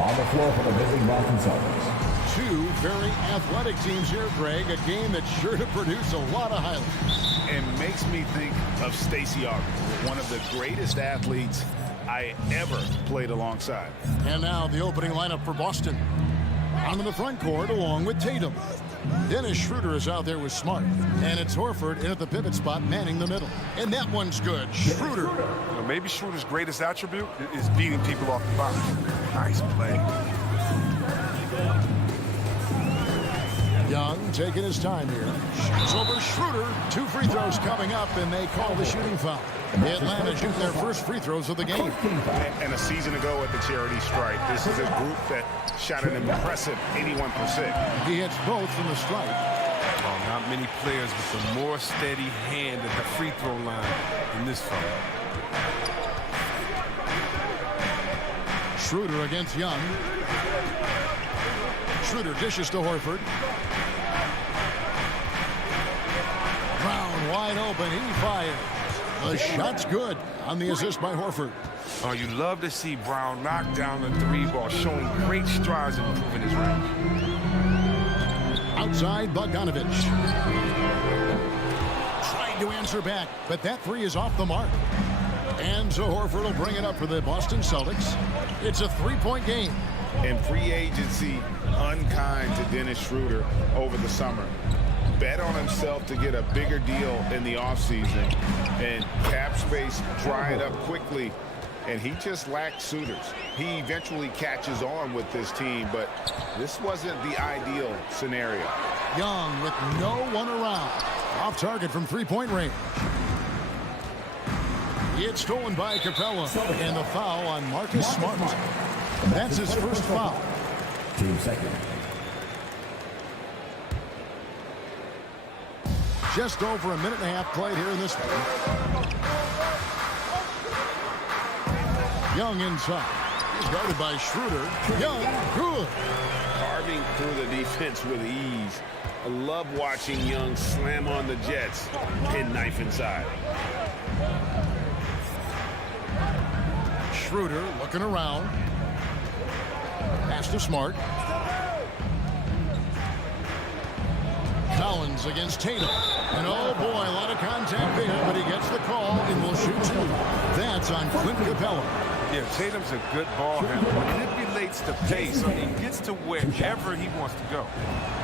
On the floor for the visiting Boston Celtics. Two very athletic teams here, Greg. A game that's sure to produce a lot of highlights. And makes me think of Stacey Augmon, one of the greatest athletes I ever played alongside. And now the opening lineup for Boston. On the front court along with Tatum. Dennis Schroeder is out there with Smart. And it's Horford in at the pivot spot manning the middle. And that one's good. Schroeder. Maybe Schroeder's greatest attribute is beating people off the box. Nice play. Young taking his time here. Shoots over Schroeder. 2 free throws coming up, and they call the shooting foul. Atlanta shooting their first free throws of the game. And a season ago at the charity stripe, this is a group that shot an impressive 81%. He hits both from the stripe. Oh, not many players with a more steady hand at the free throw line than this fella. Schroeder against Young. Schroeder dishes to Horford. Brown wide open. He fires. The shot's good on the assist by Horford. Oh, you love to see Brown knock down the 3-ball, showing great strides in improving his range. Outside, Bogdanovich. Trying to answer back, but that 3 is off the mark. And so Horford will bring it up for the Boston Celtics. It's a 3-point game. And free agency unkind to Dennis Schroeder over the summer. Bet on himself to get a bigger deal in the offseason. And cap space dried up quickly. And he just lacked suitors. He eventually catches on with this team, but this wasn't the ideal scenario. Young with no one around. Off target from 3-point range. It's stolen by Capella. And the foul on Marcus Smart. That's his first foul. Team second. Just over a minute and a half played here in this one. Young inside. He's guarded by Schroeder. Young, good. Carving through the defense with ease. I love watching Young slam on the Jets. Pin knife inside. Schroeder looking around. Pass to Smart. Collins against Tatum. And oh boy, a lot of contact there, but he gets the call and will shoot 2. That's on Clint Capella. Yeah, Tatum's a good ball handler. Manipulates the pace. I mean, gets to wherever he wants to go.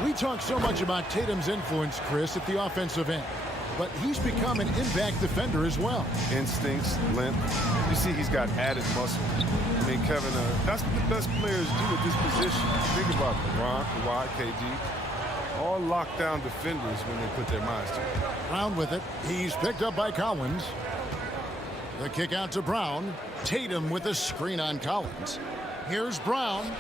We talk so much about Tatum's influence, Chris, at the offensive end. But he's become an impact defender as well. Instincts, length. You see he's got added muscle. I mean, Kevin, that's what the best players do at this position. Think about LeBron, Kawhi, KD. All lockdown defenders when they put their minds to it. Brown with it. He's picked up by Collins. The kick out to Brown. Tatum with a screen on Collins. Here's Brown.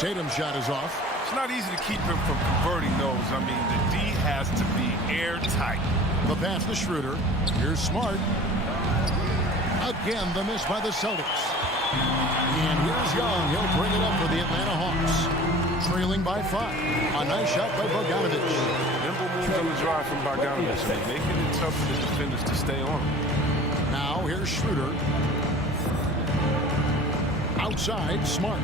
Tatum's shot is off. It's not easy to keep him from converting those. I mean, the D has to be airtight. The pass to Schroeder. Here's Smart. Again, the miss by the Celtics. And here's Young. He'll bring it up for the Atlanta Hawks. Trailing by 5. A nice shot by Bogdanovich. Nimble moves on the drive from Bogdanovich, making it tough for the defenders to stay on him. Now here's Schroeder. Outside, Smart.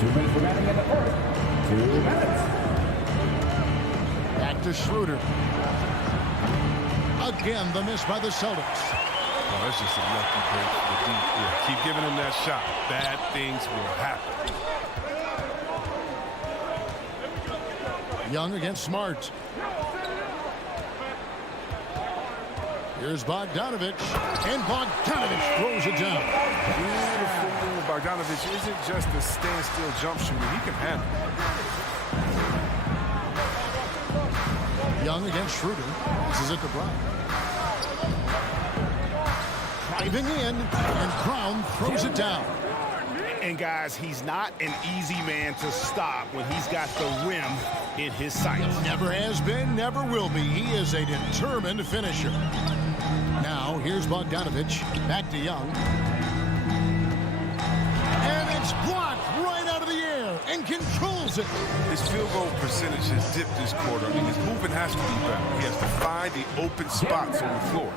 2 minutes remaining in the first. 2 minutes. Back to Schroeder. Again, the miss by the Celtics. Oh, that's just a lucky break for the deep. Yeah, keep giving him that shot. Bad things will happen. Young against Smart. Here's Bogdanovich. And Bogdanovich throws it down. Beautiful move. Bogdanovich isn't just a standstill jump shooter. He can handle it. Young against Schroeder. This is it to Brown. Driving in, and Brown throws it down. And guys, he's not an easy man to stop when he's got the rim in his sights. Never has been, never will be. He is a determined finisher. Now, here's Bogdanovich. Back to Young. And it's blocked right out of the air and controls it. His field goal percentage has dipped this quarter. I mean, his movement has to be better. He has to find the open spots on the floor.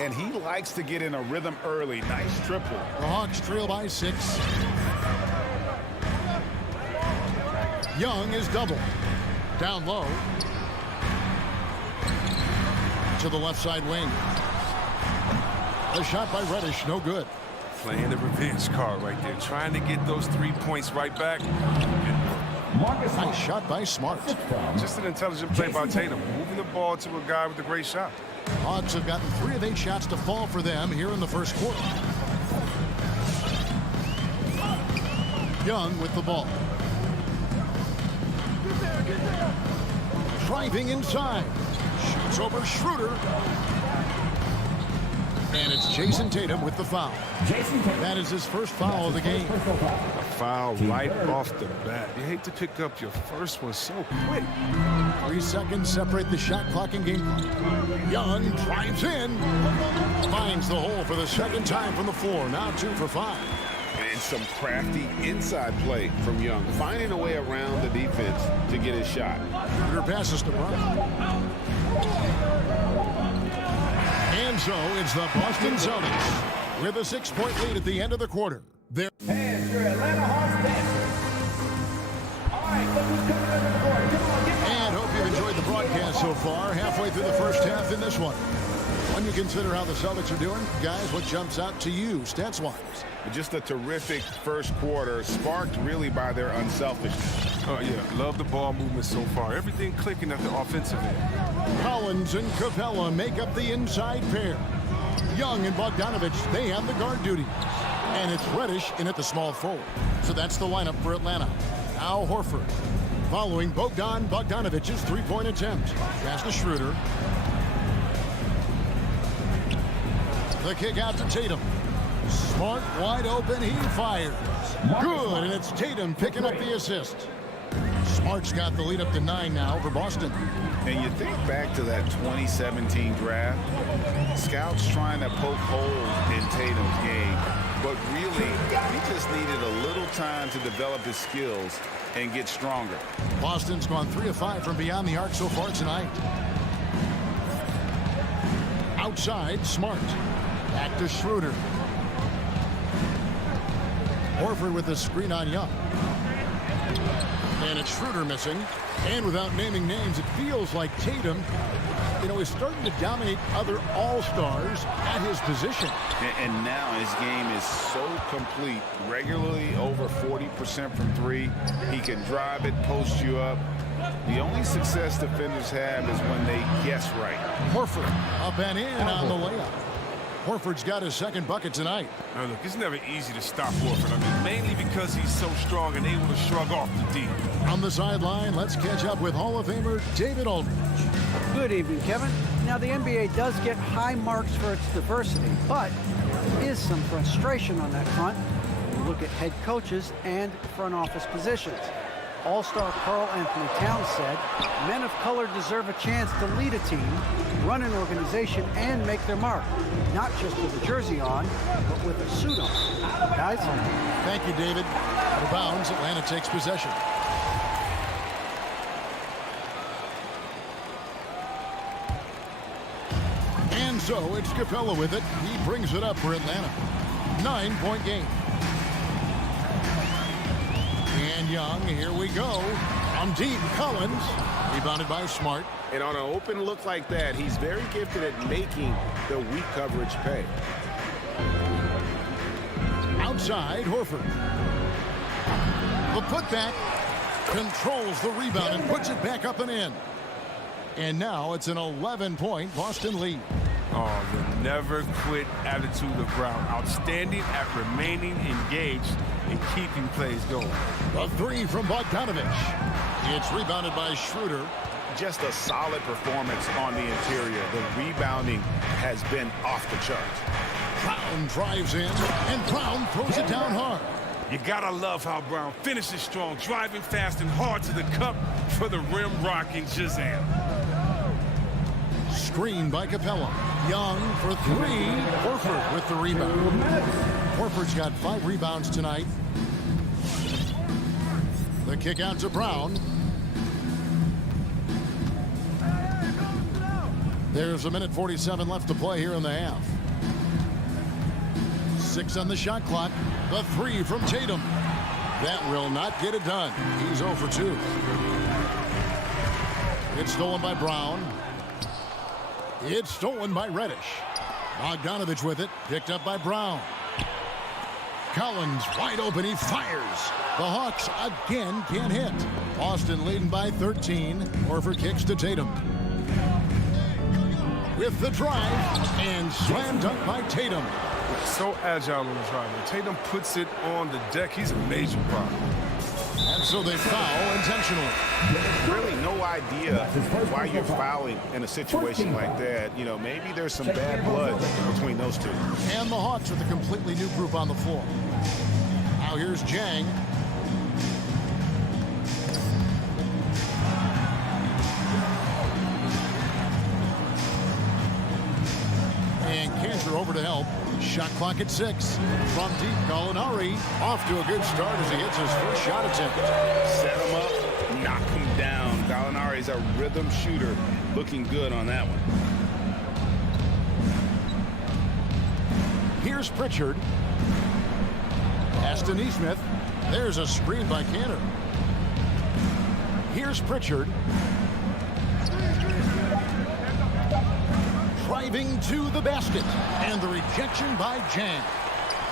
and he likes to get in a rhythm early. Nice triple. The Hawks trail by 6. Young is double. Down low. To the left side wing. A shot by Reddish, no good. Playing the revenge card right there. Trying to get those 3 points right back. Nice shot by Smart. Just an intelligent play by Tatum. Moving the ball to a guy with a great shot. Hawks have gotten 3 of 8 shots to fall for them here in the first quarter. Young with the ball. Driving inside. Shoots over Schroeder. And it's Jason Tatum with the foul. That is his first foul of the game. A foul right off the bat. You hate to pick up your first one so quick. 3 seconds separate the shot clock and game clock. Young drives in. Finds the hole for the second time from the floor. Now 2 for 5. And some crafty inside play from Young. Finding a way around the defense to get his shot. Schroeder passes to Brown. And so it's the Boston Celtics with a 6-point lead at the end of the quarter. They're And your Atlanta Hawks dancers. All right, look who's coming under the board. Come on, get And hope you've enjoyed the broadcast so far. Halfway through the first half in this one. When you consider how the Celtics are doing, guys, what jumps out to you stats-wise? Just a terrific first quarter, sparked really by their unselfishness. Oh, yeah. Love the ball movement so far. Everything clicking at the offensive end. Collins and Capella make up the inside pair. Young and Bogdanovich, they have the guard duty. And it's Reddish in at the small forward. So that's the lineup for Atlanta. Al Horford. Following Bogdanovich's 3-point attempt. Pass to Schroeder. The kick out to Tatum. Smart, wide open, he fires. Good, and it's Tatum picking up the assist. Smart's got the lead up to 9 now for Boston. And you think back to that 2017 draft, scouts trying to poke holes in Tatum's game, but really, he just needed a little time to develop his skills and get stronger. Boston's gone 3 of 5 from beyond the arc so far tonight. Outside, Smart. Back to Schroeder. Horford with the screen on Young. And it's Schroeder missing. And without naming names, it feels like Tatum, is starting to dominate other all-stars at his position. And now his game is so complete. Regularly over 40% from 3. He can drive it, post you up. The only success defenders have is when they guess right. Horford up and in on the layup. Horford's got his second bucket tonight. Now look, it's never easy to stop Horford. I mean, mainly because he's so strong and able to shrug off the D. On the sideline, let's catch up with Hall of Famer David Aldridge. Good evening, Kevin. Now, the NBA does get high marks for its diversity, but there is some frustration on that front when you look at head coaches and front office positions. All-star Karl Anthony Towns said, men of color deserve a chance to lead a team, run an organization, and make their mark. Not just with a jersey on, but with a suit on. Guys? Thank you, David. Out of bounds, Atlanta takes possession. And so it's Capella with it. He brings it up for Atlanta. 9-point game. And Young, here we go. From deep, Collins. Rebounded by Smart. And on an open look like that, he's very gifted at making the weak coverage pay. Outside, Horford. The putback controls the rebound and puts it back up and in. And now it's an 11-point Boston lead. Oh, the never quit attitude of Brown. Outstanding at remaining engaged and keeping plays going. The 3 from Bogdanovich. It's rebounded by Schroeder. Just a solid performance on the interior. The rebounding has been off the charts. Brown drives in, and Brown throws it down hard. You gotta love how Brown finishes strong, driving fast and hard to the cup for the rim rocking Shazam. Screen by Capella. Young for 3. Horford with the rebound. Horford's got 5 rebounds tonight. The kick out to Brown. There's a minute 47 left to play here in the half. 6 on the shot clock. The 3 from Tatum. That will not get it done. He's 0 for 2. It's stolen by Brown. It's stolen by Reddish. Bogdanovich with it. Picked up by Brown. Collins wide open. He fires. The Hawks again can't hit. Boston leading by 13. Horford kicks to Tatum. With the drive and slam dunk by Tatum. So agile on the drive. Tatum puts it on the deck. He's a major problem. And so they foul intentionally. Really no idea why you're fouling in a situation like that. You know, maybe there's some bad blood between those two. And the Hawks with a completely new group on the floor. Now here's Jang. And Cantor over to help. Shot clock at 6. From deep, Gallinari off to a good start as he hits his first shot attempt. Set him up, knock him down. Gallinari's a rhythm shooter. Looking good on that one. Here's Pritchard. Pass to Neesmith. There's a screen by Cantor. Here's Pritchard. Driving to the basket. And the rejection by Jang.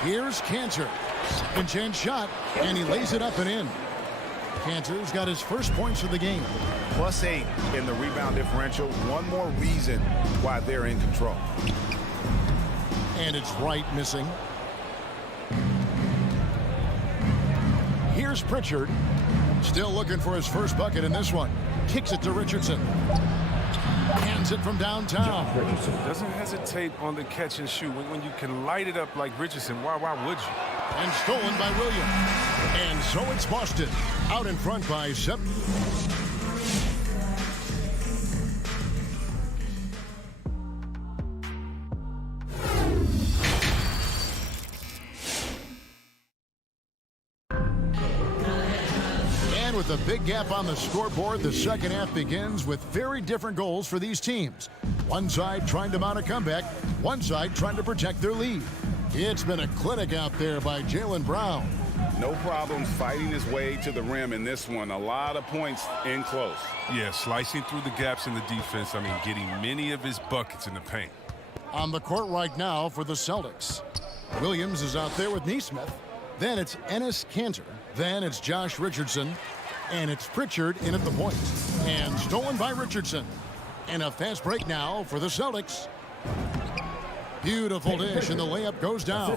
Here's Cantor. Second chance shot. And he lays it up and in. Cantor's got his first points of the game. +8 in the rebound differential. One more reason why they're in control. And it's Wright missing. Here's Pritchard. Still looking for his first bucket in this one. Kicks it to Richardson. Hands it from downtown. Doesn't hesitate on the catch and shoot. When you can light it up like Richardson, why would you? And stolen by Williams. And so it's Boston. Out in front by 7. With a big gap on the scoreboard, the second half begins with very different goals for these teams. One side trying to mount a comeback, one side trying to protect their lead. It's been a clinic out there by Jaylen Brown. No problems fighting his way to the rim in this one. A lot of points in close. Yeah, slicing through the gaps in the defense. I mean, getting many of his buckets in the paint. On the court right now for the Celtics. Williams is out there with Neesmith. Then it's Enes Kanter. Then it's Josh Richardson. And it's Pritchard in at the point. And stolen by Richardson. And a fast break now for the Celtics. Beautiful dish, and the layup goes down.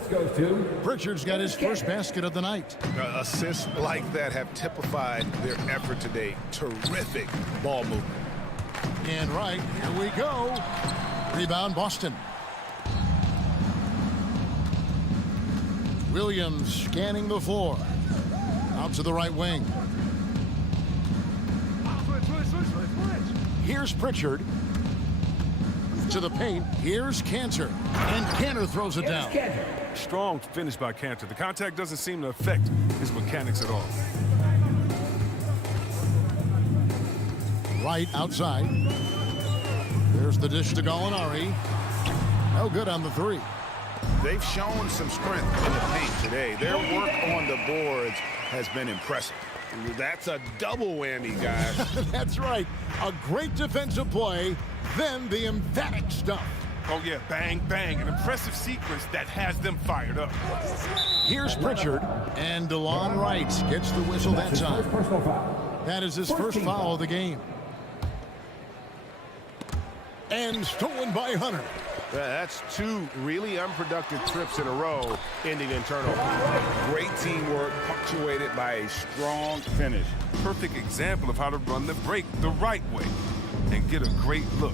Pritchard's got his first basket of the night. Assists like that have typified their effort today. Terrific ball movement. And right, here we go. Rebound, Boston. Williams scanning the floor. Out to the right wing. Here's Pritchard. To the paint. Here's Kanter. And Kanter throws it down. Strong finish by Kanter. The contact doesn't seem to affect his mechanics at all. Right outside. There's the dish to Gallinari. No good on the 3. They've shown some strength in the paint today. Their work on the boards has been impressive. That's a double whammy, guys. That's right. A great defensive play, then the emphatic stuff. Oh, yeah, bang, bang. An impressive sequence that has them fired up. Here's Pritchard, and DeLon Wright gets the whistle that time. That is his first foul of the game. And stolen by Hunter. That's 2 really unproductive trips in a row, ending in turnover. Great teamwork, punctuated by a strong finish. Perfect example of how to run the break the right way and get a great look.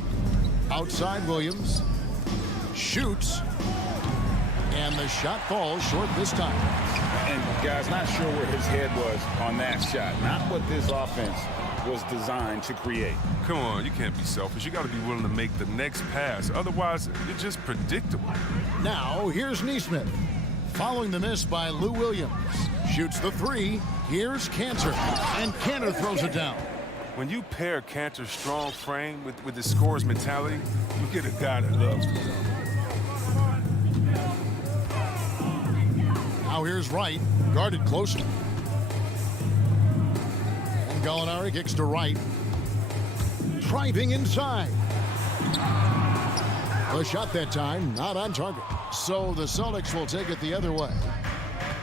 Outside Williams. Shoots. And the shot falls short this time. And, guys, not sure where his head was on that shot. Not what this offense was designed to create. Come on, you can't be selfish. You got to be willing to make the next pass. Otherwise, you're just predictable. Now, here's Neesmith. Following the miss by Lou Williams. Shoots the 3. Here's Kanter. And Kanter throws it down. When you pair Cantor's strong frame with his scorer's mentality, you get a guy that loves to dunk. Now here's Wright, guarded closely. And Gallinari kicks to Wright. Driving inside. The shot that time, not on target. So the Celtics will take it the other way.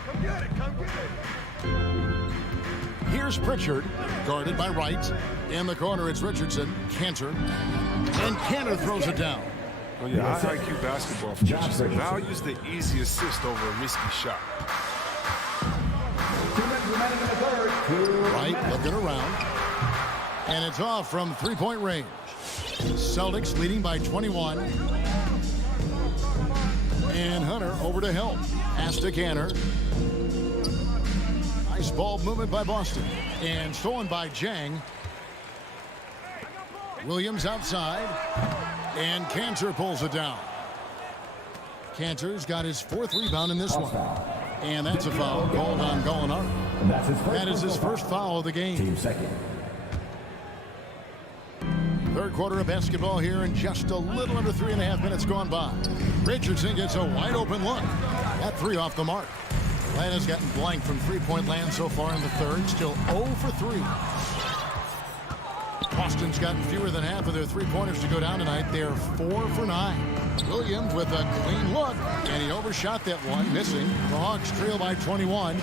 Come get it, come get it. Here's Pritchard, guarded by Wright. In the corner, it's Richardson, Cantor. And Cantor throws it down. Oh, yeah, high IQ basketball features values the easy assist over a risky shot. 2 minutes remaining in the third. Wright looking around. And it's off from three-point range. Celtics leading by 21. And Hunter over to help. Pass to Cantor. Nice ball movement by Boston. And stolen by Jang. Williams outside. And Cantor pulls it down. Cantor's got his 4th rebound in this one. And that's a foul called on Gallinari. That is his first foul of the game. Team second. Third quarter of basketball here, and just a little under 3.5 minutes gone by. Richardson gets a wide open look. That 3 off the mark. Atlanta's gotten blank from three-point land so far in the third. Still 0 for 3. Boston's gotten fewer than half of their three-pointers to go down tonight. They're 4 for 9. Williams with a clean look, and he overshot that one, missing. The Hawks trail by 21.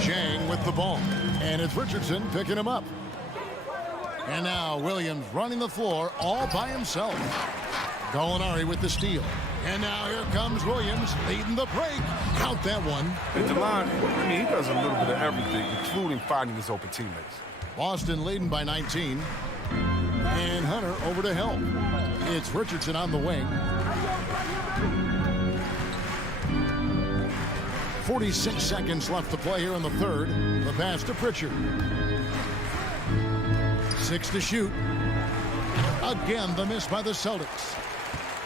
Jang with the ball, and it's Richardson picking him up. And now Williams running the floor all by himself. Gallinari with the steal. And now here comes Williams leading the break. Count that one. And DeLon, I mean, he does a little bit of everything, including finding his open teammates. Boston leading by 19. And Hunter over to help. It's Richardson on the wing. 46 seconds left to play here in the third. The pass to Pritchard. 6 to shoot. Again, the miss by the Celtics.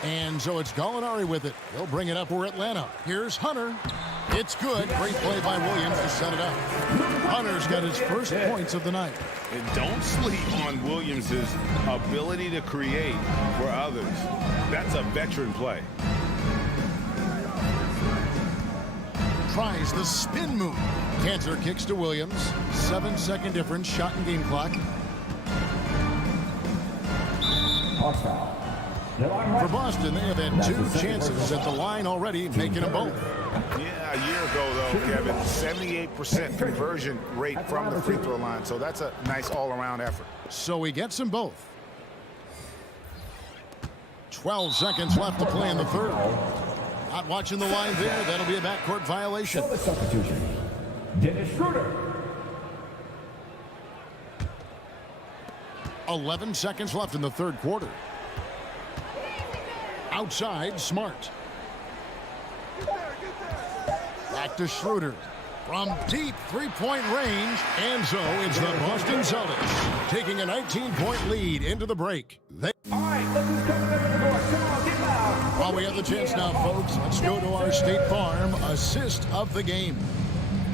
And so it's Gallinari with it. He'll bring it up for Atlanta. Here's Hunter. It's good. Great play by Williams to set it up. Hunter's got his first points of the night. And don't sleep on Williams' ability to create for others. That's a veteran play. Tries the spin move. Cantor kicks to Williams. 7-second difference. Shot and game clock. For Boston, they have had 2 chances at the line already, making them both. Yeah, a year ago, though, Kevin, 78% conversion rate from the free throw line. So that's a nice all-around effort. So he gets them both. 12 seconds left to play in the third. Not watching the line there. That'll be a backcourt violation. Substitution. Dennis Schroeder. 11 seconds left in the third quarter. Outside, Smart. Back to Schroeder. From deep three-point range. And so it's the Boston Celtics taking a 19-point lead into the break. All right, look who's coming up to the board. Come on, get loud. While we have the chance now, folks, let's go to our State Farm assist of the game.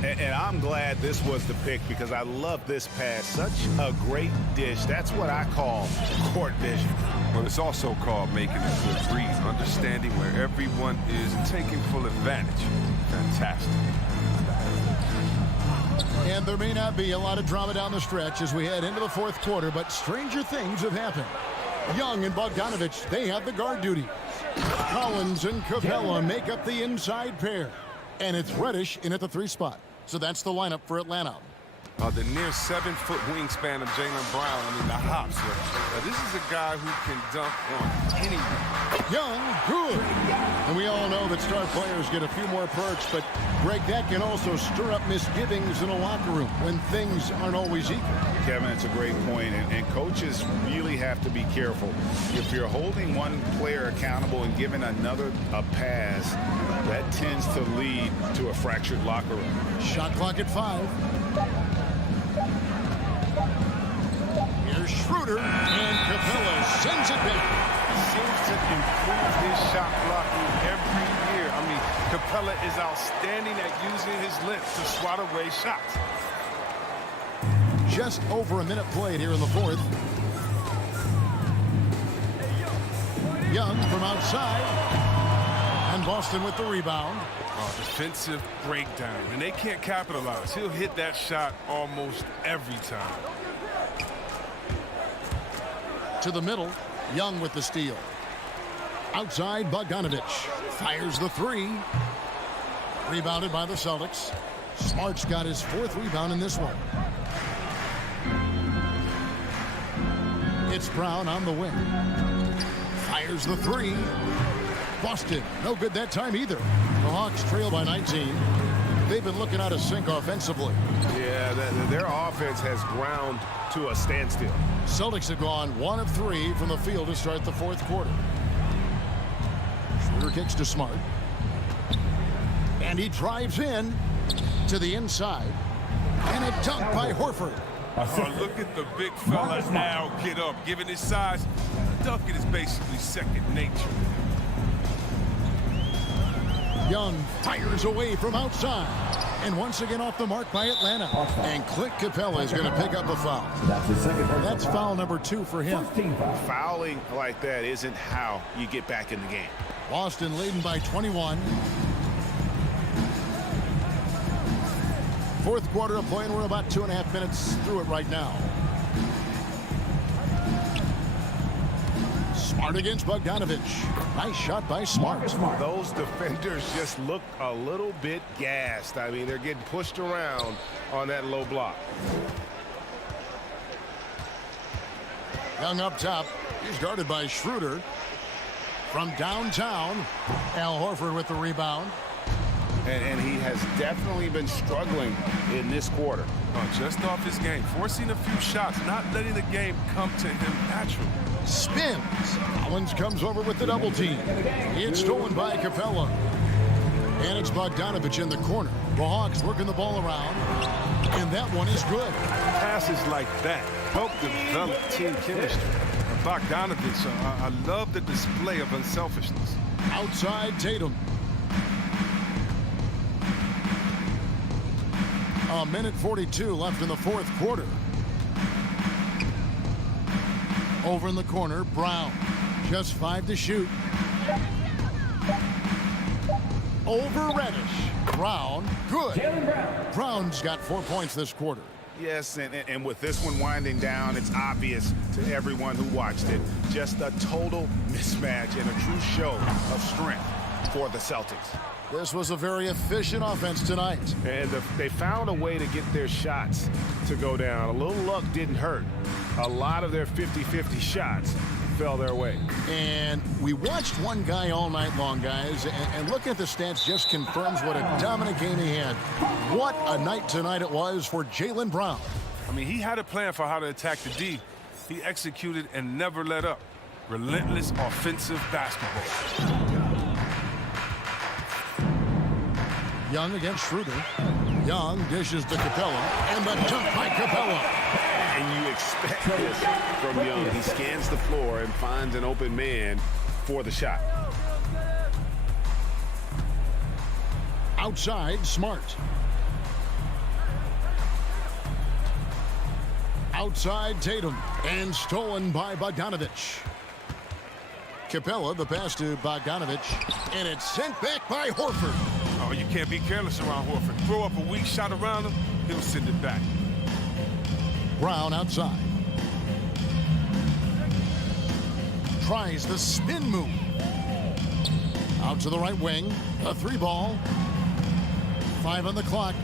And I'm glad this was the pick because I love this pass. Such a great dish. That's what I call court vision. Well, it's also called making a good read, understanding where everyone is and taking full advantage. Fantastic. And there may not be a lot of drama down the stretch as we head into the fourth quarter, but stranger things have happened. Young and Bogdanovich, they have the guard duty. Collins and Capella make up the inside pair. And it's Reddish in at the 3 spot. So that's the lineup for Atlanta. The near 7-foot wingspan of Jaylen Brown, I mean, the hops. This is a guy who can dunk on anyone. Young, good. And we all know that star players get a few more perks, but Greg, that can also stir up misgivings in a locker room when things aren't always equal. Kevin, it's a great point, and coaches really have to be careful. If you're holding one player accountable and giving another a pass, that tends to lead to a fractured locker room. Shot clock at 5. Here's Schroeder, and Capella sends it back. Seems to improve his shot blocking every year. I mean, Capella is outstanding at using his length to swat away shots. Just over a minute played here in the fourth. Young from outside. And Boston with the rebound. Defensive breakdown, and they can't capitalize. He'll hit that shot almost every time. To the middle, Young with the steal. Outside, Bogdanovich fires the three. Rebounded by the Celtics. Smart's got his fourth rebound in this one. It's Brown on the wing. Fires the three. Boston, no good that time either. The Hawks trail by 19. They've been looking out of sync offensively. Yeah, their offense has ground to a standstill. Celtics have gone 1 of 3 from the field to start the fourth quarter. Schroeder kicks to Smart. And he drives in to the inside. And a dunk by Horford. Oh, look at the big fella now get up. Given his size, dunking is basically second nature. Young fires away from outside. And once again off the mark by Atlanta. And Clint Capella is going to pick up a foul. That's foul number 2 for him. Fouling like that isn't how you get back in the game. Boston leading by 21. Fourth quarter of play, and we're about 2.5 minutes through it right now. Smart against Bogdanovich. Nice shot by Smart. Those defenders just look a little bit gassed. I mean, they're getting pushed around on that low block. Young up top. He's guarded by Schroeder. From downtown, Al Horford with the rebound. And he has definitely been struggling in this quarter. Just off his game, forcing a few shots, not letting the game come to him naturally. Spins. Collins comes over with the double team. It's stolen by Capella. And it's Bogdanovich in the corner. The Hawks working the ball around. And that one is good. Passes like that help develop team chemistry. Bogdanovich, I love the display of unselfishness. Outside Tatum. A minute 42 left in the fourth quarter. Over in the corner, Brown. Just 5 to shoot. Over Reddish. Brown, good. Brown's got 4 points this quarter. Yes, and with this one winding down, it's obvious to everyone who watched it. Just a total mismatch and a true show of strength for the Celtics. This was a very efficient offense tonight. And they found a way to get their shots to go down. A little luck didn't hurt. A lot of their 50-50 shots fell their way. And we watched one guy all night long, guys, and looking at the stats just confirms what a dominant game he had. What a night tonight it was for Jaylen Brown. I mean, he had a plan for how to attack the D. He executed and never let up. Relentless offensive basketball. Young against Schroeder. Young dishes to Capella, and the dunk by Capella. And you expect this from Young. He scans the floor and finds an open man for the shot. Outside, Smart. Outside, Tatum. And stolen by Bogdanovich. Capella, the pass to Bogdanovich. And it's sent back by Horford. Oh, you can't be careless around Horford. Throw up a weak shot around him, he'll send it back. Brown outside. Tries the spin move. Out to the right wing. A 3-ball. 5 on the clock.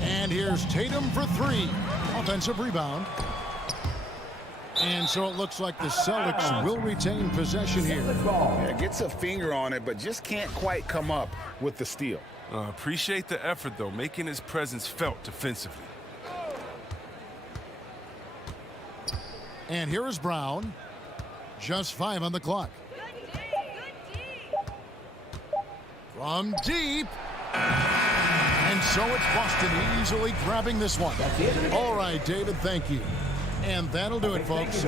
And here's Tatum for 3. Offensive rebound. And so it looks like the Celtics will retain possession here. Yeah, gets a finger on it, but just can't quite come up with the steal. Appreciate the effort, though, making his presence felt defensively. And here is Brown. Just 5 on the clock. From deep. And so it's Boston easily grabbing this one. All right, David, thank you. And that'll do it, folks.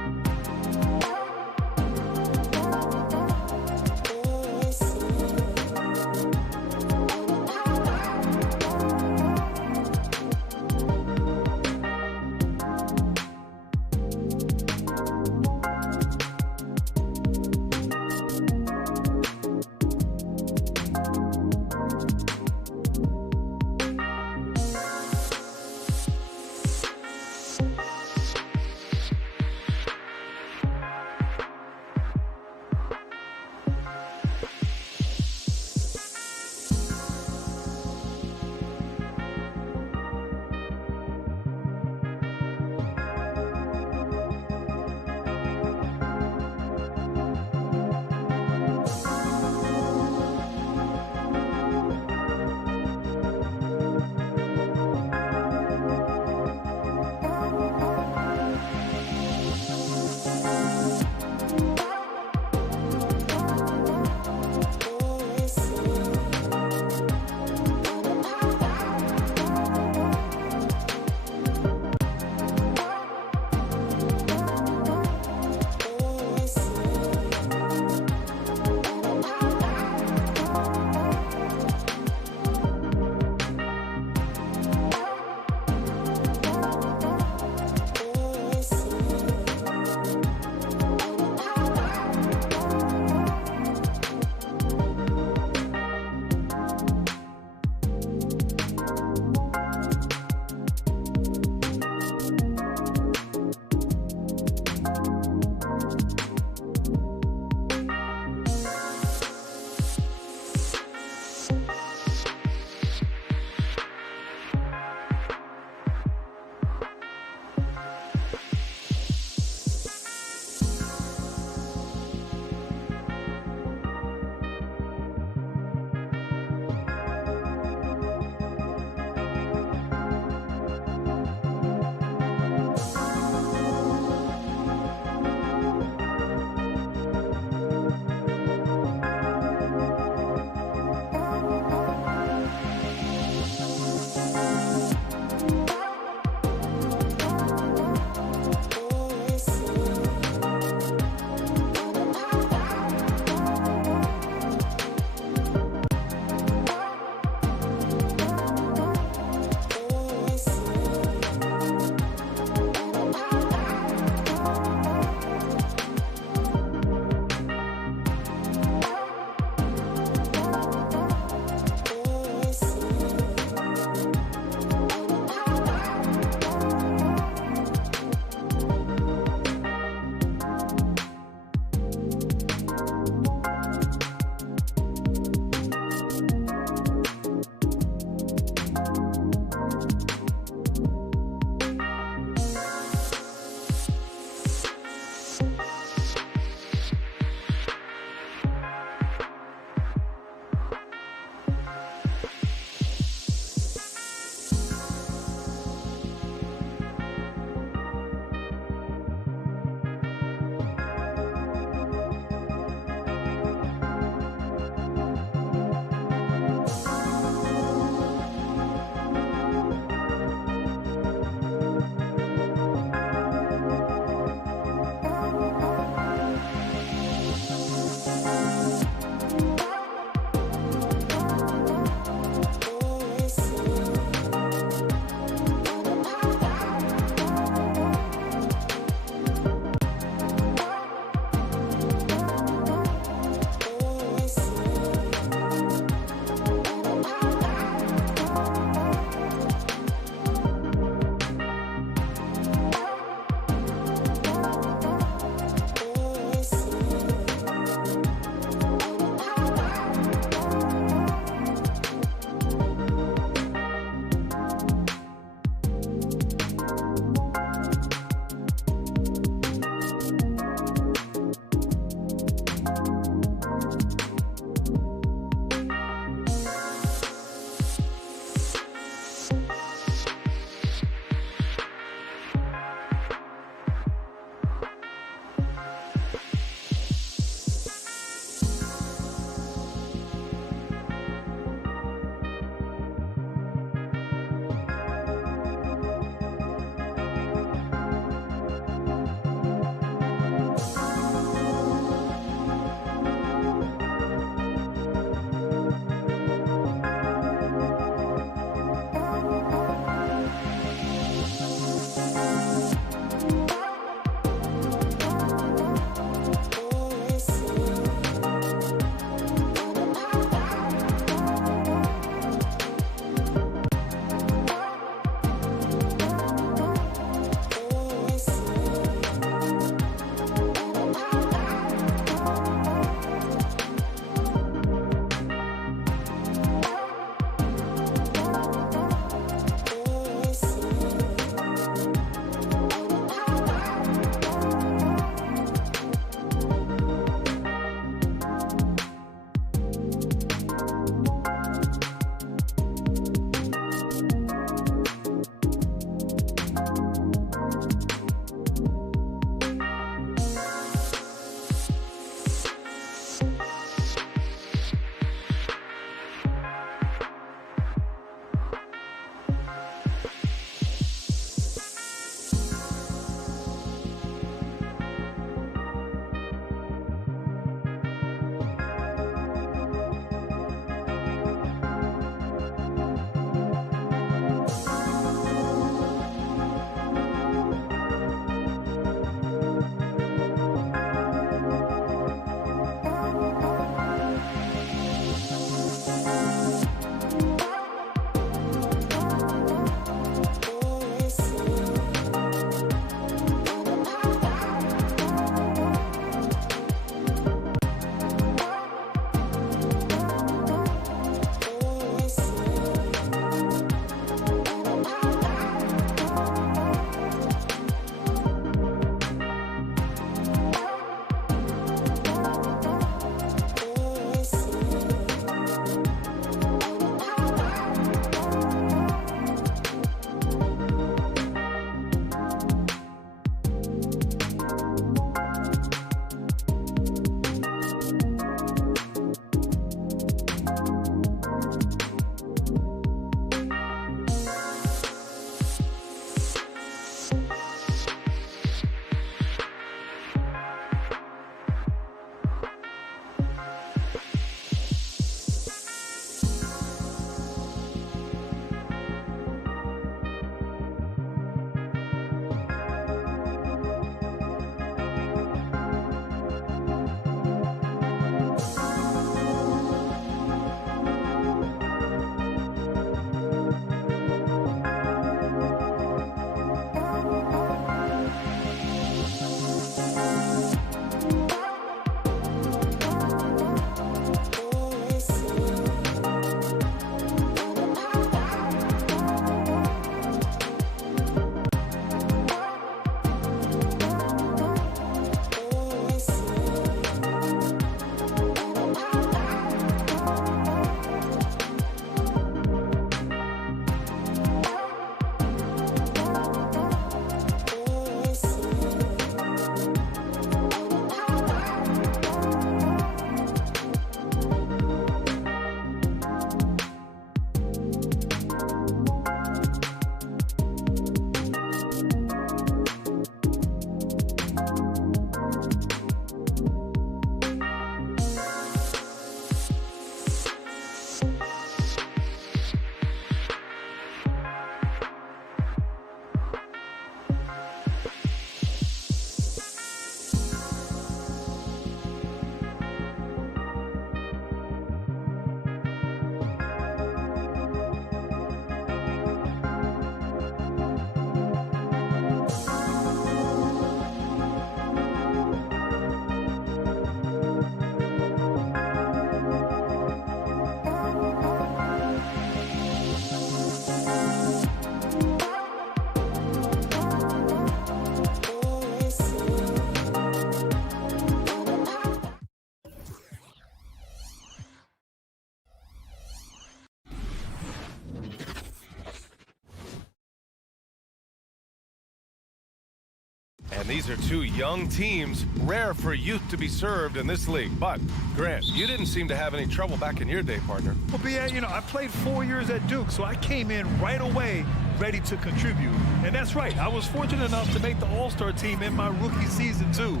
And these are two young teams, rare for youth to be served in this league. But, Grant, you didn't seem to have any trouble back in your day, partner. Well, BA, you know, I played 4 years at Duke, so I came in right away ready to contribute. And that's right, I was fortunate enough to make the All-Star team in my rookie season, too.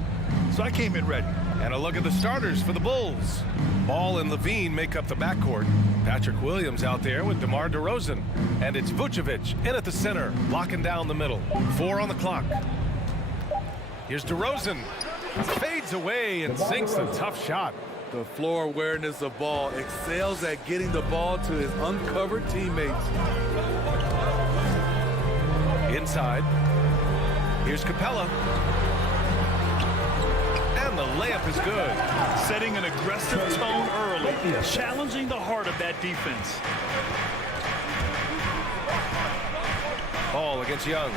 So I came in ready. And a look at the starters for the Bulls. Ball and Levine make up the backcourt. Patrick Williams out there with DeMar DeRozan. And it's Vucevic in at the center, locking down the middle. 4 on the clock. Here's DeRozan. Fades away and sinks the tough shot. The floor awareness of ball, excels at getting the ball to his uncovered teammates. Inside. Here's Capella. And the layup is good. Setting an aggressive tone early, challenging the heart of that defense. Ball against Young.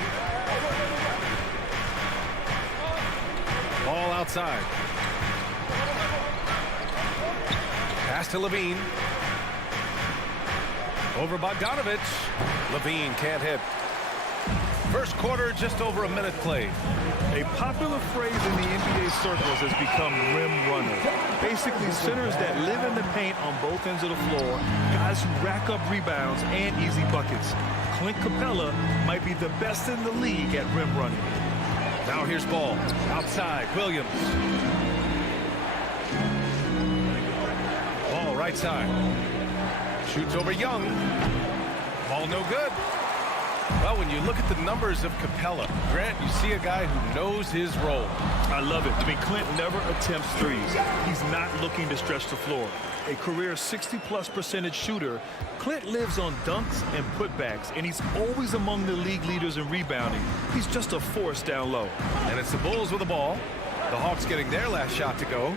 Ball outside. Pass to Levine. Over Bogdanovich. Levine can't hit. First quarter, just over a minute played. A popular phrase in the NBA circles has become rim runner. Basically, centers that live in the paint on both ends of the floor, guys who rack up rebounds and easy buckets. Clint Capella might be the best in the league at rim running. Now here's Ball. Outside, Williams. Ball right side. Shoots over Young. Ball no good. Well, when you look at the numbers of Capella, Grant, you see a guy who knows his role. I love it. I mean, Clint never attempts threes. He's not looking to stretch the floor. A career 60+% shooter, Clint lives on dunks and putbacks, and he's always among the league leaders in rebounding. He's just a force down low. And it's the Bulls with the ball. The Hawks getting their last shot to go.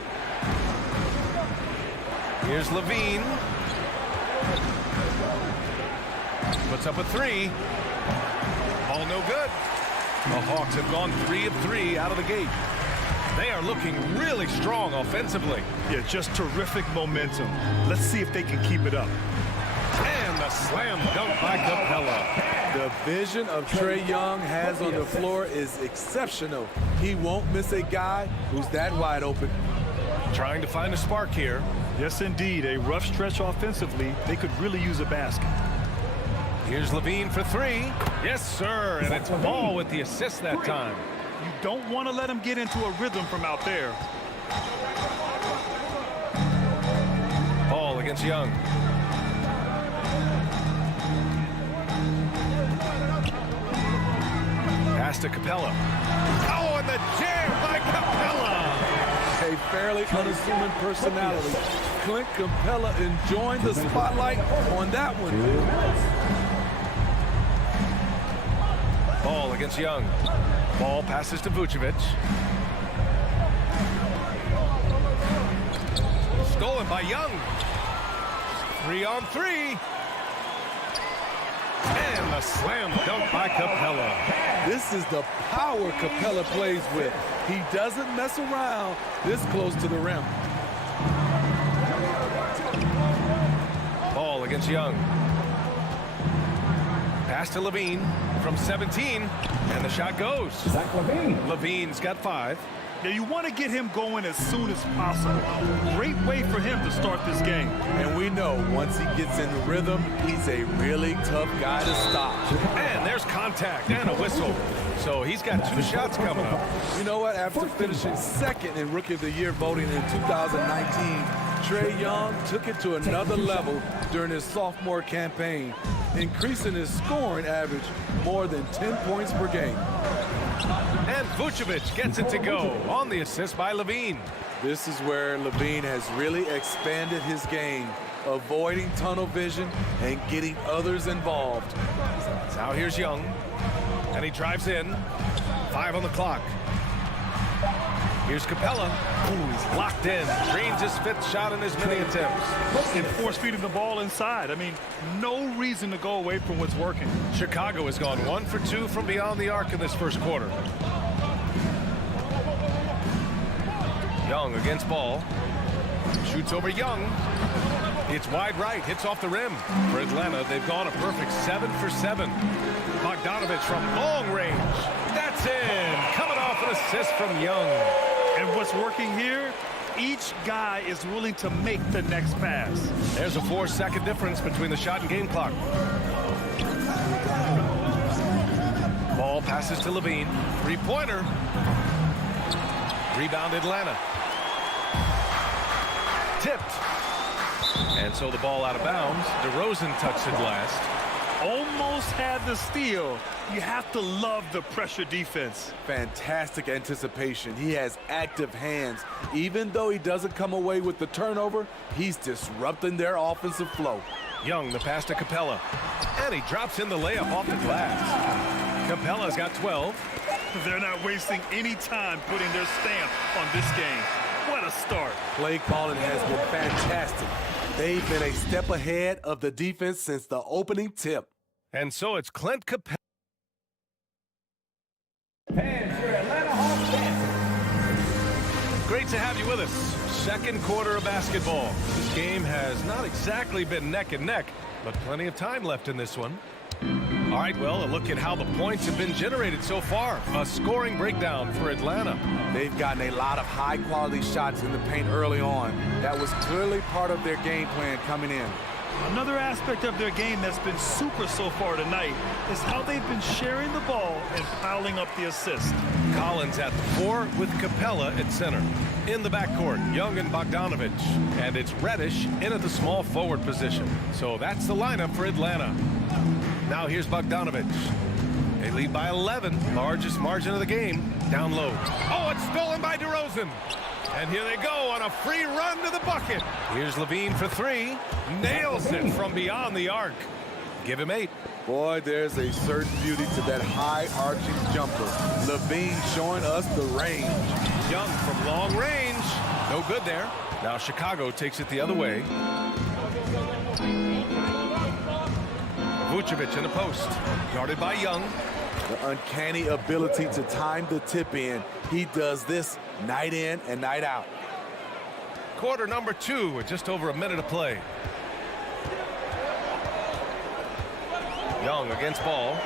Here's Levine. Puts up a three. Ball no good. The Hawks have gone 3 of 3 out of the gate. They are looking really strong offensively. Yeah, just terrific momentum. Let's see if they can keep it up. And the slam dunk by Capella. The vision of Trae Young has on the floor is exceptional. He won't miss a guy who's that wide open. Trying to find a spark here. Yes, indeed. A rough stretch offensively. They could really use a basket. Here's Levine for 3. Yes, sir. And it's Ball with the assist that time. You don't want to let him get into a rhythm from out there. Ball against Young. Pass to Capella. Oh, and the jam by Capella. A fairly unassuming personality. Clint Capella enjoying the spotlight on that one. Ball against Young. Ball passes to Vucevic. Stolen by Young. 3 on 3. And the slam dunk by Capella. This is the power Capella plays with. He doesn't mess around this close to the rim. Ball against Young. Pass to Levine from 17, and the shot goes. Levine's got 5. Now, you want to get him going as soon as possible. Great way for him to start this game. And we know once he gets in the rhythm, he's a really tough guy to stop. And there's contact and a whistle. So he's got 2 shots coming up. You know what? After finishing second in Rookie of the Year voting in 2019, Trae Young took it to another level during his sophomore campaign, increasing his scoring average more than 10 points per game. And Vucevic gets it to go on the assist by Levine. This is where Levine has really expanded his game, avoiding tunnel vision and getting others involved. Now here's Young, and he drives in. 5 on the clock. Here's Capella. Ooh, he's locked in. Drains his 5th shot in his many attempts. And force feeding the ball inside. I mean, no reason to go away from what's working. Chicago has gone 1 for 2 from beyond the arc in this first quarter. Young against Ball. Shoots over Young. It's wide right. Hits off the rim. For Atlanta, they've gone a perfect 7 for 7. Bogdanovich from long range. That's in. Coming off off an assist from Young. And what's working here? Each guy is willing to make the next pass. There's a 4-second difference between the shot and game clock. Ball passes to Levine. Three-pointer. Rebound Atlanta. Tipped. And so the ball out of bounds. DeRozan touched it last. Almost had the steal. You have to love the pressure defense. Fantastic anticipation. He has active hands. Even though he doesn't come away with the turnover, he's disrupting their offensive flow. Young, the pass to Capella. And he drops in the layup off the glass. Capella's got 12. They're not wasting any time putting their stamp on this game. What a start. Play calling has been fantastic. They've been a step ahead of the defense since the opening tip. And so it's Clint Capella. Fans for Atlanta Hawks dancing. Great to have you with us. Second quarter of basketball. This game has not exactly been neck and neck, but plenty of time left in this one. All right, well, a look at how the points have been generated so far. A scoring breakdown for Atlanta. They've gotten a lot of high-quality shots in the paint early on. That was clearly part of their game plan coming in. Another aspect of their game that's been super so far tonight is how they've been sharing the ball and piling up the assists. Collins at the 4 with Capella at center. In the backcourt, Young and Bogdanovich. And it's Reddish in at the small forward position. So that's the lineup for Atlanta. Now here's Bogdanovich. They lead by 11, largest margin of the game. Down low. Oh, it's stolen by DeRozan. And here they go on a free run to the bucket. Here's Levine for 3. Nails it from beyond the arc. Give him 8. Boy, there's a certain beauty to that high-arching jumper. Levine showing us the range. Young from long range. No good there. Now Chicago takes it the other way. Vucevic in the post. Guarded by Young. The uncanny ability to time the tip in. He does this night in and night out. Quarter number 2 with just over a minute of play. Young against ball.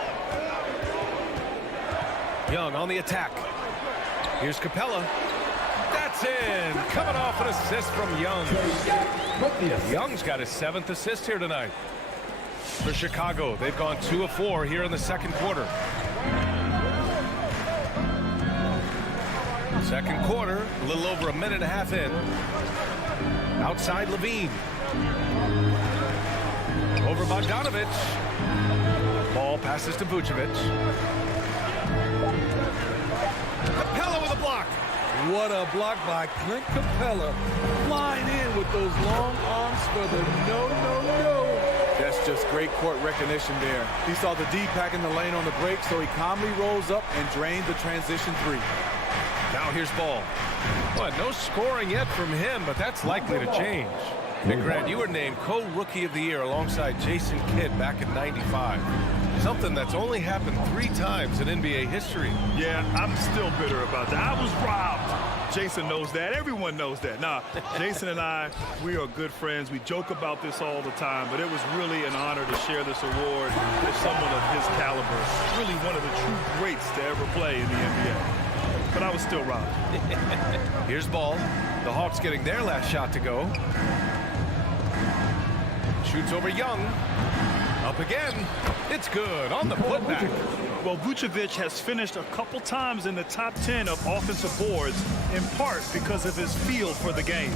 Young on the attack. Here's Capella. That's in. Coming off an assist from Young. Young's got his 7th assist here tonight. For Chicago, they've gone 2 of 4 here in the second quarter. Second quarter, a little over a minute and a half in. Outside Levine. Over Bogdanovich. Ball passes to Vucevic. Capella with a block. What a block by Clint Capella. Flying in with those long arms for the no. That's just great court recognition there. He saw the D pack in the lane on the break, so he calmly rolls up and drained the transition 3. Now here's Ball. Well, no scoring yet from him, but that's likely to change. And Grant, you were named co-rookie of the year alongside Jason Kidd back in '95. Something that's only happened 3 times in NBA history. Yeah, I'm still bitter about that. I was robbed. Jason knows that. Everyone knows that. Nah, Jason and I, we are good friends. We joke about this all the time, but it was really an honor to share this award with someone of his caliber. Really one of the true greats to ever play in the NBA. But I was still robbed. Here's Ball. The Hawks getting their last shot to go. Shoots over Young. Up again. It's good on the putback. Well, Vucevic has finished a couple times in the top 10 of offensive boards, in part because of his feel for the game.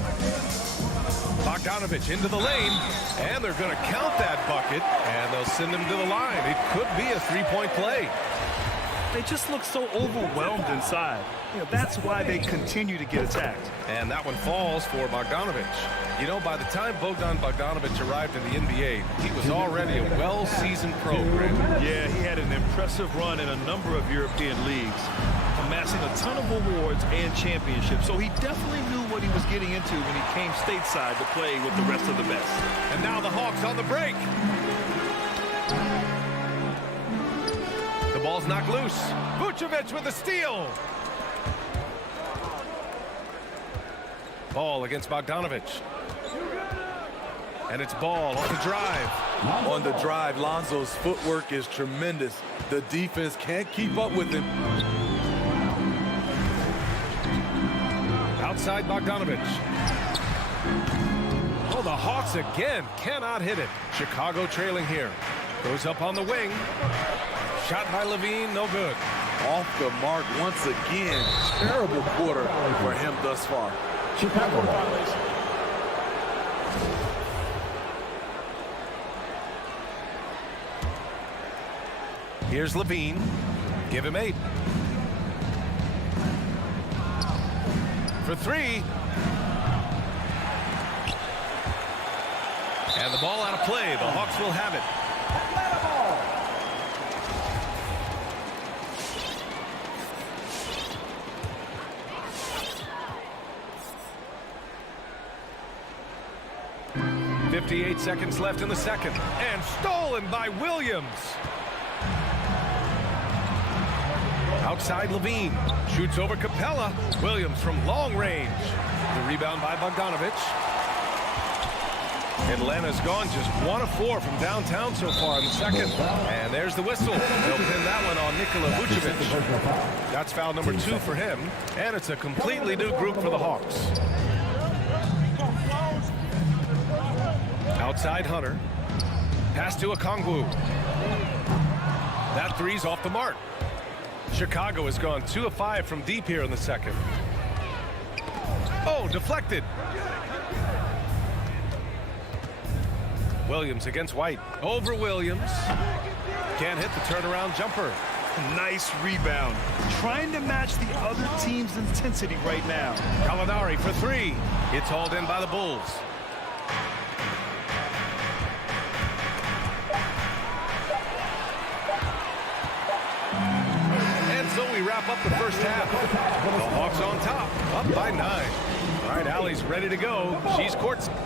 Bogdanovich into the lane, and they're going to count that bucket, and they'll send him to the line. It could be a 3-point play. They just look so overwhelmed inside. You know, that's why they continue to get attacked. And that one falls for Bogdanovich. You know, by the time Bogdan Bogdanovich arrived in the NBA, he was already a well-seasoned pro, Grant. Yeah, he had an impressive run in a number of European leagues, amassing a ton of awards and championships. So he definitely knew what he was getting into when he came stateside to play with the rest of the best. And now the Hawks on the break. The ball's knocked loose. Vucevic with the steal. Ball against Bogdanovich. And it's Ball on the drive. On the drive, Lonzo's footwork is tremendous. The defense can't keep up with him. outside Bogdanovich. Oh, the Hawks again cannot hit it. Chicago trailing here. Goes up on the wing. Shot by Levine, no good. Off the mark once again. Terrible quarter for him thus far. Chicago violation. Here's Levine. Give him 8. For 3. And the ball out of play. The Hawks will have it. Atlanta ball. .58 seconds left in the second. And stolen by Williams. Outside Levine. Shoots over Capella. Williams from long range. The rebound by Bogdanovich. Atlanta's gone just 1 of 4 from downtown so far in the second. And there's the whistle. They'll pin that one on Nikola Vucevic. That's foul number 2 for him. And it's a completely new group for the Hawks. Outside Hunter. Pass to Okongwu. That three's off the mark. Chicago has gone 2 of 5 from deep here in the second. Oh, deflected. Williams against White. Over Williams. Can't hit the turnaround jumper. Nice rebound. Trying to match the other team's intensity right now. Gallinari for 3. It's hauled in by the Bulls. And so we wrap up the first half. The Hawks on top, up by 9. All right, Allie's ready to go. She's courtside.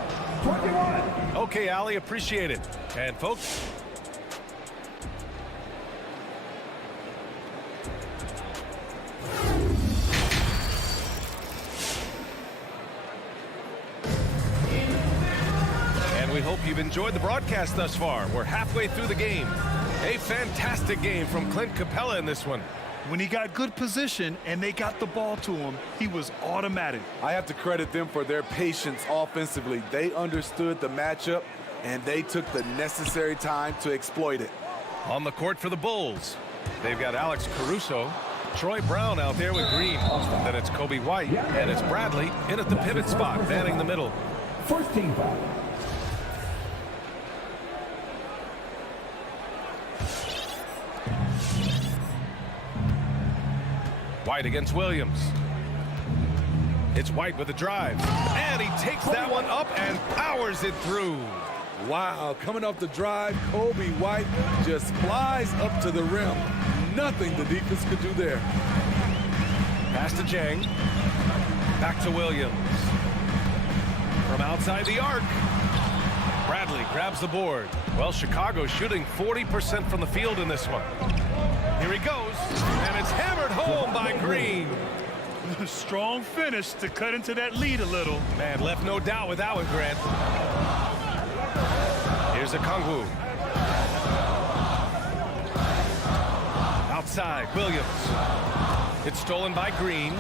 Okay, Allie, appreciate it. And folks, and we hope you've enjoyed the broadcast thus far. We're halfway through the game. A fantastic game from Clint Capella in this one. When he got good position and they got the ball to him, he was automatic. I have to credit them for their patience offensively. They understood the matchup, and they took the necessary time to exploit it. On the court for the Bulls, they've got Alex Caruso, Troy Brown out there with Green. Then it's Kobe White, and it's Bradley in at the pivot spot, manning the middle. First team foul. White against Williams. It's White with the drive. And he takes that one up and powers it through. Wow, coming off the drive, Kobe White just flies up to the rim. Nothing the defense could do there. Pass to Jang. Back to Williams. From outside the arc. Bradley grabs the board. Well, Chicago shooting 40% from the field in this one. Here he goes, and it's hammered home by Green. Strong finish to cut into that lead a little. Man, left no doubt with that one, Grant. Here's Okongwu. Outside, Williams. It's stolen by Green.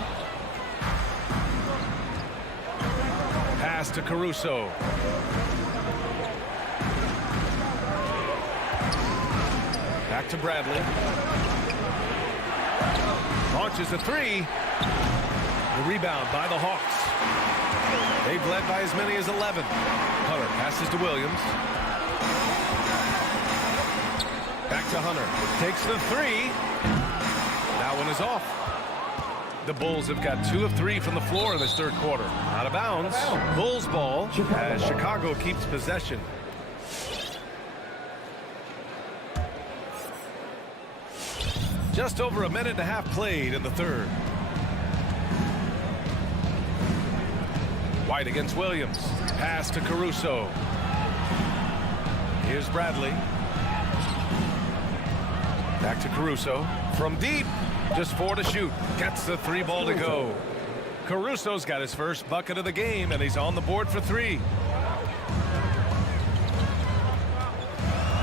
Pass to Caruso. Back to Bradley. Launches a 3. The rebound by the Hawks. They've led by as many as 11. Hunter passes to Williams. Back to Hunter. Takes the 3. That one is off. The Bulls have got 2 of 3 from the floor in this third quarter. Out of bounds. Bulls ball as Chicago keeps possession. Just over a minute and a half played in the third. White against Williams. Pass to Caruso. Here's Bradley. Back to Caruso. From deep. Just 4 to shoot. Gets the 3 ball to go. Caruso's got his first bucket of the game, and he's on the board for 3.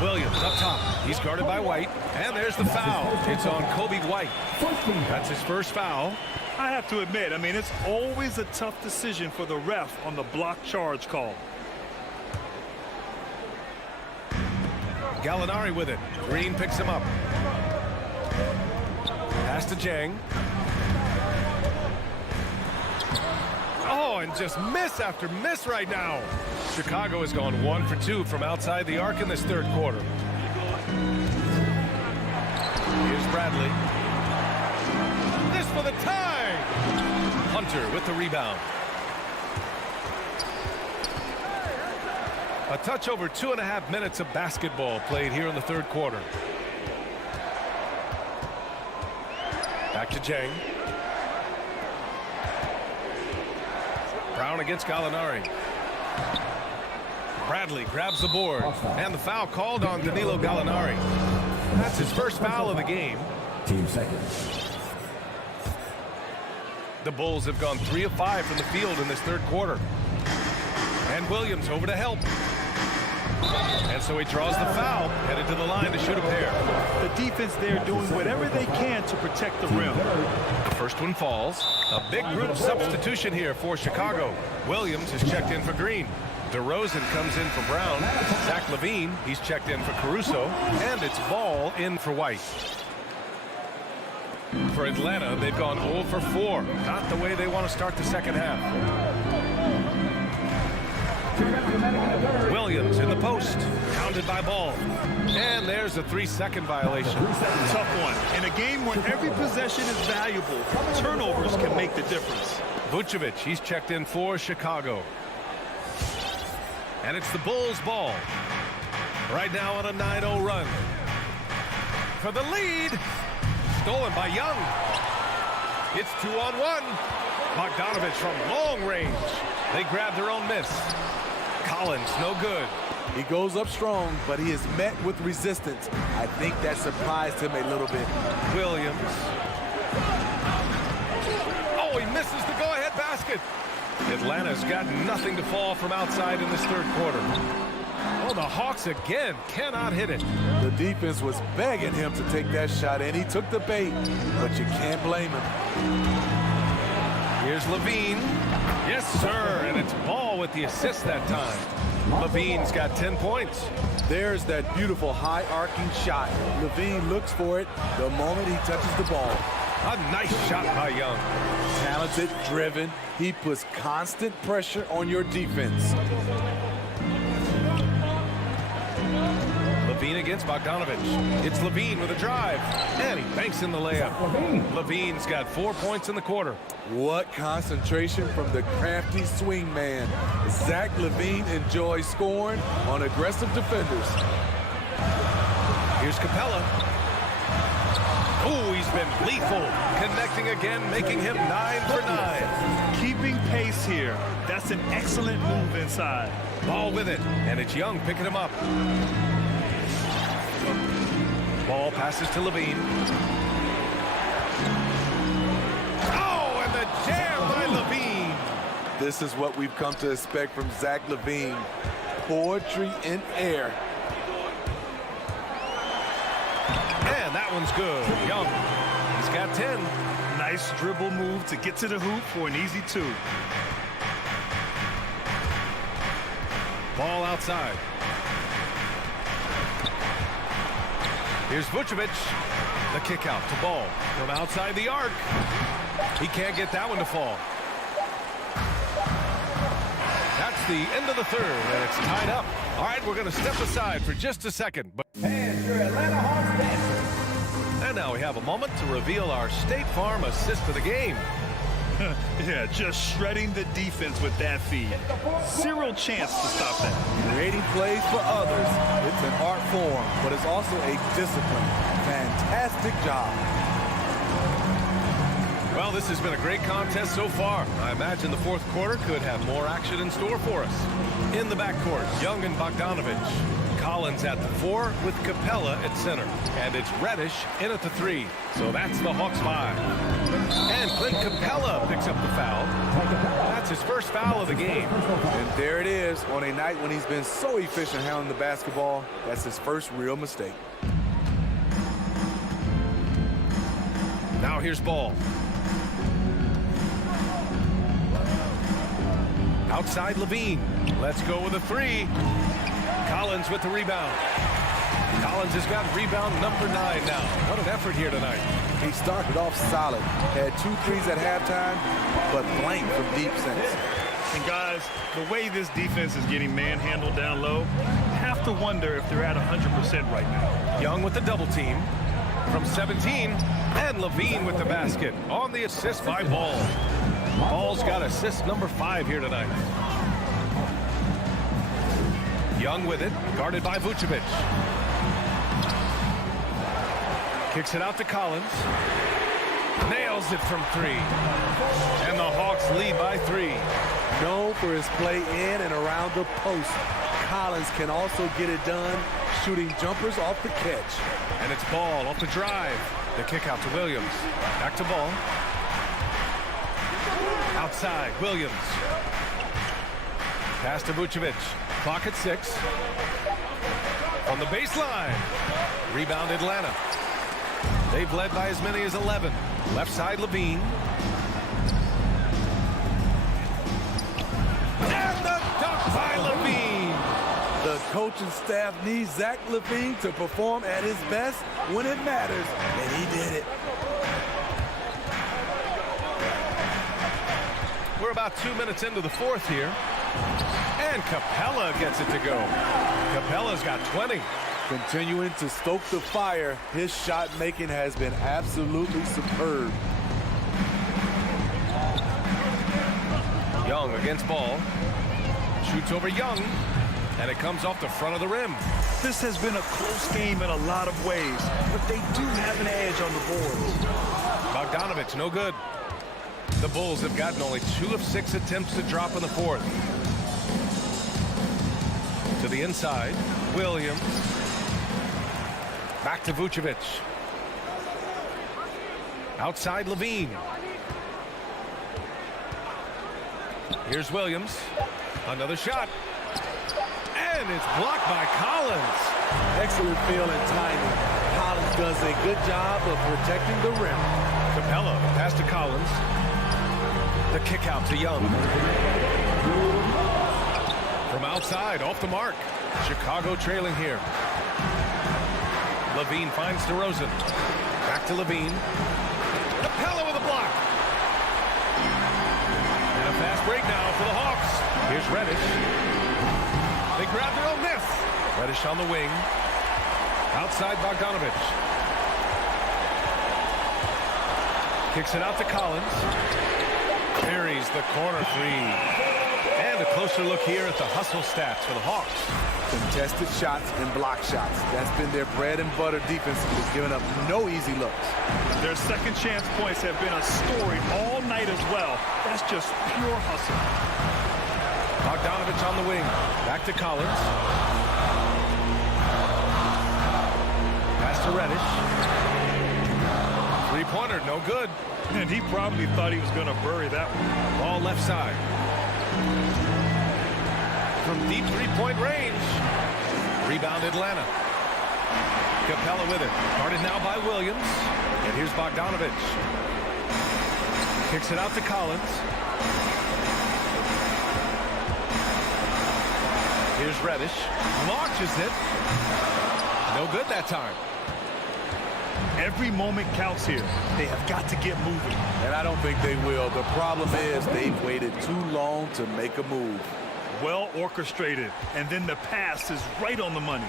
Williams up top. He's guarded by White. And there's the foul. It's on Kobe White. That's his first foul. I have to admit, I mean, it's always a tough decision for the ref on the block charge call. Gallinari with it. Green picks him up. Pass to Jang. Oh, and just miss after miss right now. Chicago has gone 1 for 2 from outside the arc in this third quarter. Here's Bradley. This for the tie. Hunter with the rebound. A touch over 2.5 minutes of basketball played here in the third quarter. Back to Jang. Brown against Gallinari. Bradley grabs the board, and the foul called on Danilo Gallinari. That's his first foul of the game. Team second. The Bulls have gone 3 of 5 from the field in this third quarter. And Williams over to help. And so he draws the foul, headed to the line to shoot a pair. The defense there doing whatever they can to protect the rim. The first one falls. A big group substitution here for Chicago. Williams is checked in for Green. DeRozan comes in for Brown. Zach LaVine, he's checked in for Caruso. And it's Ball in for White. For Atlanta, they've gone 0 for 4. Not the way they want to start the second half. Williams in the post, counted by Ball. And there's a 3-second violation. Tough one. In a game where every possession is valuable, turnovers can make the difference. Vucevic, he's checked in for Chicago. And it's the Bulls' ball. Right now on a 9-0 run. For the lead. Stolen by Young. It's 2-on-1. Bogdanovich from long range. They grab their own miss. Collins, no good. He goes up strong, but he is met with resistance. I think that surprised him a little bit. Williams. Oh, he misses the go-ahead basket. Atlanta's got nothing to fall from outside in this third quarter. Oh, the Hawks again cannot hit it. The defense was begging him to take that shot, and he took the bait, but you can't blame him. Here's LaVine. Yes, sir, and it's Ball with the assist that time. LaVine's got 10 points. There's that beautiful high-arcing shot. LaVine looks for it the moment he touches the ball. A nice shot by Young. Talented, driven. He puts constant pressure on your defense. LaVine against Bogdanovich. It's LaVine with a drive. And he banks in the layup. LaVine's got 4 points in the quarter. What concentration from the crafty swing man. Zach LaVine enjoys scoring on aggressive defenders. Here's Capella. Oh, he's been lethal. Connecting again, making him 9 for 9. Keeping pace here. That's an excellent move inside. Ball with it, and it's Young picking him up. Ball passes to LaVine. Oh, and the jam by LaVine. This is what we've come to expect from Zach LaVine. Poetry in air. And that one's good. Young, he's got 10. Nice dribble move to get to the hoop for an easy 2. Ball outside. Here's Vucevic. The kick out to Ball from outside the arc. He can't get that one to fall. That's the end of the third, and it's tied up. All right, we're going to step aside for just a second. And your Atlanta Hawks dancers. And now we have a moment to reveal our State Farm assist of the game. Yeah, just shredding the defense with that feed. Zero chance to stop that. Creating plays for others. It's an art form, but it's also a discipline. Fantastic job. Well, this has been a great contest so far. I imagine the fourth quarter could have more action in store for us. In the backcourt, Young and Bogdanovich. Collins at the 4 with Capella at center. And it's Reddish in at the 3. So that's the Hawks 5. And Clint Capella picks up the foul. That's his first foul of the game. And there it is. On a night when he's been so efficient handling the basketball, that's his first real mistake. Now here's Ball. Outside Levine. Let's go with a three. Collins with the rebound. Collins has got rebound number 9 now. What an effort here tonight. He started off solid, had 2 threes at halftime, but blanked from deep since. And guys, the way this defense is getting manhandled down low, I have to wonder if they're at 100% right now. Young with the double team from 17, and Levine with the basket on the assist by Ball. Ball's got assist number 5 here tonight. Young with it, guarded by Vucevic. Kicks it out to Collins. Nails it from 3. And the Hawks lead by 3. Known for his play in and around the post, Collins can also get it done shooting jumpers off the catch. And it's Ball off the drive. The kick out to Williams. Back to Ball. Outside, Williams. Pass to Vucevic. Clock at 6. On the baseline. Rebound Atlanta. They've led by as many as 11. Left side, Levine. And the dunk by Levine. The coaching staff needs Zach LaVine to perform at his best when it matters, and he did it. We're about 2 minutes into the 4th here. And Capella gets it to go. Capella's got 20. Continuing to stoke the fire, his shot making has been absolutely superb. Young against Ball. Shoots over Young. And it comes off the front of the rim. This has been a close game in a lot of ways, but they do have an edge on the boards. Bogdanovich, no good. The Bulls have gotten only 2 of 6 attempts to drop in the 4th. To the inside, Williams. Back to Vucevic. Outside Levine. Here's Williams. Another shot. And it's blocked by Collins. Excellent feel and timing. Collins does a good job of protecting the rim. Capella, pass to Collins. The kick out to Young. From outside, off the mark. Chicago trailing here. Levine finds DeRozan. Back to Levine. Capella with a block. And a fast break now for the Hawks. Here's Reddish. They grab their own miss. Reddish on the wing. Outside Bogdanovich. Kicks it out to Collins. Buries the corner 3. And a closer look here at the hustle stats for the Hawks. Contested shots and block shots. That's been their bread and butter defense. They've given up no easy looks. Their second chance points have been a story all night as well. That's just pure hustle. Bogdanovich on the wing. Back to Collins. Pass to Reddish. 3-pointer, no good. And he probably thought he was going to bury that one. Ball left side. From deep 3-point range. Rebound Atlanta. Capella with it. Guarded now by Williams. And here's Bogdanovich. Kicks it out to Collins. Here's Reddish. Launches it. No good that time. Every moment counts here. They have got to get moving. And I don't think they will. The problem is they've waited too long to make a move. Well orchestrated, and then the pass is right on the money.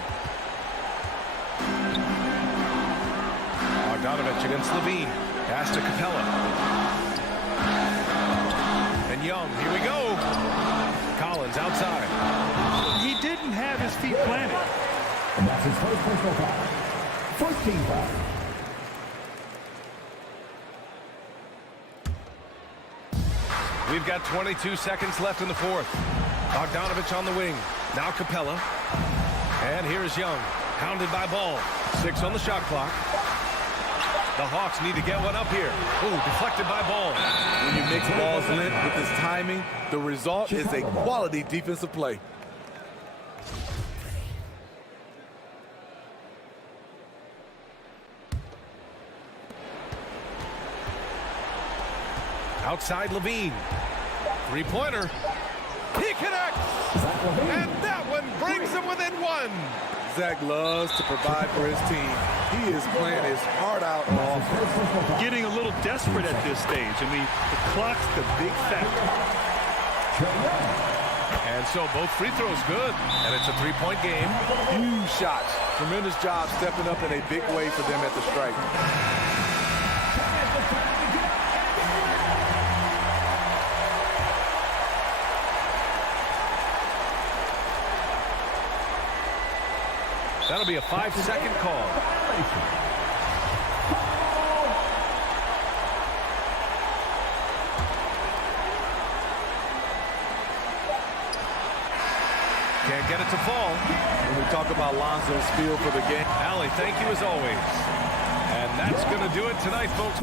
Bogdanovich against Levine. Pass to Capella. And Young, here we go. Collins outside. He didn't have his feet planted. And that's his first personal foul. First team foul. We've got 22 seconds left in the 4th. Bogdanovich on the wing. Now Capella. And here's Young. Hounded by Ball. 6 on the shot clock. The Hawks need to get one up here. Ooh, deflected by Ball. When you mix Ball's length with his timing, the result is a quality defensive play. Outside Levine. 3-pointer. He connects. And that one brings him within one. Zach loves to provide for his team. He is playing his heart out on offense. Getting a little desperate at this stage. I mean, the clock's the big factor. And so both free throws good. And it's a three-point game. Huge shots. Tremendous job stepping up in a big way for them at the stripe. That'll be a 5-second call. Can't get it to fall. When we talk about Lonzo's feel for the game. Allie, thank you as always. And that's going to do it tonight, folks.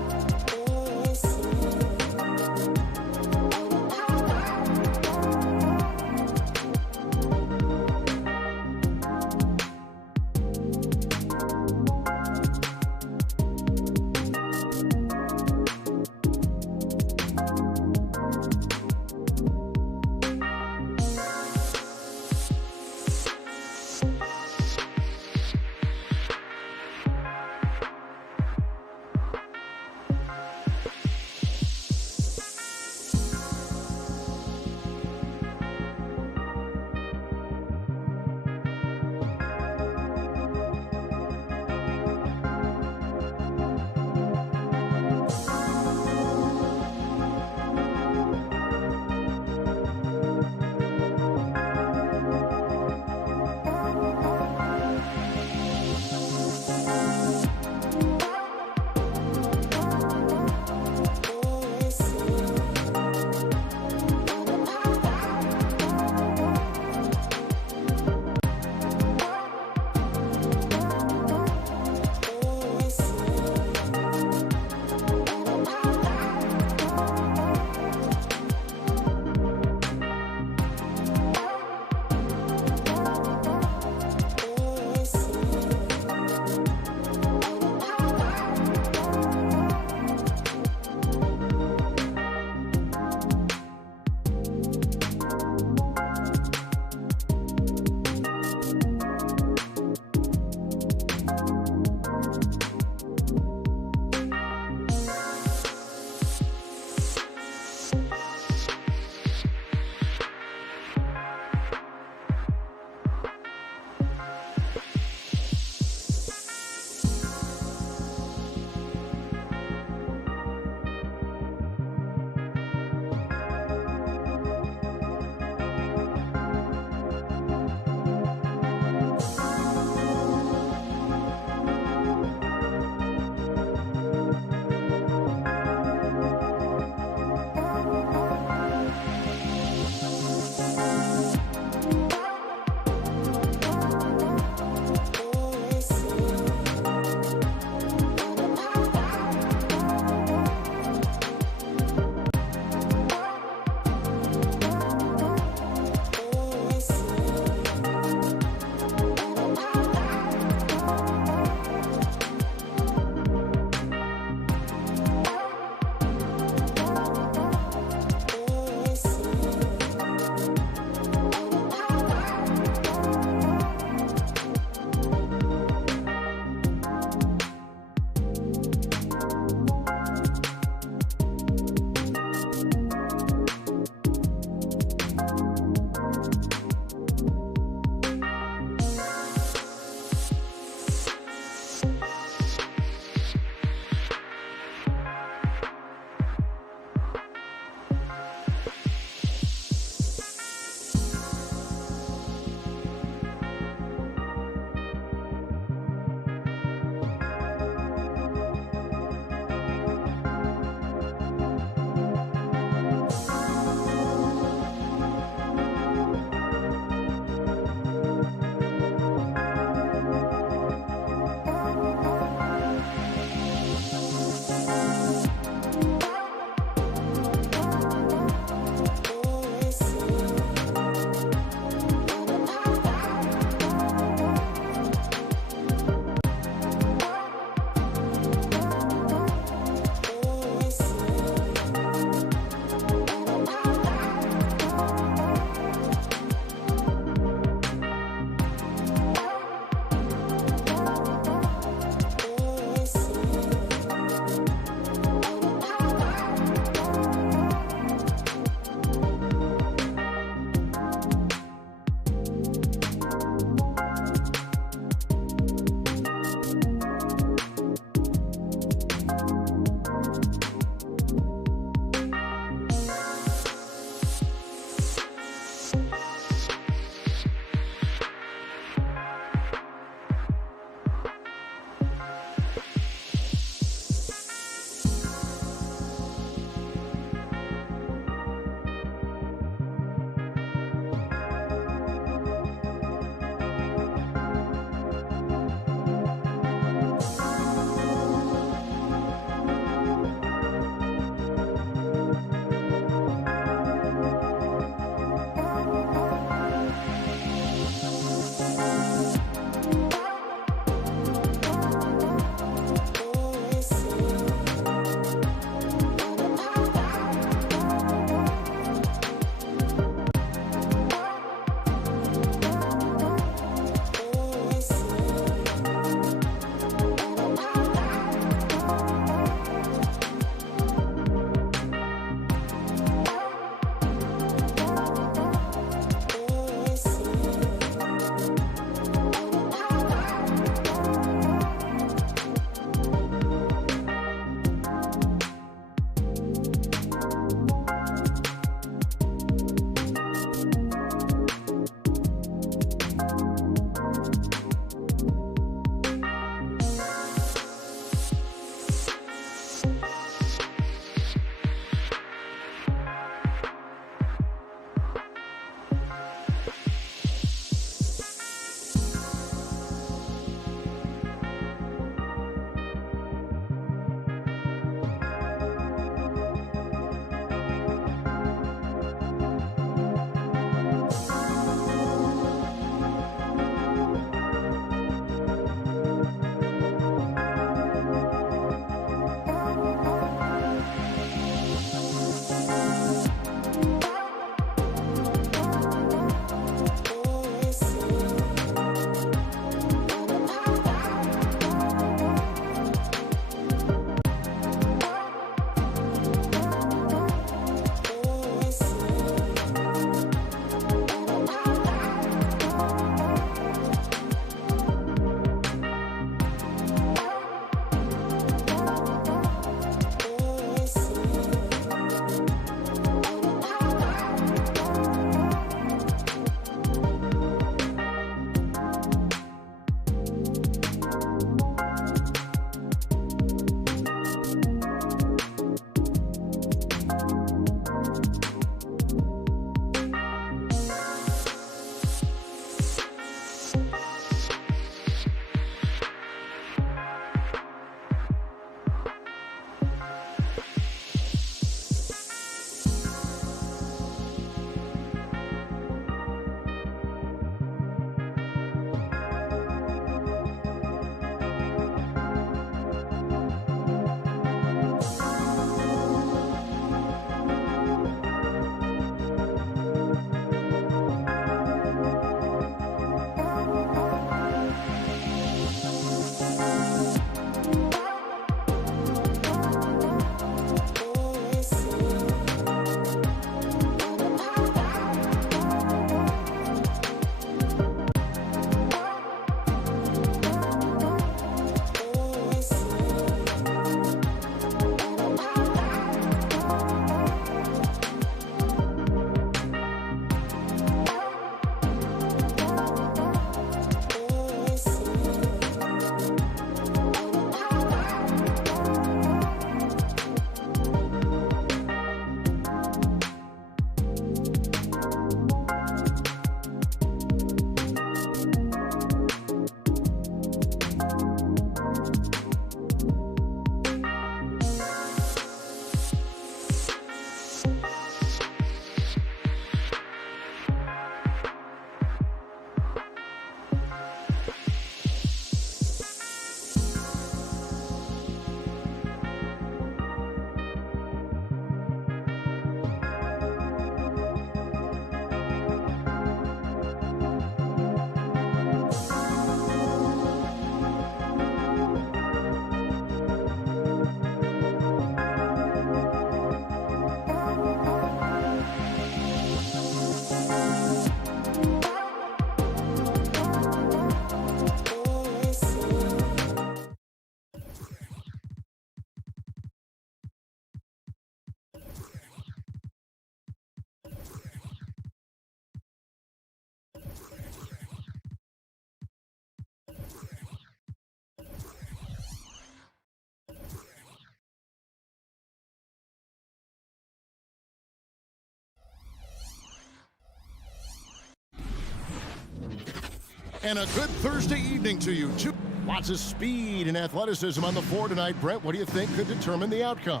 And a good Thursday evening to you, too. Lots of speed and athleticism on the floor tonight. Brett, what do you think could determine the outcome?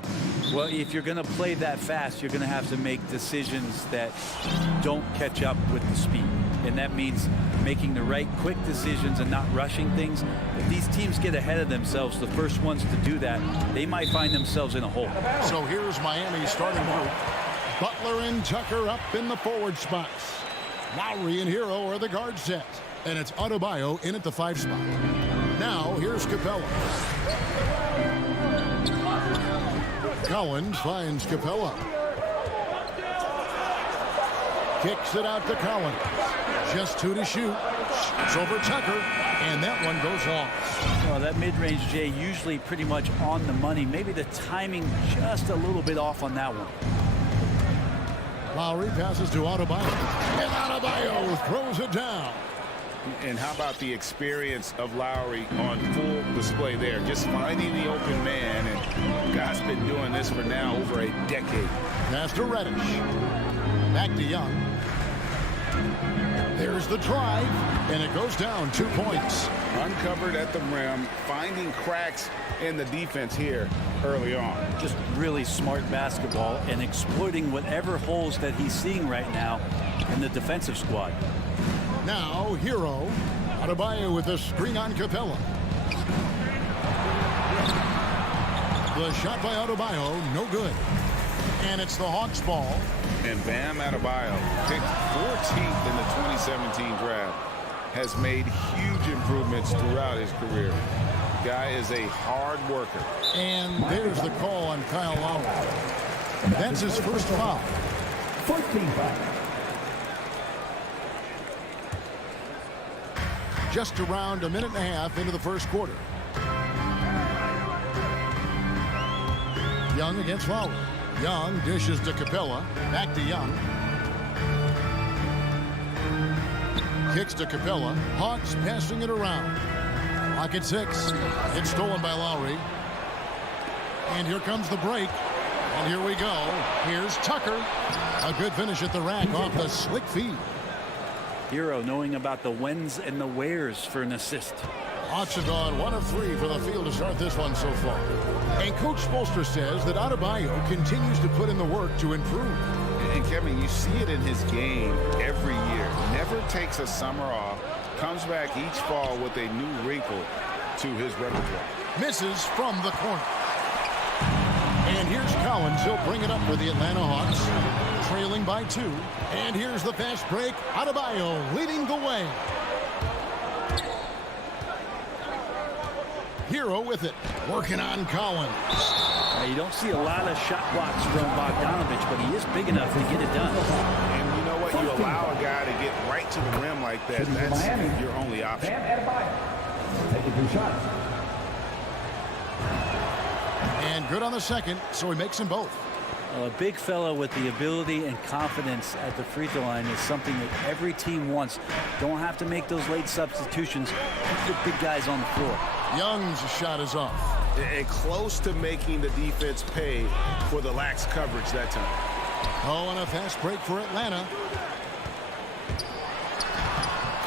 Well, if you're going to play that fast, you're going to have to make decisions that don't catch up with the speed. And that means making the right quick decisions and not rushing things. If these teams get ahead of themselves, the first ones to do that, they might find themselves in a hole. So here's Miami's starting group. Butler and Tucker up in the forward spots. Lowry and Hero are the guard set. And it's Adebayo in at the 5 spot. Now, here's Capella. Collins finds Capella. Kicks it out to Collins. Just 2 to shoot. It's over Tucker, and that one goes off. Well, that mid-range, Jay, usually pretty much on the money. Maybe the timing just a little bit off on that one. Lowry passes to Adebayo. And Adebayo throws it down. And how about the experience of Lowry on full display there? Just finding the open man, and God's been doing this for now over a decade. Pass to Reddish. Back to Young. There's the drive, and it goes down 2 points. Uncovered at the rim, finding cracks in the defense here early on. Just really smart basketball and exploiting whatever holes that he's seeing right now in the defensive squad. Now, Hero. Adebayo with a screen on Capella. The shot by Adebayo, no good. And it's the Hawks ball. And Bam Adebayo, picked 14th in the 2017 draft, has made huge improvements throughout his career. The guy is a hard worker. And there's the call on Kyle Lowry. That's his first foul. 14 foul. Just around a minute and a half into the first quarter. Young against Lowry. Young dishes to Capella. Back to Young. Kicks to Capella. Hawks passing it around. Clock at 6. It's stolen by Lowry. And here comes the break. And here we go. Here's Tucker. A good finish at the rack off the slick feed. Hero knowing about the whens and the wheres for an assist. Hawks have gone 1 of 3 for the field to start this one so far. And Coach Spoelstra says that Adebayo continues to put in the work to improve. And Kevin, you see it in his game every year. Never takes a summer off. Comes back each fall with a new wrinkle to his repertoire. Misses from the corner. And here's Collins. He'll bring it up for the Atlanta Hawks. Trailing by 2. And here's the fast break. Adebayo leading the way. Hero with it. Working on Collins. Now, you don't see a lot of shot blocks from Bogdanovich, but he is big enough to get it done. And you know what? You allow a guy to get right to the rim like that. That's your only option. Bam Adebayo. Taking 2 shots. And good on the second, so he makes them both. Well, a big fellow with the ability and confidence at the free throw line is something that every team wants. Don't have to make those late substitutions. Keep the big guys on the floor. Young's shot is off. And close to making the defense pay for the lax coverage that time. Oh, and a fast break for Atlanta.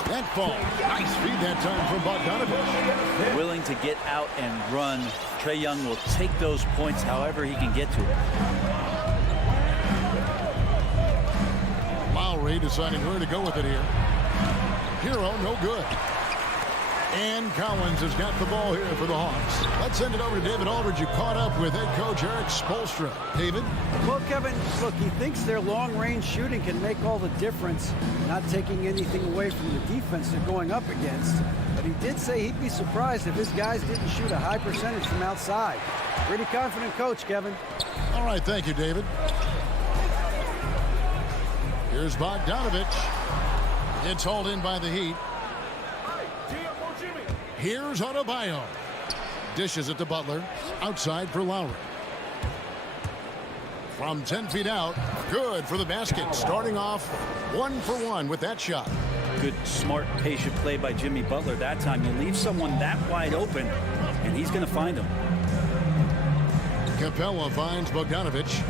That ball. Nice feed that time from Bogdanovich. Willing to get out and run. Trae Young will take those points however he can get to it. Lowry deciding where to go with it here. Hero, no good. And Collins has got the ball here for the Hawks. Let's send it over to David Aldridge, who caught up with head coach Eric Spoelstra. David? Well, Kevin, look, he thinks their long-range shooting can make all the difference, not taking anything away from the defense they're going up against. But he did say he'd be surprised if his guys didn't shoot a high percentage from outside. Pretty confident coach, Kevin. All right, thank you, David. Here's Bogdanovich. It's hauled in by the Heat. Here's Adebayo. Dishes it to Butler. Outside for Lowry. From 10 feet out. Good for the basket. Starting off 1 for 1 with that shot. Good, smart, patient play by Jimmy Butler that time. You leave someone that wide open, and he's going to find him. Capella finds Bogdanovich.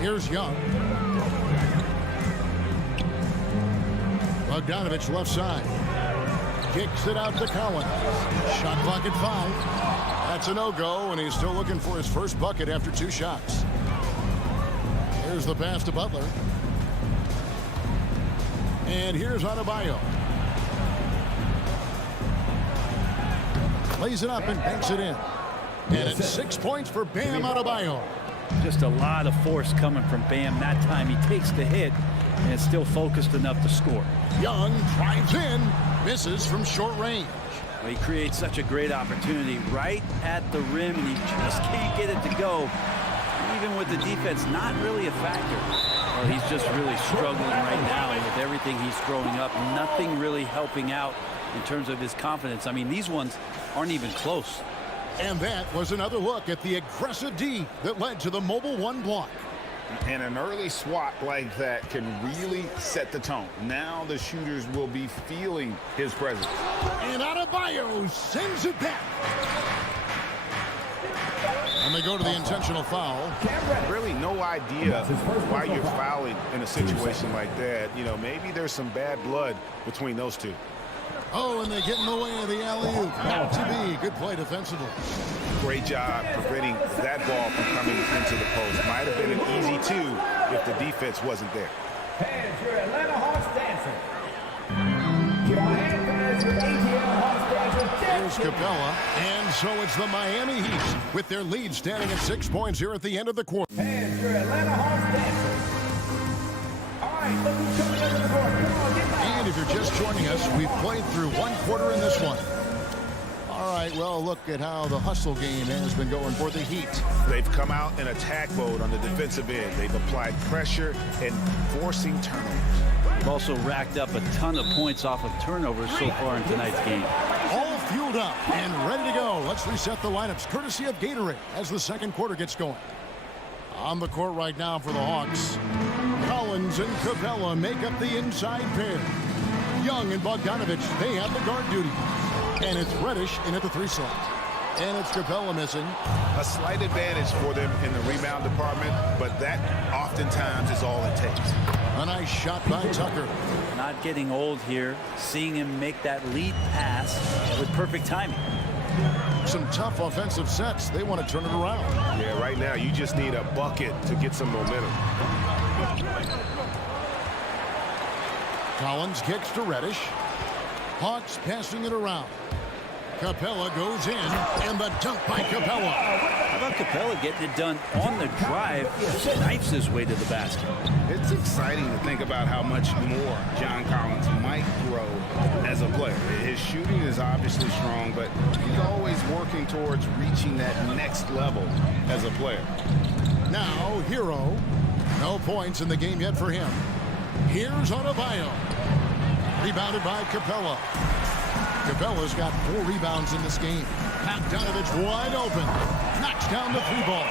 Here's Young. Bogdanovich left side. kicks it out to Collins. Shot clock at 5. That's a no-go, and he's still looking for his first bucket after 2 shots. Here's the pass to Butler. And here's Adebayo. Lays it up and banks it in. And it's 6 points for Bam Adebayo. Just a lot of force coming from Bam. That time he takes the hit and is still focused enough to score. Young drives in, misses from short range. Well, he creates such a great opportunity right at the rim, and he just can't get it to go. Even with the defense not really a factor. Well, he's just really struggling right now with everything he's throwing up. Nothing really helping out in terms of his confidence. I mean, these ones aren't even close. And that was another look at the aggressive D that led to the mobile 1 block. And an early swat like that can really set the tone. Now the shooters will be feeling his presence. And Adebayo sends it back. And they go to the intentional foul. Really no idea why you're fouling in a situation like that. You know, maybe there's some bad blood between those two. Oh, and they get in the way of the alley-oop. Not to be. Good play defensively. Great job preventing that ball from coming into the post. Might have been an easy 2 if the defense wasn't there. Fans, your Atlanta Hawks dancer. Your hand pass with ATL Hawks dancer. Here's Capella. And so it's the Miami Heat with their lead standing at 6 points here at the end of the quarter. Fans, your Atlanta Hawks dancer. All right, look who's coming under the court. Come on, get back. And if you're just joining us, we've played through 1 quarter in this one. All right, well, look at how the hustle game has been going for the Heat. They've come out in attack mode on the defensive end. They've applied pressure and forcing turnovers. They've also racked up a ton of points off of turnovers so far in tonight's game. All fueled up and ready to go. Let's reset the lineups, courtesy of Gatorade, as the second quarter gets going. On the court right now for the Hawks, Collins and Capella make up the inside pair. Young and Bogdanovich, they have the guard duty. And it's Reddish in at the 3 slot. And it's Capella missing. A slight advantage for them in the rebound department, but that oftentimes is all it takes. A nice shot by Tucker. Not getting old here. Seeing him make that lead pass with perfect timing. Some tough offensive sets. They want to turn it around. Yeah, right now you just need a bucket to get some momentum. Collins kicks to Reddish. Hawks passing it around. Capella goes in, and the dunk by Capella. How about Capella getting it done on the drive? Just knifes his way to the basket. It's exciting to think about how much more John Collins might grow as a player. His shooting is obviously strong, but he's always working towards reaching that next level as a player. Now, Hero. No points in the game yet for him. Here's Adebayo. Rebounded by Capella. Capella's got 4 rebounds in this game. Bogdanovich wide open. Knocks down the 3 ball.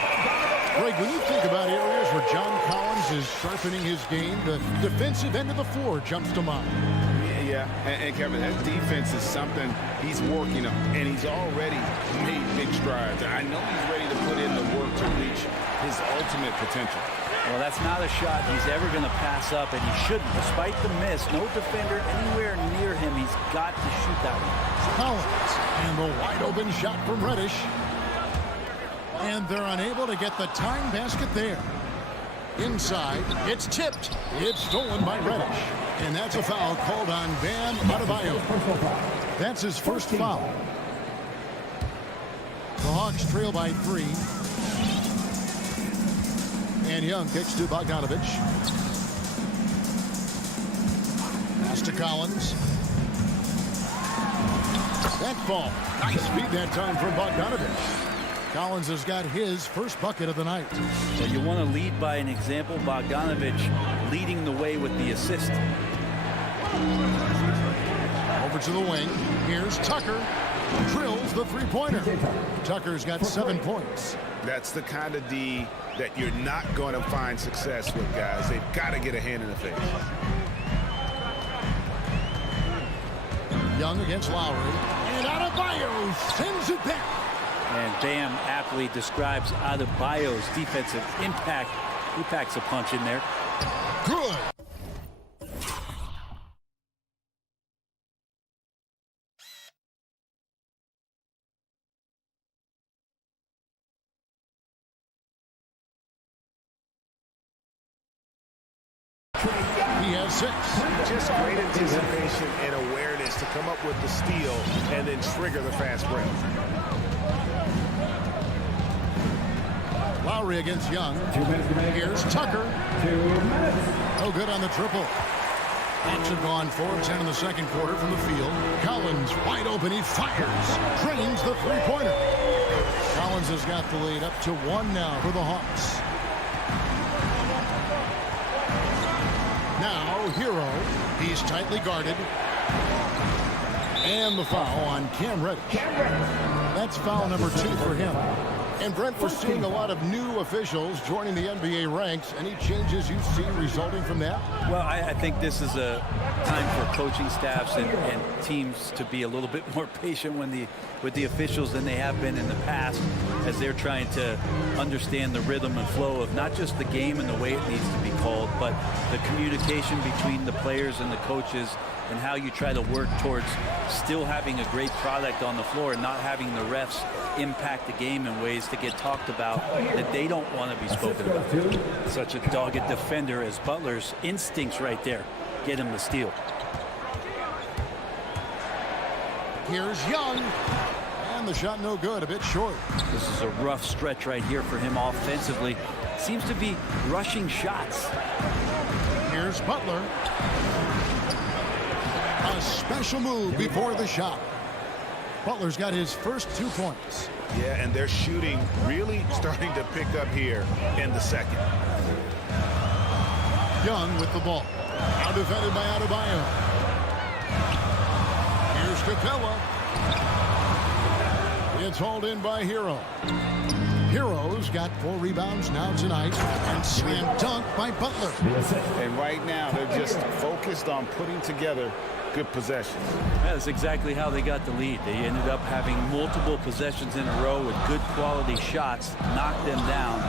Greg, when you think about areas where John Collins is sharpening his game, the defensive end of the floor jumps to mind. Yeah, and Kevin, that defense is something he's working on, and he's already made big strides. I know he's ready to put in the work to reach his ultimate potential. Well, that's not a shot he's ever going to pass up, and he shouldn't. Despite the miss, no defender anywhere near him. He's got to shoot that one. Collins, and the wide open shot from Reddish. And they're unable to get the time basket there. Inside, it's tipped. It's stolen by Reddish. And that's a foul called on Bam Adebayo. That's his first foul. The Hawks trail by 3. And Young kicks to Bogdanovich. Pass to Collins. That ball. Nice feed that time from Bogdanovich. Collins has got his first bucket of the night. So you want to lead by an example. Bogdanovich leading the way with the assist. Over to the wing. Here's Tucker. Drills the 3-pointer. Tucker's got 7 points. That's the kind of D that you're not going to find success with, guys. They've got to get a hand in the face. Young against Lowry. And Adebayo sends it back. And Bam aptly describes Adebayo's defensive impact. He packs a punch in there. Good. He has 6. Just great anticipation and awareness to come up with the steal and then trigger the fast break. Lowry against Young. 2 minutes remaining. Here's Tucker. 2 minutes. No good on the triple. Hawks have gone 4-10 in the second quarter from the field. Collins wide open. He fires. Drains the three-pointer. Collins has got the lead up to 1 now for the Hawks. Now Hero. He's tightly guarded. And the foul on Cam Reddish. That's foul number 2 for him. And Brent, we're seeing a lot of new officials joining the NBA ranks. Any changes you see resulting from that? Well, I think this is a time for coaching staffs and teams to be a little bit more patient with the officials than they have been in the past, as they're trying to understand the rhythm and flow of not just the game and the way it needs to be called, but the communication between the players and the coaches, and how you try to work towards still having a great product on the floor and not having the refs impact the game in ways to get talked about that they don't want to be spoken about. Such a dogged defender as Butler's instincts right there get him the steal. Here's Young. And the shot no good, a bit short. This is a rough stretch right here for him offensively. Seems to be rushing shots. Here's Butler. A special move before the shot. Butler's got his first 2 points. Yeah, and their shooting really starting to pick up here in the second. Young with the ball. Now defended by Adebayo. Here's Capella. It's hauled in by Hero. Hero's got 4 rebounds now tonight, and slam dunk by Butler. And right now, they're just focused on putting together good possessions. That's exactly how they got the lead. They ended up having multiple possessions in a row with good quality shots, knocked them down,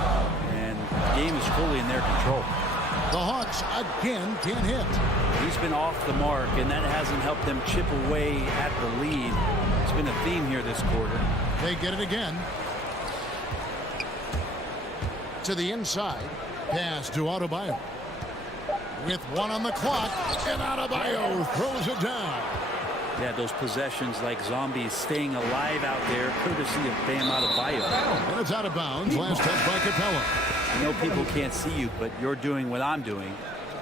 and the game is fully in their control. The Hawks again can't hit. He's been off the mark, and that hasn't helped them chip away at the lead. It's been a theme here this quarter. They get it again. To the inside. Pass to Adebayo. With 1 on the clock, and Adebayo throws it down. Yeah, those possessions like zombies staying alive out there, courtesy of Bam Adebayo. And it's out of bounds. Last touch by Capella. I know people can't see you, but you're doing what I'm doing,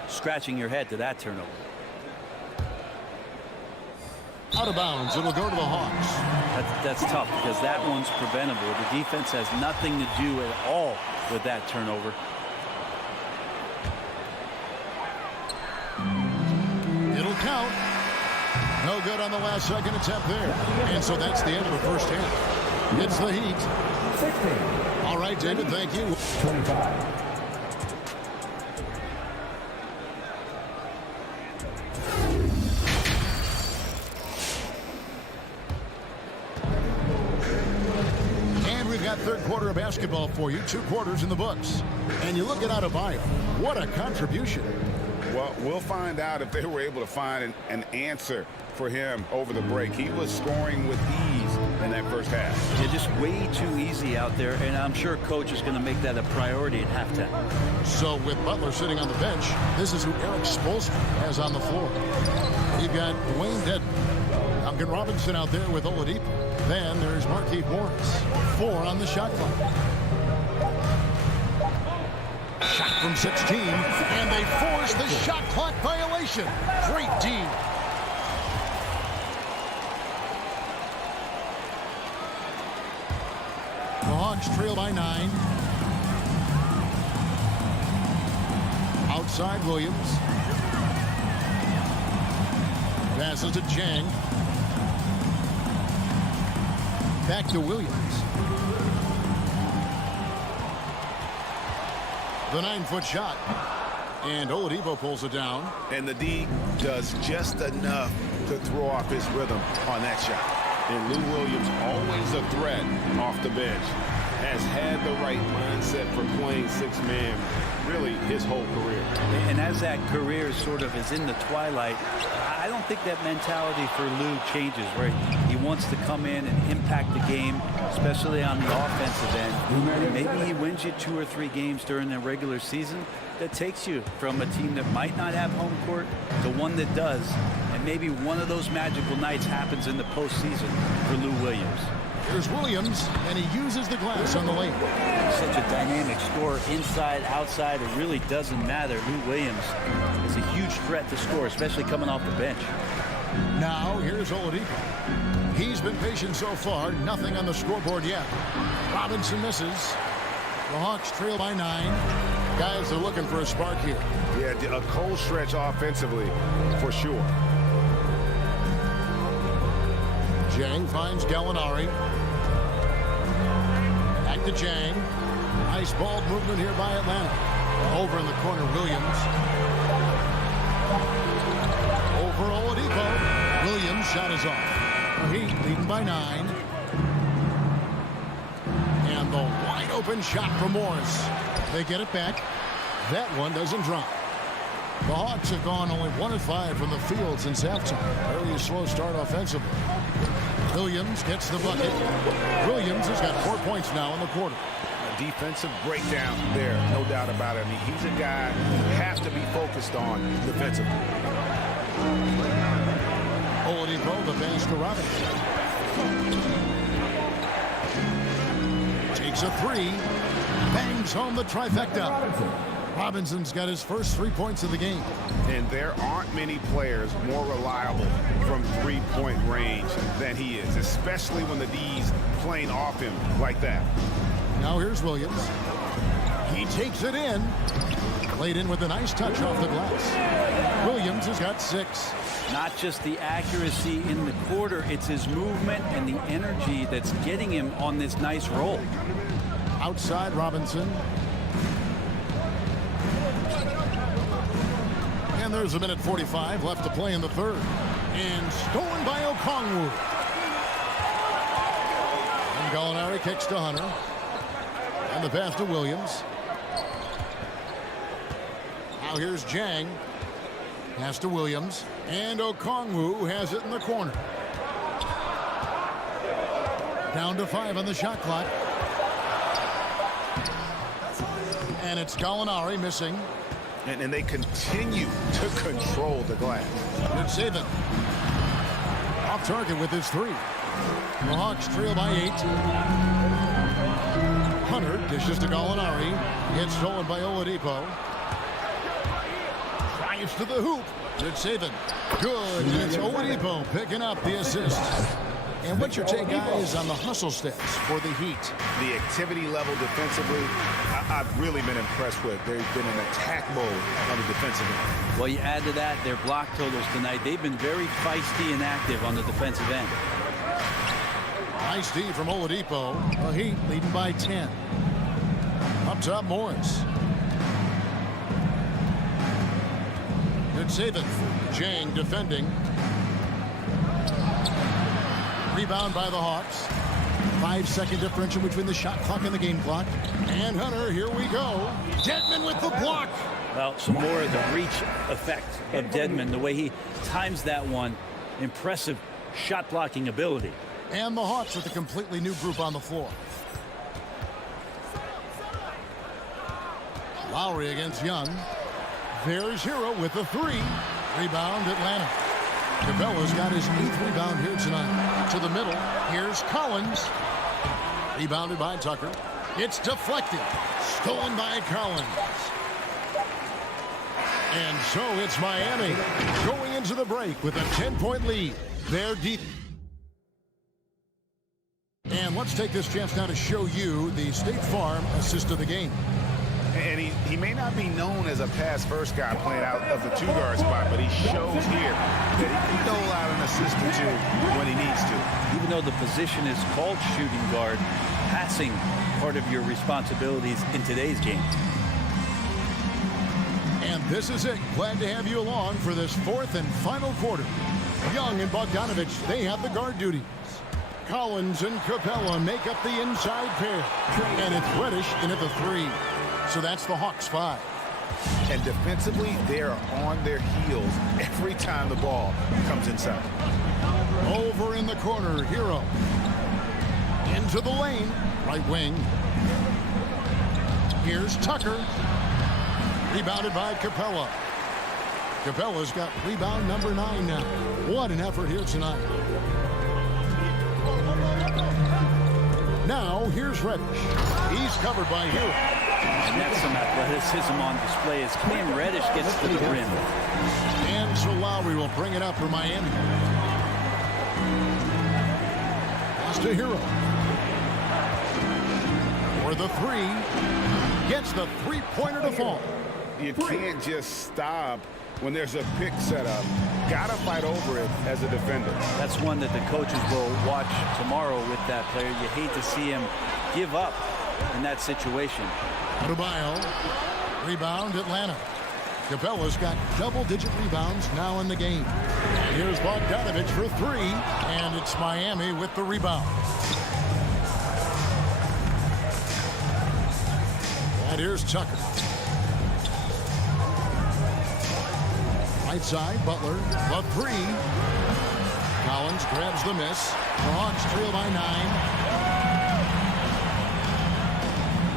scratching your head to that turnover. Out of bounds. It'll go to the Hawks. That's tough because that one's preventable. The defense has nothing to do at all with that turnover. It'll count. No good on the last second attempt there. And so that's the end of the first half. It's the Heat. 16. All right, David, thank you. 25. And we've got third quarter of basketball for you. 2 quarters in the books. And you look at Adebayo. What a contribution. Well, we'll find out if they were able to find an answer for him over the break. He was scoring with ease in that first half. They're just way too easy out there, and I'm sure coach is going to make that a priority at halftime. So with Butler sitting on the bench, this is who Eric Spoelstra has on the floor. You've got Wayne Dedmon, Duncan Robinson out there with Oladipo. Then there's Markieff Morris. 4 on the shot clock. Shot from 16, and they force the shot clock violation. Great D. The Hawks trail by 9. Outside Williams. Passes to Chang. Back to Williams. The 9-foot shot. And Oladipo pulls it down. And the D does just enough to throw off his rhythm on that shot. And Lou Williams always a threat off the bench. has had the right mindset for playing six-man really his whole career. And as that career sort of is in the twilight, I don't think that mentality for Lou changes, where he wants to come in and impact the game, especially on the offensive end. And maybe he wins you 2 or 3 games during the regular season that takes you from a team that might not have home court to one that does. And maybe one of those magical nights happens in the postseason for Lou Williams. Here's Williams, and he uses the glass on the lane. Such a dynamic scorer, inside, outside, it really doesn't matter. Lou Williams is a huge threat to score, especially coming off the bench. Now, here's Oladipo. He's been patient so far, nothing on the scoreboard yet. Robinson misses. The Hawks trail by 9. Guys are looking for a spark here. Yeah, a cold stretch offensively, for sure. Jang finds Gallinari. Back to Jang. Nice ball movement here by Atlanta. Over in the corner, Williams. Over Oladipo. Williams' shot is off. The Heat leading by 9. And the wide open shot from Morris. They get it back. That one doesn't drop. The Hawks have gone only 1 of 5 from the field since halftime. Very slow start offensively. Williams gets the bucket. Williams has got 4 points now in the quarter. A defensive breakdown there, no doubt about it. I mean, he's a guy you have to be focused on defensively. Oladipo, the pass to Robinson. Takes a 3. Bangs home the trifecta. Robinson's got his first 3 points of the game. And there aren't many players more reliable from three-point range than he is, especially when the D's playing off him like that. Now here's Williams. He takes it in. Laid in with a nice touch off the glass. Williams has got 6. Not just the accuracy in the quarter, it's his movement and the energy that's getting him on this nice roll. Outside Robinson. And there's a minute 45 left to play in the third. And stolen by Okongwu. And Gallinari kicks to Hunter. And the pass to Williams. Now here's Jang. Pass to Williams. And Okongwu has it in the corner. Down to 5 on the shot clock. And it's Gallinari missing. And they continue to control the glass. Good saving. Off target with his 3. The Hawks trail by 8. Hunter dishes to Gallinari. Gets stolen by Oladipo. Drives to the hoop. Good saving. Good. And it's Oladipo picking up the assist. And what's your take, guys, on the hustle stats for the Heat? The activity level defensively, I've really been impressed with. There's been an attack mode on the defensive end. Well, you add to that their block totals tonight. They've been very feisty and active on the defensive end. Nice D from Oladipo. The Heat leading by 10. Up top, Morris. Good saving. Jang defending. Rebound by the Hawks. 5-second differential between the shot clock and the game clock. And Hunter, here we go. Dedmon with the block. Well, some more of the reach effect of Dedmon, the way he times that one. Impressive shot blocking ability. And the Hawks with a completely new group on the floor. Lowry against Young. There's Hero with the 3. Rebound Atlanta. Capella's got his 8th rebound here tonight. To the middle. Here's Collins. Rebounded by Tucker. It's deflected. Stolen by Collins. And so it's Miami going into the break with a 10-point lead. They're deep. And let's take this chance now to show you the State Farm assist of the game. And he may not be known as a pass-first guy playing out of the 2-guard spot, but he shows here that he can dole out an assist or 2 when he needs to. Even though the position is called shooting guard, passing part of your responsibilities in today's game. And this is it. Glad to have you along for this 4th and final quarter. Young and Bogdanovich, they have the guard duties. Collins and Capella make up the inside pair. And it's Reddish in at the 3. So that's the Hawks 5. And defensively, they're on their heels every time the ball comes inside. Over in the corner, Hero. Into the lane, right wing. Here's Tucker. Rebounded by Capella. Capella's got rebound number 9 now. What an effort here tonight. Now, here's Reddish. He's covered by Hero. And that's some athleticism on display as Cam Reddish gets to the rim. And so Lowry will bring it up for Miami. Pass to Hero. For the 3. Gets the three-pointer to fall. You can't just stop when there's a pick set up. Gotta fight over it as a defender. That's one that the coaches will watch tomorrow with that player. You hate to see him give up in that situation. Adebayo. Rebound, Atlanta. Capella's got double-digit rebounds now in the game. Here's Bogdanovich for 3, and it's Miami with the rebound. And here's Tucker. Right side, Butler, the 3. Collins grabs the miss. The Hawks trail by 9.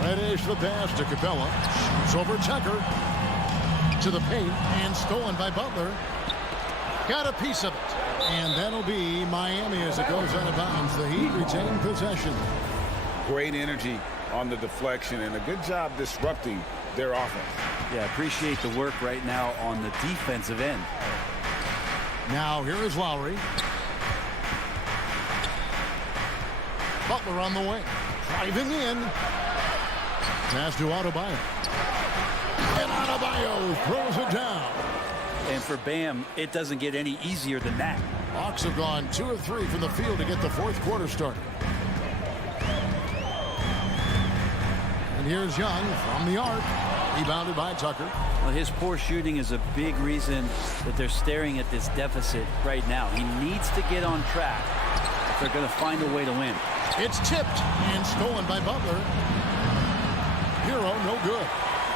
Reddish the pass to Capella. Shoots over Tucker. To the paint, and stolen by Butler. Got a piece of it. And that'll be Miami as it goes out of bounds. The Heat retain possession. Great energy on the deflection and a good job disrupting their offense. Yeah, appreciate the work right now on the defensive end. Now here is Lowry. Butler on the wing. Driving in. Pass to Adebayo. And Adebayo throws it down. And for Bam, it doesn't get any easier than that. Hawks have gone 2 of 3 from the field to get the fourth quarter started. And here's Young from the arc. Rebounded by Tucker. Well, his poor shooting is a big reason that they're staring at this deficit right now. He needs to get on track if they're going to find a way to win. It's tipped and stolen by Butler. Hero, no good.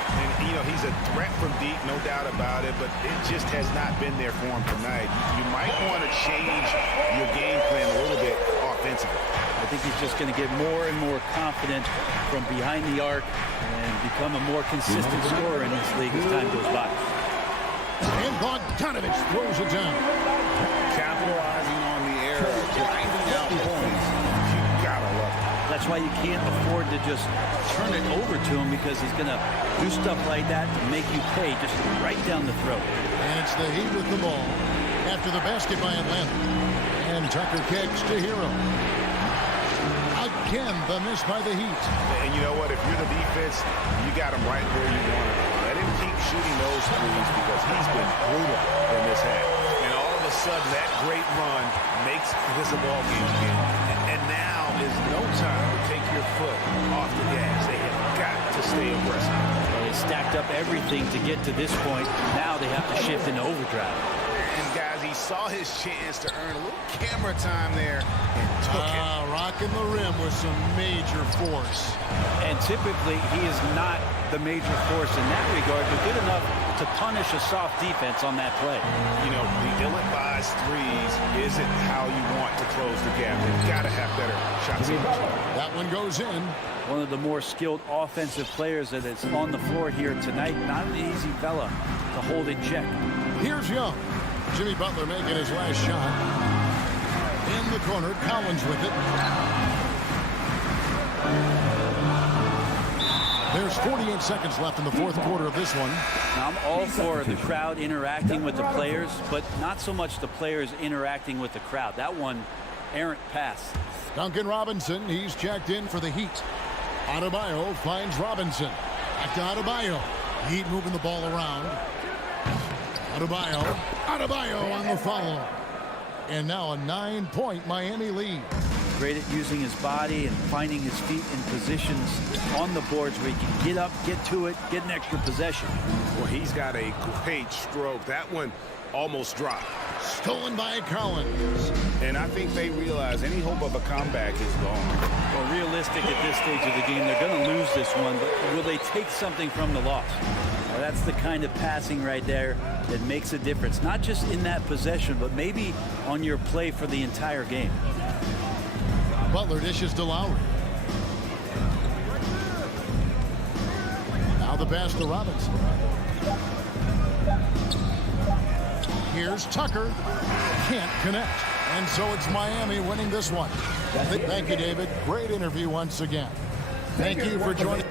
And, you know, he's a threat from deep, no doubt about it, but it just has not been there for him tonight. You might want to change your game plan a little bit offensively. I think he's just going to get more and more confident from behind the arc and become a more consistent scorer in this league as time goes by. And Bogdanovich throws it down. Capitalizing on the error, grinding out points. You gotta love it. That's why you can't afford to just turn it over to him, because he's going to do stuff like that to make you pay just right down the throat. And it's the Heat with the ball after the basket by Atlanta. And Tucker kicks to Hero. Again, the miss by the Heat. And you know what? If you're the defense, you got him right where you want him. Let him keep shooting those threes because he's been brutal in this half. And all of a sudden, that great run makes this a ball game again. And now is no time to take your foot off the gas. They have got to stay aggressive. Well, they stacked up everything to get to this point. Now they have to shift into overdrive. And guys, he saw his chance to earn a little camera time there and took it. Rocking the rim with some major force. And typically, he is not the major force in that regard, but good enough to punish a soft defense on that play. You know, the ill-advised threes isn't how you want to close the gap. They've got to have better shots. That one goes in. One of the more skilled offensive players that is on the floor here tonight. Not an easy fella to hold in check. Here's Young. Jimmy Butler making his last shot. In the corner, Collins with it. There's 48 seconds left in the fourth quarter of this one. Now, I'm all for the crowd interacting with the players, but not so much the players interacting with the crowd. That one, errant pass. Duncan Robinson, he's checked in for the Heat. Adebayo finds Robinson. Back to Adebayo. Heat moving the ball around. Adebayo on the follow. And now a 9-point Miami lead. Great at using his body and finding his feet in positions on the boards where he can get up, get to it, get an extra possession. Well, he's got a great stroke. That one almost dropped. Stolen by Collins. And I think they realize any hope of a comeback is gone. Well, realistic at this stage of the game, they're going to lose this one, but will they take something from the loss? Now, that's the kind of passing right there that makes a difference, not just in that possession, but maybe on your play for the entire game. Butler dishes to Lowry. Now the pass to Robinson. Here's Tucker. Can't connect. And so it's Miami winning this one. Thank you, David. Great interview once again. Thank you for joining.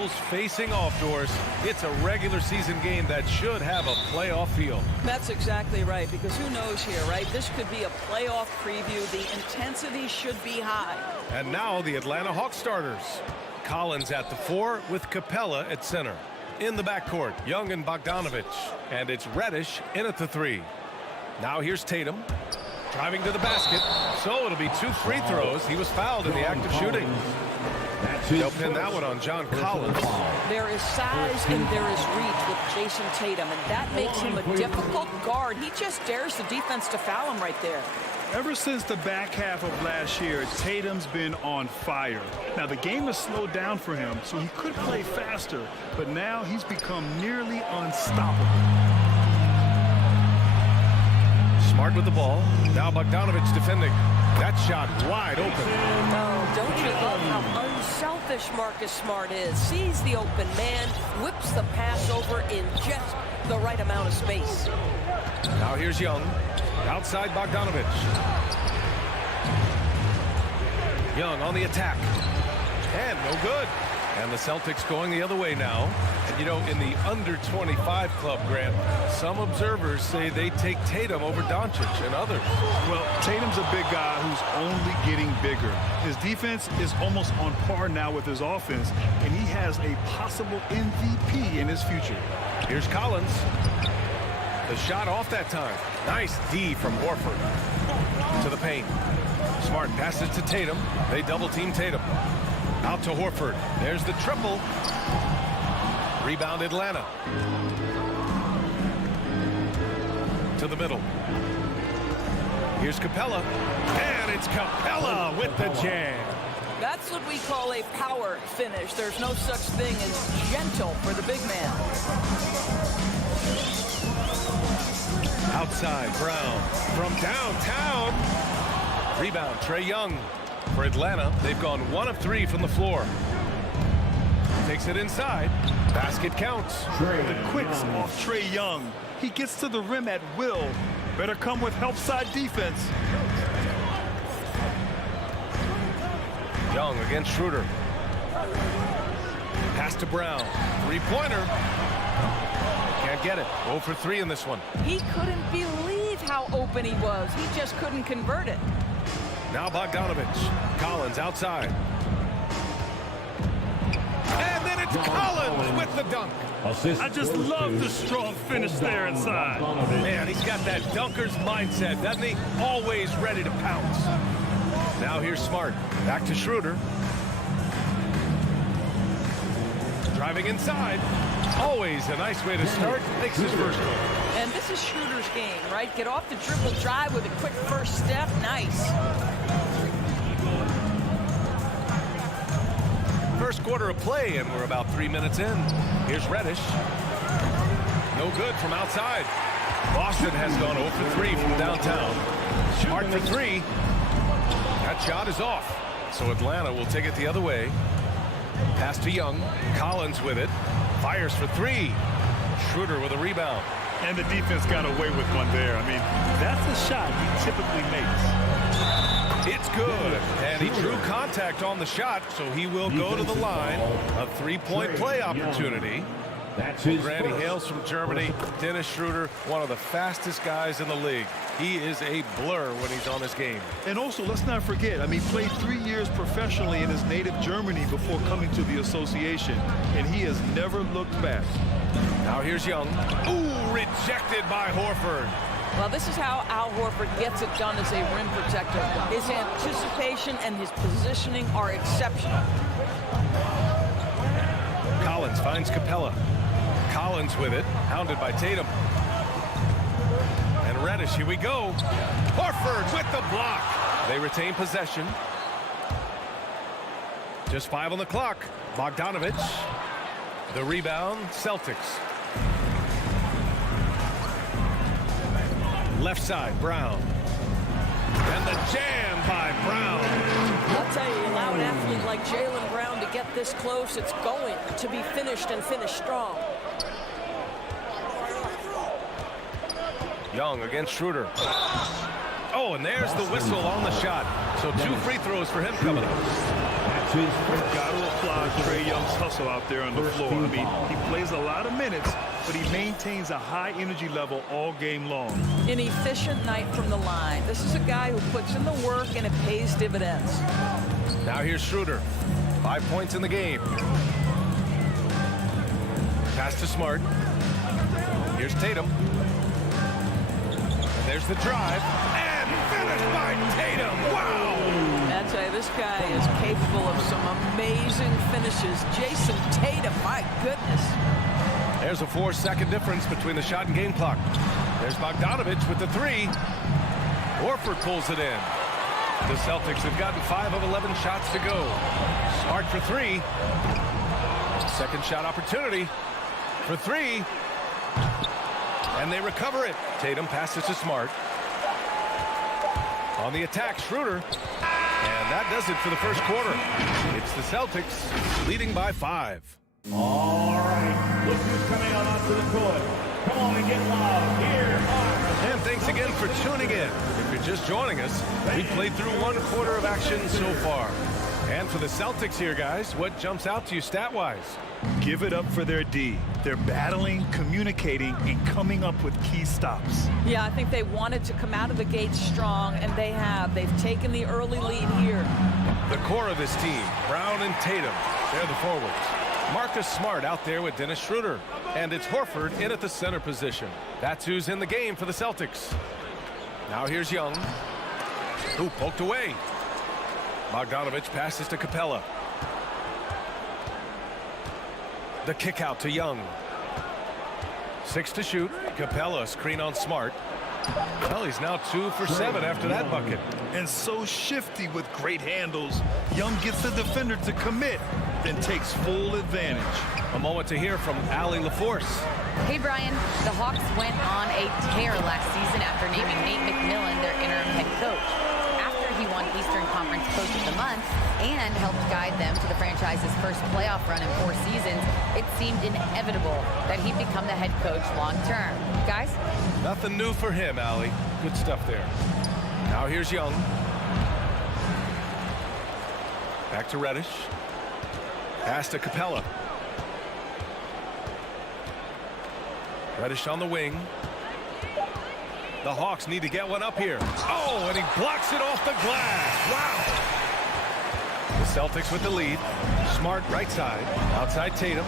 rivals facing off, Doris. It's a regular season game that should have a playoff feel. That's exactly right, because who knows here, right? This could be a playoff preview. The intensity should be high. And now the Atlanta Hawks starters. Collins at the 4 with Capella at center. In the backcourt, Young and Bogdanovich. And it's Reddish in at the 3. Now here's Tatum. Driving to the basket. So it'll be 2 free throws. He was fouled in the act of shooting. They'll pin that one on John Collins. There is size and there is reach with Jason Tatum, and that makes him a difficult guard. He just dares the defense to foul him right there. Ever since the back half of last year, Tatum's been on fire. Now, the game has slowed down for him, so he could play faster, but now he's become nearly unstoppable. Smart with the ball. Now Bogdanovich defending. That shot wide open. Oh, don't you love how unselfish Marcus Smart is? Sees the open man, whips the pass over in just the right amount of space. Now here's Young. Outside Bogdanovich. Young on the attack. And no good. And the Celtics going the other way now. And you know, in the under 25 club, Grant, some observers say they take Tatum over Doncic and others. Well, Tatum's a big guy who's only getting bigger. His defense is almost on par now with his offense, and he has a possible MVP in his future. Here's Collins. The shot off that time. Nice D from Horford. To the paint. Smart passes to Tatum. They double team Tatum. Out to Horford. There's the triple. Rebound Atlanta. To the middle. Here's Capella. And it's Capella with the jam. That's what we call a power finish. There's no such thing as gentle for the big man. Outside, Brown. From downtown. Rebound, Trae Young. For Atlanta, they've gone 1 of 3 from the floor. Takes it inside. Basket counts. The quicks off Trae Young. He gets to the rim at will. Better come with help side defense. Young against Schroeder. Pass to Brown. 3-pointer. Can't get it. 0 for 3 in this one. He couldn't believe how open he was. He just couldn't convert it. Now Bogdanovich. Collins outside. And then it's Collins with the dunk. I just love the strong finish there inside. Man, he's got that dunker's mindset, doesn't he? Always ready to pounce. Now here's Smart. Back to Schroeder. Driving inside. Always a nice way to start. Makes his first goal. And this is Schroeder's game, right? Get off the dribble drive with a quick first step. Nice. First quarter of play, and we're about 3 minutes in. Here's Reddish. No good from outside. Boston has gone 0 for 3 from downtown. Smart for 3. That shot is off. So Atlanta will take it the other way. Pass to Young. Collins with it. Fires for 3. Schroeder with a rebound. And the defense got away with one there. I mean, that's the shot he typically makes. It's good. And he drew contact on the shot, so he will go to the line. A 3-point play opportunity. Grant, he hails from Germany. Dennis Schroeder, one of the fastest guys in the league. He is a blur when he's on his game. And also, let's not forget, I mean, he played 3 years professionally in his native Germany before coming to the association, and he has never looked back. Now here's Young. Ooh, rejected by Horford. Well, this is how Al Horford gets it done as a rim protector. His anticipation and his positioning are exceptional. Collins finds Capella. Collins with it, hounded by Tatum. And Reddish, here we go. Horford with the block. They retain possession. Just 5 on the clock. Bogdanovich. The rebound, Celtics. Left side, Brown. And the jam by Brown. I'll tell you, allow an athlete like Jaylen Brown to get this close, it's going to be finished and finished strong. Young against Schroeder. Oh, and there's the whistle on the shot. So 2 free throws for him coming up. Got to applaud Trae Young's hustle out there on the floor. I mean, he plays a lot of minutes, but he maintains a high energy level all game long. An efficient night from the line. This is a guy who puts in the work and it pays dividends. Now here's Schroeder. 5 points in the game. Pass to Smart. Here's Tatum. And there's the drive. And finished by Tatum. Wow! I tell you, this guy is capable of some amazing finishes. Jason Tatum, my goodness. There's a 4-second difference between the shot and game clock. There's Bogdanovich with the 3. Horford pulls it in. The Celtics have gotten 5 of 11 shots to go. Smart for 3. Second shot opportunity for 3. And they recover it. Tatum passes to Smart. On the attack, Schroeder. And that does it for the first quarter. It's the Celtics leading by 5. All right, look who's coming on onto the court. Come on and get loud. Here are... And thanks again for tuning in. If you're just joining us, we played through 1 quarter of action so far. And for the Celtics here, guys, what jumps out to you stat-wise? Give it up for their D. They're battling, communicating, and coming up with key stops. Yeah, I think they wanted to come out of the gate strong, and they have. They've taken the early lead here. The core of this team, Brown and Tatum, they're the forwards. Marcus Smart out there with Dennis Schroeder. And it's Horford in at the center position. That's who's in the game for the Celtics. Now here's Young, who poked away. Bogdanovich passes to Capella. The kick out to Young. 6 to shoot. Capella screen on Smart. Well, he's now 2 for 7 after that bucket. And so shifty with great handles. Young gets the defender to commit, then takes full advantage. A moment to hear from Allie LaForce. Hey, Brian. The Hawks went on a tear last season after naming Nate McMillan their interim head coach. After he won Eastern Conference Coach of the Month and helped guide them to the franchise's first playoff run in 4 seasons, it seemed inevitable that he'd become the head coach long term. Guys? Nothing new for him, Allie. Good stuff there. Now here's Young. Back to Reddish. Pass to Capella. Reddish on the wing. The Hawks need to get one up here. Oh, and he blocks it off the glass. Wow. The Celtics with the lead. Smart right side. Outside Tatum.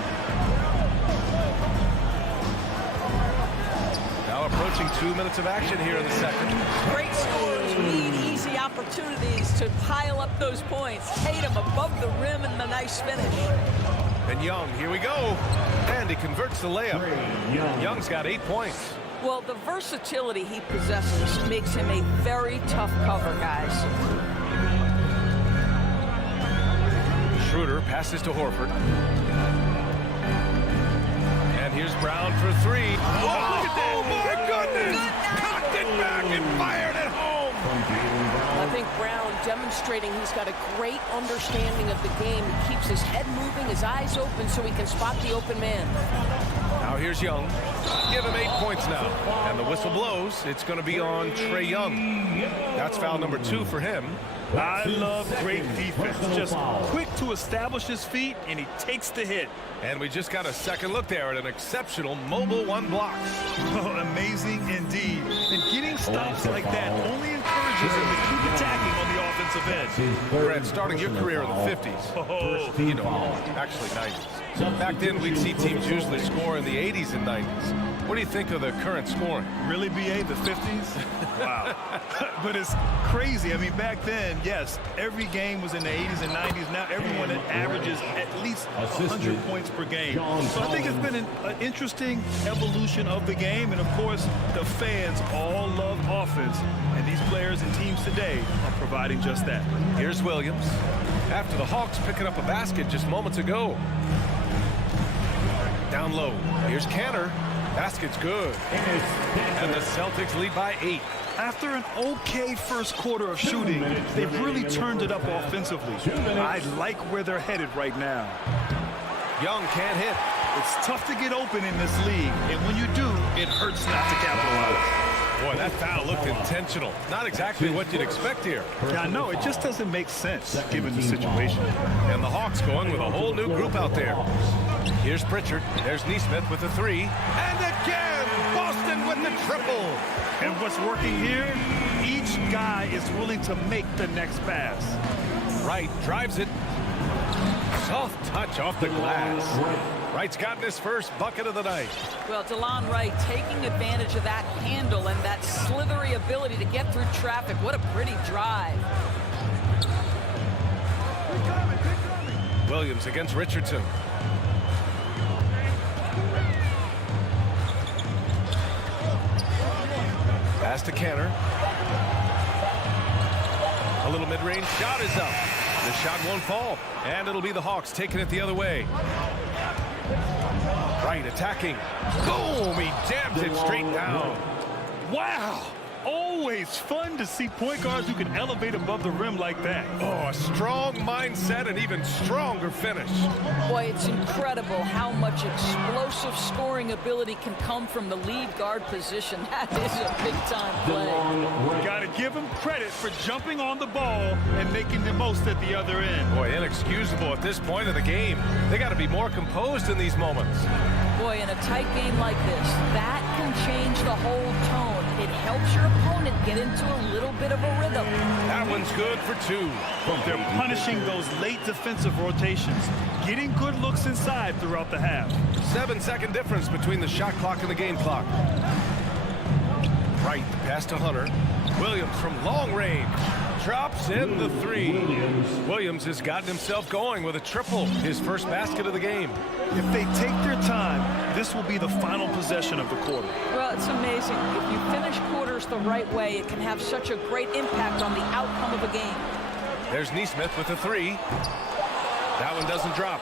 Now approaching 2 minutes of action here in the second. Great scores need easy opportunities to pile up those points. Tatum above the rim and the nice finish. And Young, here we go. And he converts the layup. Young's got 8 points. Well, the versatility he possesses makes him a very tough cover, guys. Schroeder passes to Horford. And here's Brown for 3. Oh, look at that. Oh, my goodness. Cocked it back and fired it home. I think Brown demonstrating he's got a great understanding of the game. He keeps his head moving, his eyes open so he can spot the open man. Now here's Young. Give him 8 points now. And the whistle blows. It's going to be on Trae Young. That's foul number 2 for him. I love great defense. Just quick to establish his feet, and he takes the hit. And we just got a second look there at an exceptional mobile 1 block. Oh, amazing indeed. And getting stops like that only encourages him to keep attacking on the offensive end. Brad, starting your career in the 50s. Oh, you know, actually 90s. Back then, we'd see teams usually score in the 80s and 90s. What do you think of the current scoring? Really, BA, the 50s? Wow. But it's crazy. I mean, back then, yes, every game was in the 80s and 90s. Now everyone averages at least 100 points per game. So I think it's been an interesting evolution of the game. And, of course, the fans all love offense. And these players and teams today are providing just that. Here's Williams. After the Hawks picking up a basket just moments ago. Down low. Here's Cantor. Basket's good. And the Celtics lead by 8. After an okay first quarter of shooting, they've really turned it up offensively. I like where they're headed right now. Young can't hit. It's tough to get open in this league, and when you do, it hurts not to capitalize. Boy, that foul looked intentional. Not exactly what you'd expect here. Yeah, I know. It just doesn't make sense given the situation. And the Hawks going with a whole new group out there. Here's Pritchard. There's Neesmith with the three. And again, Boston with the triple. And what's working here, each guy is willing to make the next pass. Wright drives it. Soft touch off the glass. Wright's gotten his first bucket of the night. Well, DeLon Wright taking advantage of that handle and that slithery ability to get through traffic. What a pretty drive. Williams against Richardson. Pass to Canner. A little mid-range shot is up. The shot won't fall, and it'll be the Hawks taking it the other way. Wright attacking. Boom! He jams it straight down. Wow! Always fun to see point guards who can elevate above the rim like that. Oh, a strong mindset and even stronger finish. Boy, it's incredible how much explosive scoring ability can come from the lead guard position. That is a big-time play. Got to give him credit for jumping on the ball and making the most at the other end. Boy, inexcusable at this point of the game. They got to be more composed in these moments. Boy, in a tight game like this, that can change the whole tone. It helps your opponent get into a little bit of a rhythm. That one's good for two. They're punishing those late defensive rotations, getting good looks inside throughout the half. 7-second difference between the shot clock and the game clock. Wright, pass to Hunter. Williams from long range. Drops in the three. Williams has gotten himself going with a triple. His first basket of the game. If they take their time, this will be the final possession of the quarter. Well, it's amazing. If you finish quarters the right way, it can have such a great impact on the outcome of a game. There's Neesmith with the three. That one doesn't drop.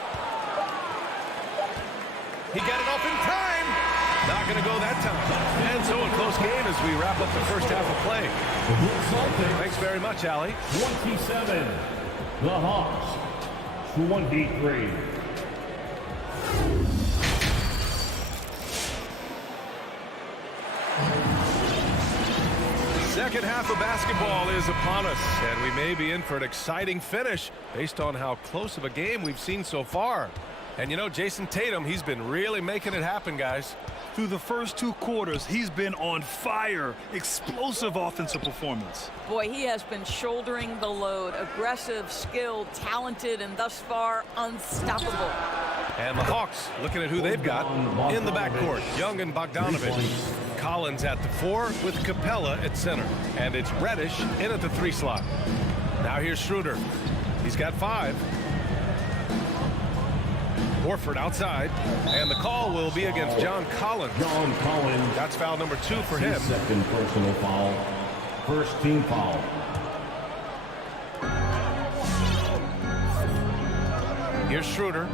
He got it off in time. Not going to go that time. And so a close game as we wrap up the first half of play. Thanks very much, Allie. 27. The Hawks. 23. Second half of basketball is upon us, and we may be in for an exciting finish based on how close of a game we've seen so far. And you know, Jason Tatum, he's been really making it happen, guys. Through the first two quarters, he's been on fire. Explosive offensive performance. Boy, he has been shouldering the load. Aggressive, skilled, talented, and thus far, unstoppable. And the Hawks looking at who they've got in the backcourt. Young and Bogdanovich. Collins at the 4 with Capella at center. And it's Reddish in at the 3 slot. Now here's Schroeder. He's got 5. Horford outside, and the call will be against John Collins. John Collins. That's foul number 2 for him. Second personal foul. First team foul. Here's Schroeder.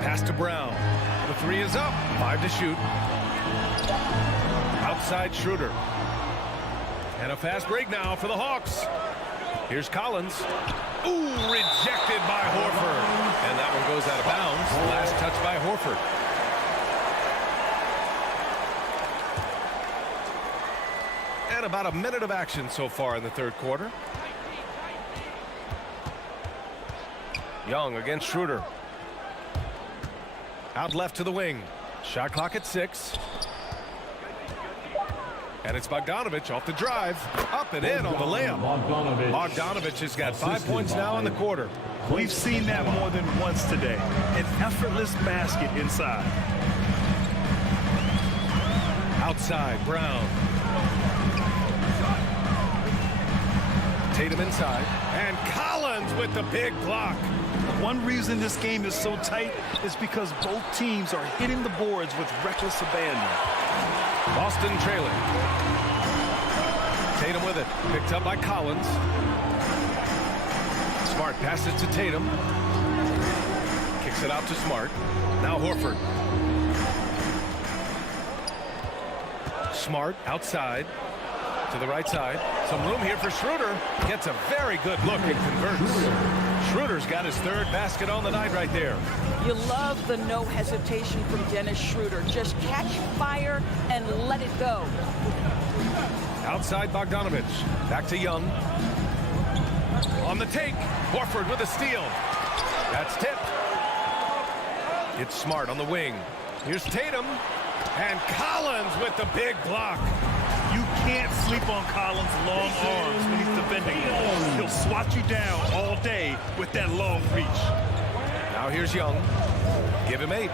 Pass to Brown. The 3 is up. 5 to shoot. Outside Schroeder. And a fast break now for the Hawks. Here's Collins. Ooh, rejected by Horford. And that one goes out of bounds. Last touch by Horford. And about a minute of action so far in the third quarter. Young against Schroeder. Out left to the wing. Shot clock at 6. And it's Bogdanovich off the drive. Up and in on the layup. Bogdanovich has got 5 points now in the quarter. We've seen that more than once today. An effortless basket inside. Outside, Brown. Tatum inside. And Collins with the big block. One reason this game is so tight is because both teams are hitting the boards with reckless abandon. Boston trailing. Tatum with it. Picked up by Collins. Smart passes it to Tatum. Kicks it out to Smart. Now Horford. Smart outside. To the right side. Some room here for Schroeder. Gets a very good look and converts. Schroeder's got his third basket on the night right there. You love the no hesitation from Dennis Schroeder. Just catch fire and let it go. Outside Bogdanovich. Back to Young. On the take. Horford with a steal. That's tipped. It's Smart on the wing. Here's Tatum. And Collins with the big block. You can't sleep on Collins' long arms when he's defending him. He'll swat you down all day with that long reach. Now here's Young. Give him 8.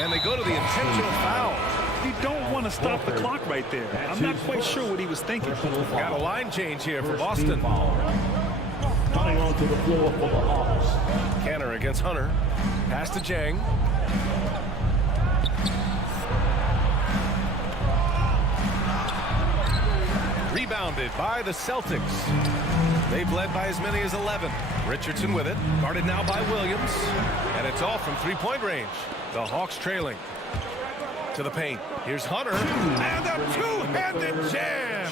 And they go to the intentional foul. You don't want to stop the clock right there. I'm not quite sure what he was thinking. Got a line change here for Boston. Coming onto the floor for the Hawks. Canner against Hunter. Pass to Jang. Rebounded by the Celtics. They've led by as many as 11. Richardson with it. Guarded now by Williams. And it's off from three-point range. The Hawks trailing. To the paint. Here's Hunter. And a two-handed jam.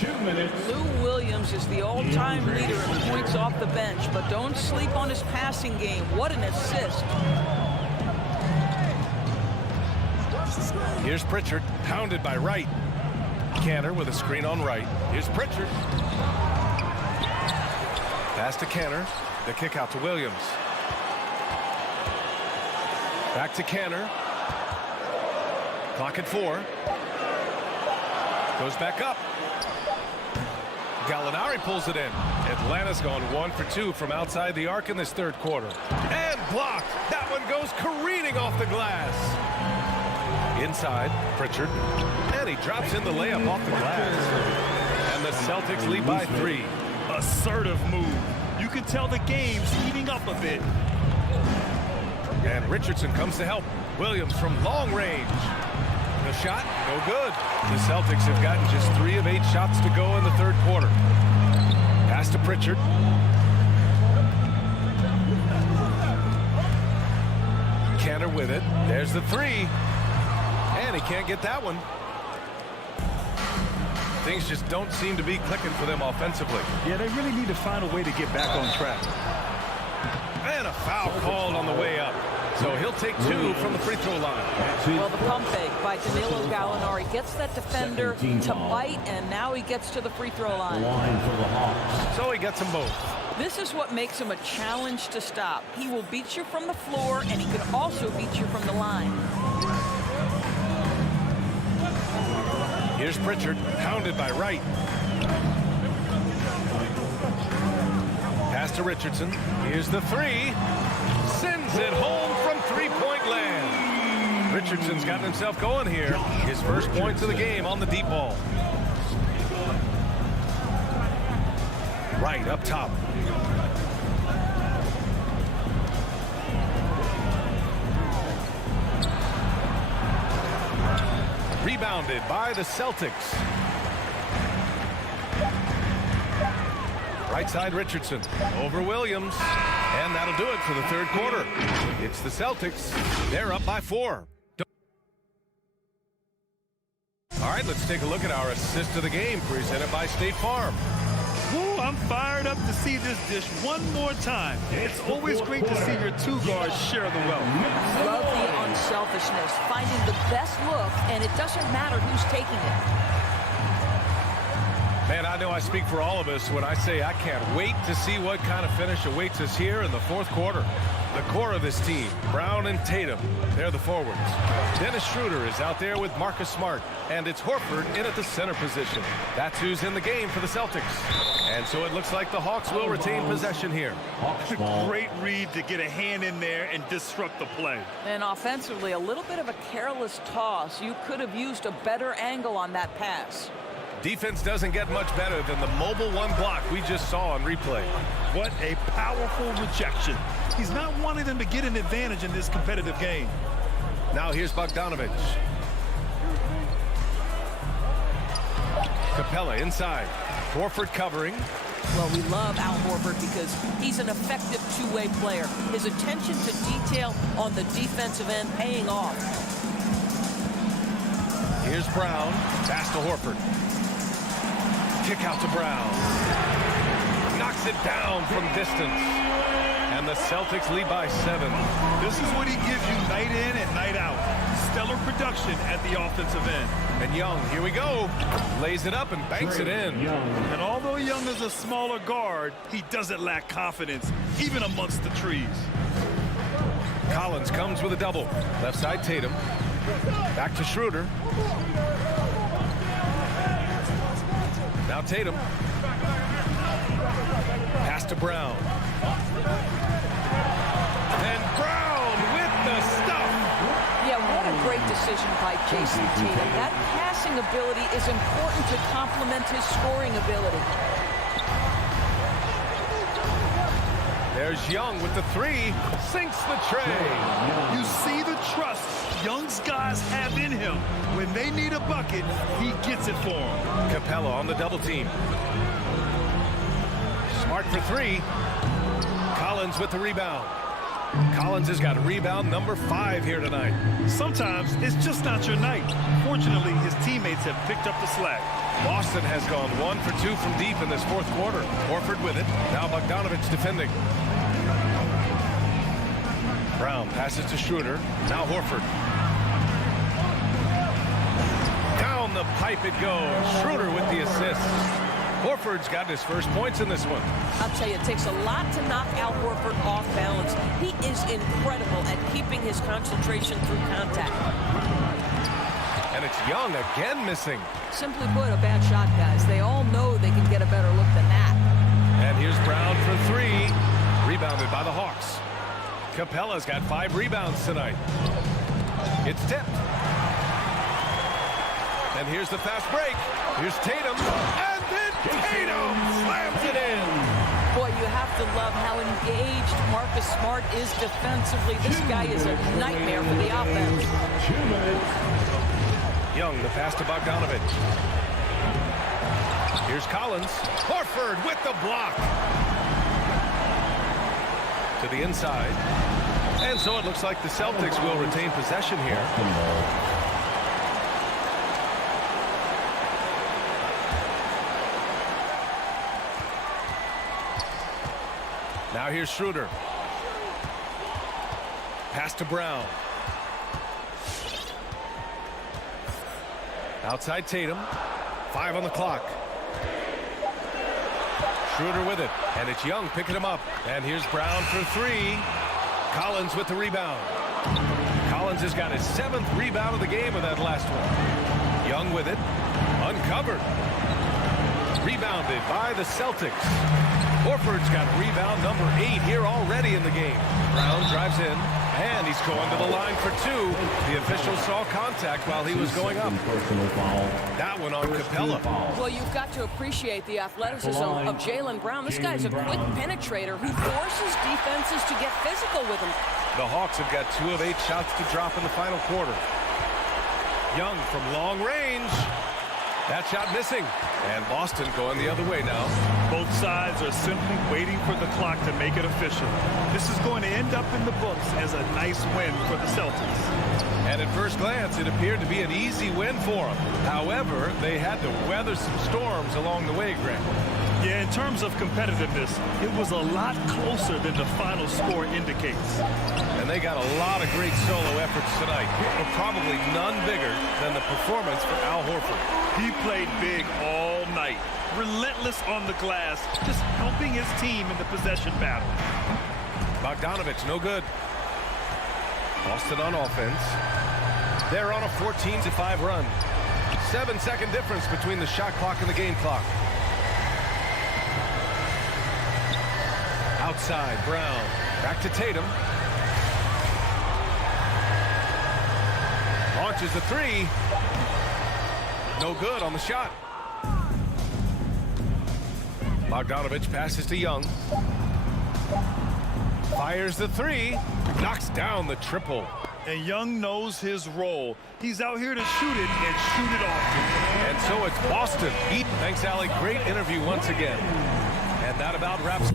Lou Williams is the all-time leader in points off the bench, but don't sleep on his passing game. What an assist. Here's Pritchard. Pounded by Wright. Canner with a screen on Wright. Here's Pritchard. Pass to Canner. The kick out to Williams. Back to Canner. Clock at 4. Goes back up. Gallinari pulls it in. Atlanta's gone 1 for 2 from outside the arc in this third quarter. And blocked. That one goes careening off the glass. Inside, Pritchard. And he drops in the layup off the glass. And the Celtics lead by 3. Assertive move. You can tell the game's heating up a bit. And Richardson comes to help. Williams from long range. The shot, no good. The Celtics have gotten just 3 of 8 shots to go in the third quarter. Pass to Pritchard. Canner with it. There's the 3. And he can't get that one. Things just don't seem to be clicking for them offensively. Yeah, they really need to find a way to get back on track. And a foul called on the way up. So he'll take 2 from the free throw line. Well, the pump fake by Danilo Gallinari gets that defender to bite, and now he gets to the free throw line. So he gets them both. This is what makes him a challenge to stop. He will beat you from the floor, and he can also beat you from the line. Here's Pritchard, pounded by Wright. Pass to Richardson. Here's the 3. Sends it home from three-point land. Richardson's gotten himself going here. His first points of the game on the deep ball. Wright up top. Rebounded by the Celtics. Right side Richardson over Williams. And that'll do it for the third quarter. It's the Celtics. They're up by 4. All right, let's take a look at our assist of the game presented by State Farm. Ooh, I'm fired up to see this dish one more time. It's always great to see your 2 guards share the wealth. Love the unselfishness, finding the best look, and it doesn't matter who's taking it. Man, I know I speak for all of us when I say I can't wait to see what kind of finish awaits us here in the fourth quarter. The core of this team, Brown and Tatum, they're the forwards. Dennis Schroeder is out there with Marcus Smart, and it's Horford in at the center position. That's who's in the game for the Celtics. And so it looks like the Hawks will retain possession here. Great read to get a hand in there and disrupt the play. And offensively, a little bit of a careless toss. You could have used a better angle on that pass. Defense doesn't get much better than the mobile 1 block we just saw on replay. What a powerful rejection. He's not wanting them to get an advantage in this competitive game. Now here's Bogdanovich. Capella inside. Horford covering. Well, we love Al Horford because he's an effective two-way player. His attention to detail on the defensive end paying off. Here's Brown. Pass to Horford. Kick out to Brown. Knocks knocks it down from distance. And the Celtics lead by 7. This is what he gives you night in and night out. Stellar production at the offensive end. And Young, here we go. Lays it up and banks it in. And although Young is a smaller guard, he doesn't lack confidence, even amongst the trees. Collins comes with a double. Left side Tatum. Back to Schroeder. Now Tatum. Pass to Brown. And Brown with the stuff. Yeah, what a great decision by Jason Tatum. That passing ability is important to complement his scoring ability. There's Young with the 3. Sinks the tray. You see the trust Young's guys have in him. When they need a bucket, he gets it for them. Capella on the double team. Smart for 3. Collins with the rebound. Collins has got rebound number 5 here tonight. Sometimes it's just not your night. Fortunately, his teammates have picked up the slack. Boston has gone 1 for 2 from deep in this fourth quarter. Horford with it. Now Bogdanovich defending. Brown passes to Schroeder. Now Horford. Down the pipe it goes. Schroeder with the assist. Horford's got his first points in this one. I'll tell you, it takes a lot to knock Al Horford off balance. He is incredible at keeping his concentration through contact. And it's Young again missing. Simply put, a bad shot, guys. They all know they can get a better look than that. And here's Brown for 3. Rebounded by the Hawks. Capella's got 5 rebounds tonight. It's tipped. And here's the fast break. Here's Tatum. And then Tatum slams it in. Boy, you have to love how engaged Marcus Smart is defensively. This guy is a nightmare for the offense. Young, the pass to Bogdanovich. Here's Collins. Horford with the block. To the inside. And so it looks like the Celtics will retain possession here. Now here's Schroeder. Pass to Brown. Outside Tatum. 5 on the clock. Schroeder with it. And it's Young picking him up. And here's Brown for 3. Collins with the rebound. Collins has got his 7th rebound of the game with that last one. Young with it. Uncovered. Rebounded by the Celtics. Horford's got rebound number 8 here already in the game. Brown drives in, and he's going to the line for 2. The official saw contact while he was going up. That one on Capella. Well, you've got to appreciate the athleticism of Jaylen Brown. This guy's a quick penetrator who forces defenses to get physical with him. The Hawks have got 2 of 8 shots to drop in the final quarter. Young from long range. That shot missing. And Boston going the other way now. Both sides are simply waiting for the clock to make it official. This is going to end up in the books as a nice win for the Celtics. And at first glance, it appeared to be an easy win for them. However, they had to weather some storms along the way, Grant. Yeah, in terms of competitiveness, it was a lot closer than the final score indicates. And they got a lot of great solo efforts tonight, but probably none bigger than the performance for Al Horford. He played big all night, relentless on the glass, just helping his team in the possession battle. Bogdanovich, no good. Boston on offense. They're on a 14-5 run. 7-second difference between the shot clock and the game clock. Outside, Brown. Back to Tatum. Launches the 3. No good on the shot. Bogdanovich passes to Young. Fires the 3. Knocks down the triple. And Young knows his role. He's out here to shoot it and shoot it off. And so it's Boston. Thanks, Allie. Great interview once again. And that about wraps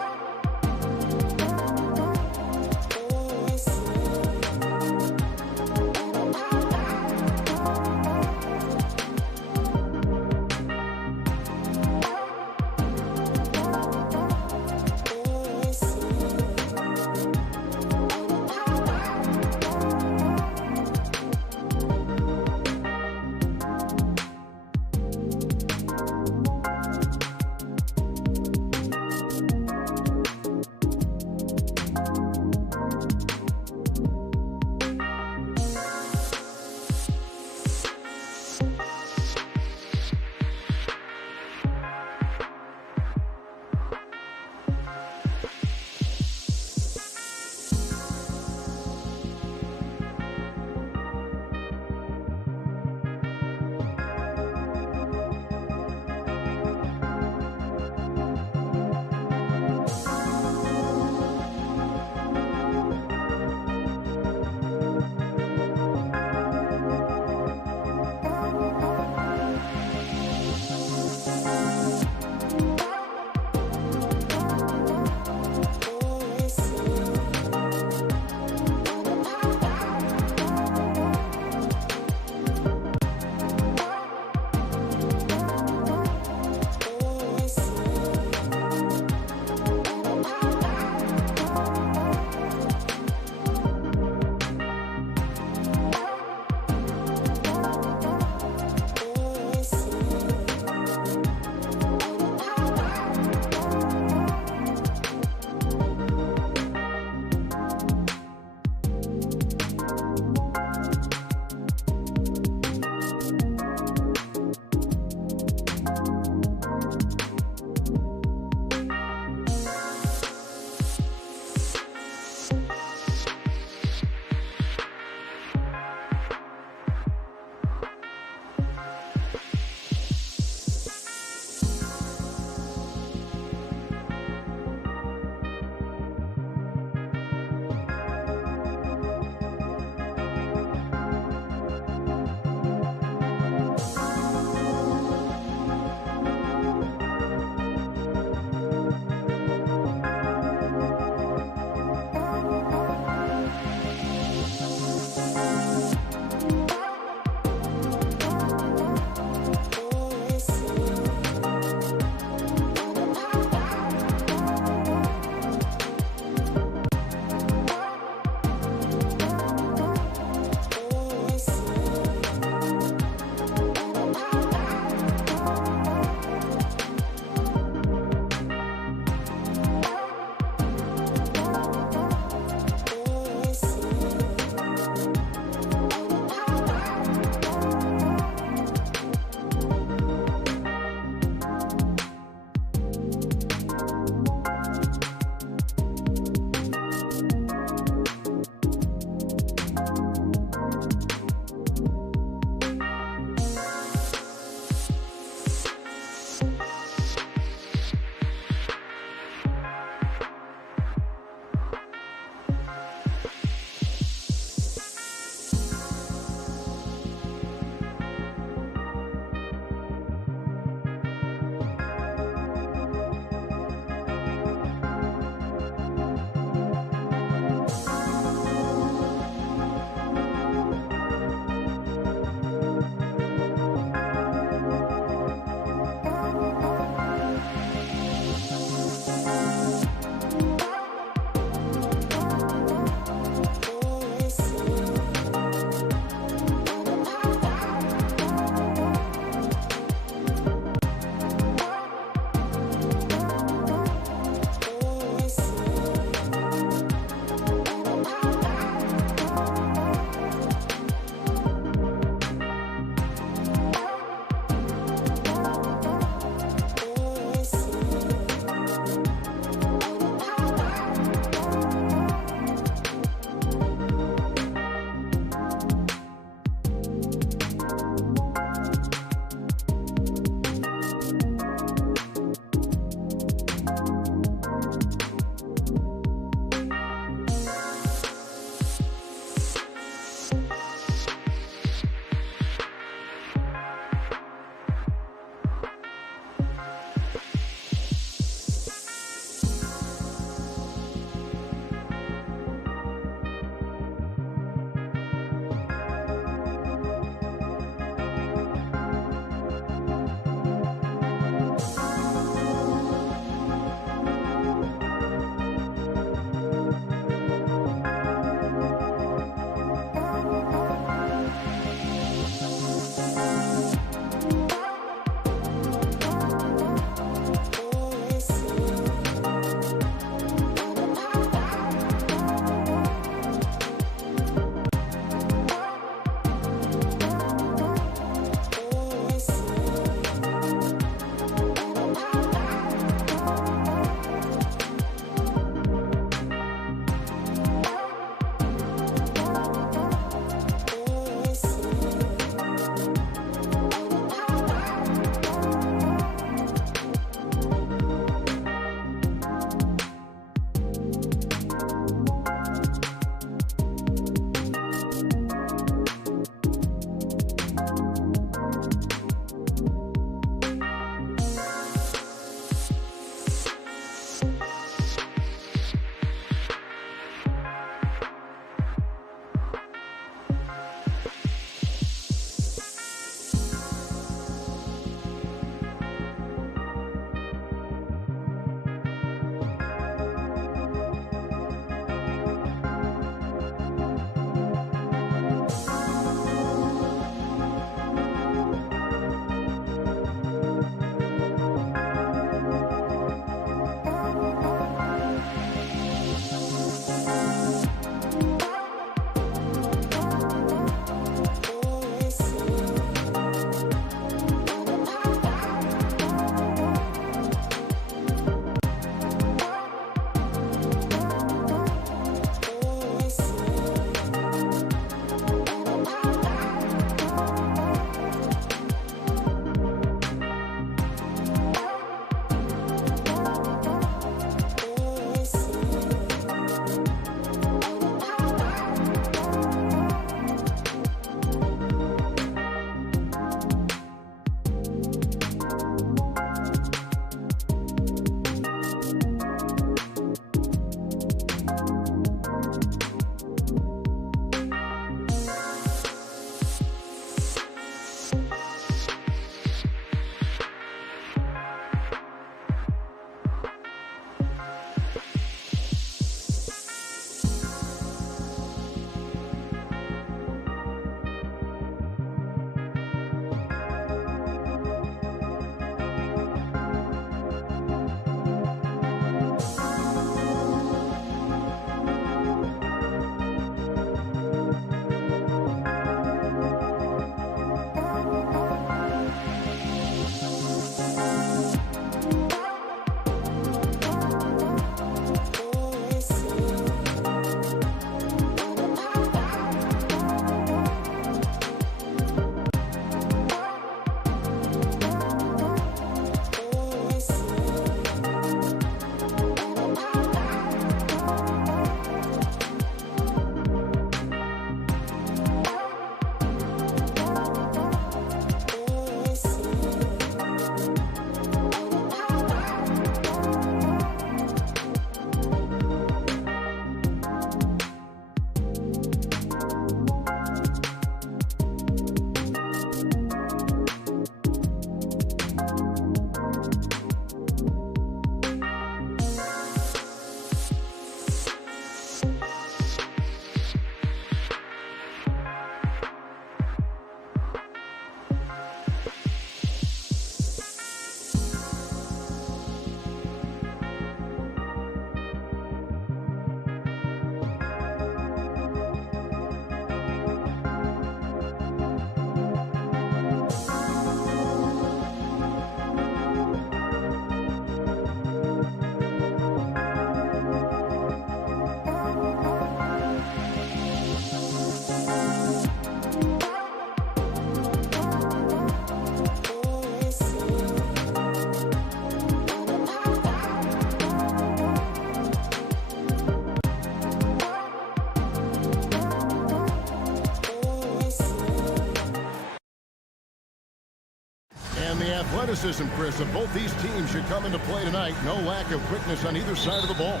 athleticism, Chris, of both these teams should come into play tonight. No lack of quickness on either side of the ball.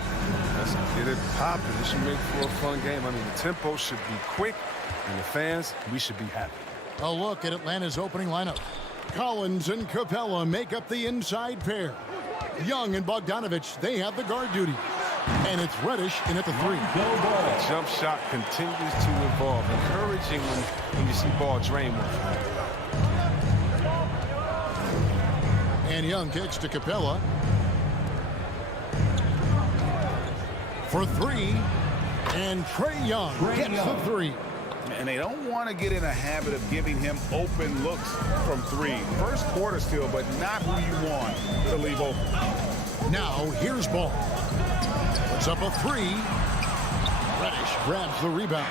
Let's get it popping. It should make for a fun game. I mean, the tempo should be quick, and the fans, we should be happy. A look at Atlanta's opening lineup. Collins and Capella make up the inside pair. Young and Bogdanovich, they have the guard duty. And it's Reddish in at the 3. The jump shot continues to evolve. Encouraging when you see ball drain with him. And Young kicks to Capella. For 3. And Trae Young gets the 3. And they don't want to get in a habit of giving him open looks from 3. First quarter still, but not who you want to leave open. Now, here's Ball. Puts up a 3. Reddish grabs the rebound.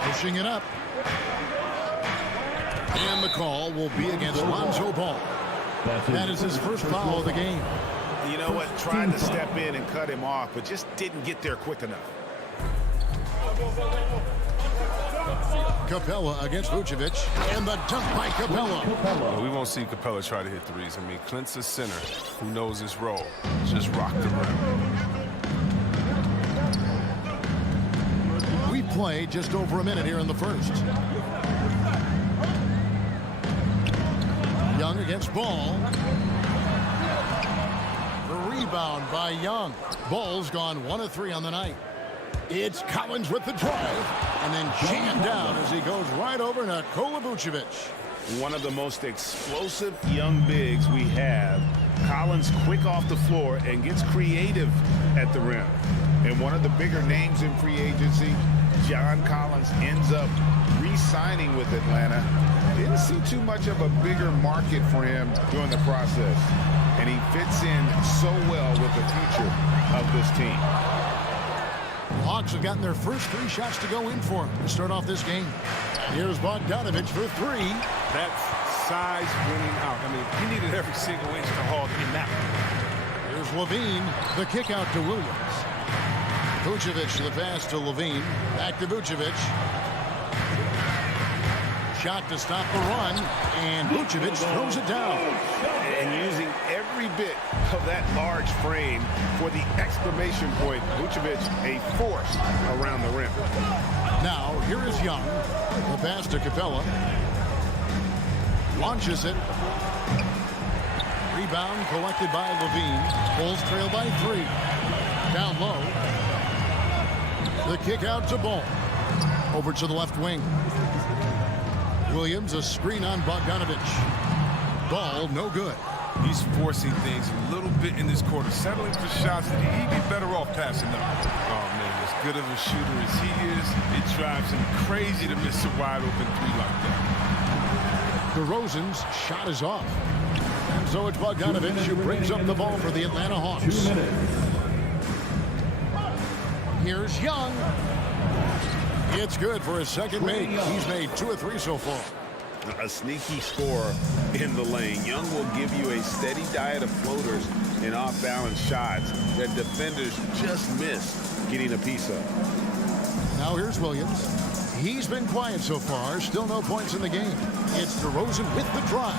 Pushing it up. And the call will be against Lonzo Ball. That is his first foul of the game. You know what? Tried to step in and cut him off, but just didn't get there quick enough. Capella against Vucevic, and the dunk by Capella. We won't see Capella try to hit threes. I mean, Clint's a center who knows his role. Just rock the rim. We play just over a minute here in the first. Young against Ball. The rebound by Young. Ball's gone 1 of 3 on the night. It's Collins with the drive, and then jammed down as he goes right over Nikola Vucevic. One of the most explosive young bigs we have. Collins quick off the floor and gets creative at the rim. And one of the bigger names in free agency, John Collins, ends up re-signing with Atlanta. Didn't see too much of a bigger market for him during the process. And he fits in so well with the future of this team. Hawks have gotten their first 3 shots to go in for him to start off this game. Here's Bogdanovich for 3. That's size winning out. I mean, he needed every single inch to haul in that one. Here's Levine. The kick out to Williams. Vucevic the pass to Levine. Back to Vucevic. Shot to stop the run, and Vucevic throws it down. And using every bit of that large frame for the exclamation point, Vucevic a force around the rim. Now, here is Young. The pass to Capella. Launches it. Rebound collected by Levine. Bulls trail by 3. Down low. The kick out to Ball. Over to the left wing. Williams, a screen on Bogdanovich. Ball, no good. He's forcing things a little bit in this quarter, settling for shots that he'd be better off passing up. Oh, man, as good of a shooter as he is, it drives him crazy to miss a wide-open 3 like that. DeRozan's shot is off. And so it's Bogdanovich who brings up the ball for the Atlanta Hawks. Here's Young. It's good for his second make. He's made 2 of 3 so far. A sneaky scorer in the lane. Young will give you a steady diet of floaters and off-balance shots that defenders just miss getting a piece of. Now here's Williams. He's been quiet so far. Still no points in the game. It's DeRozan with the drive.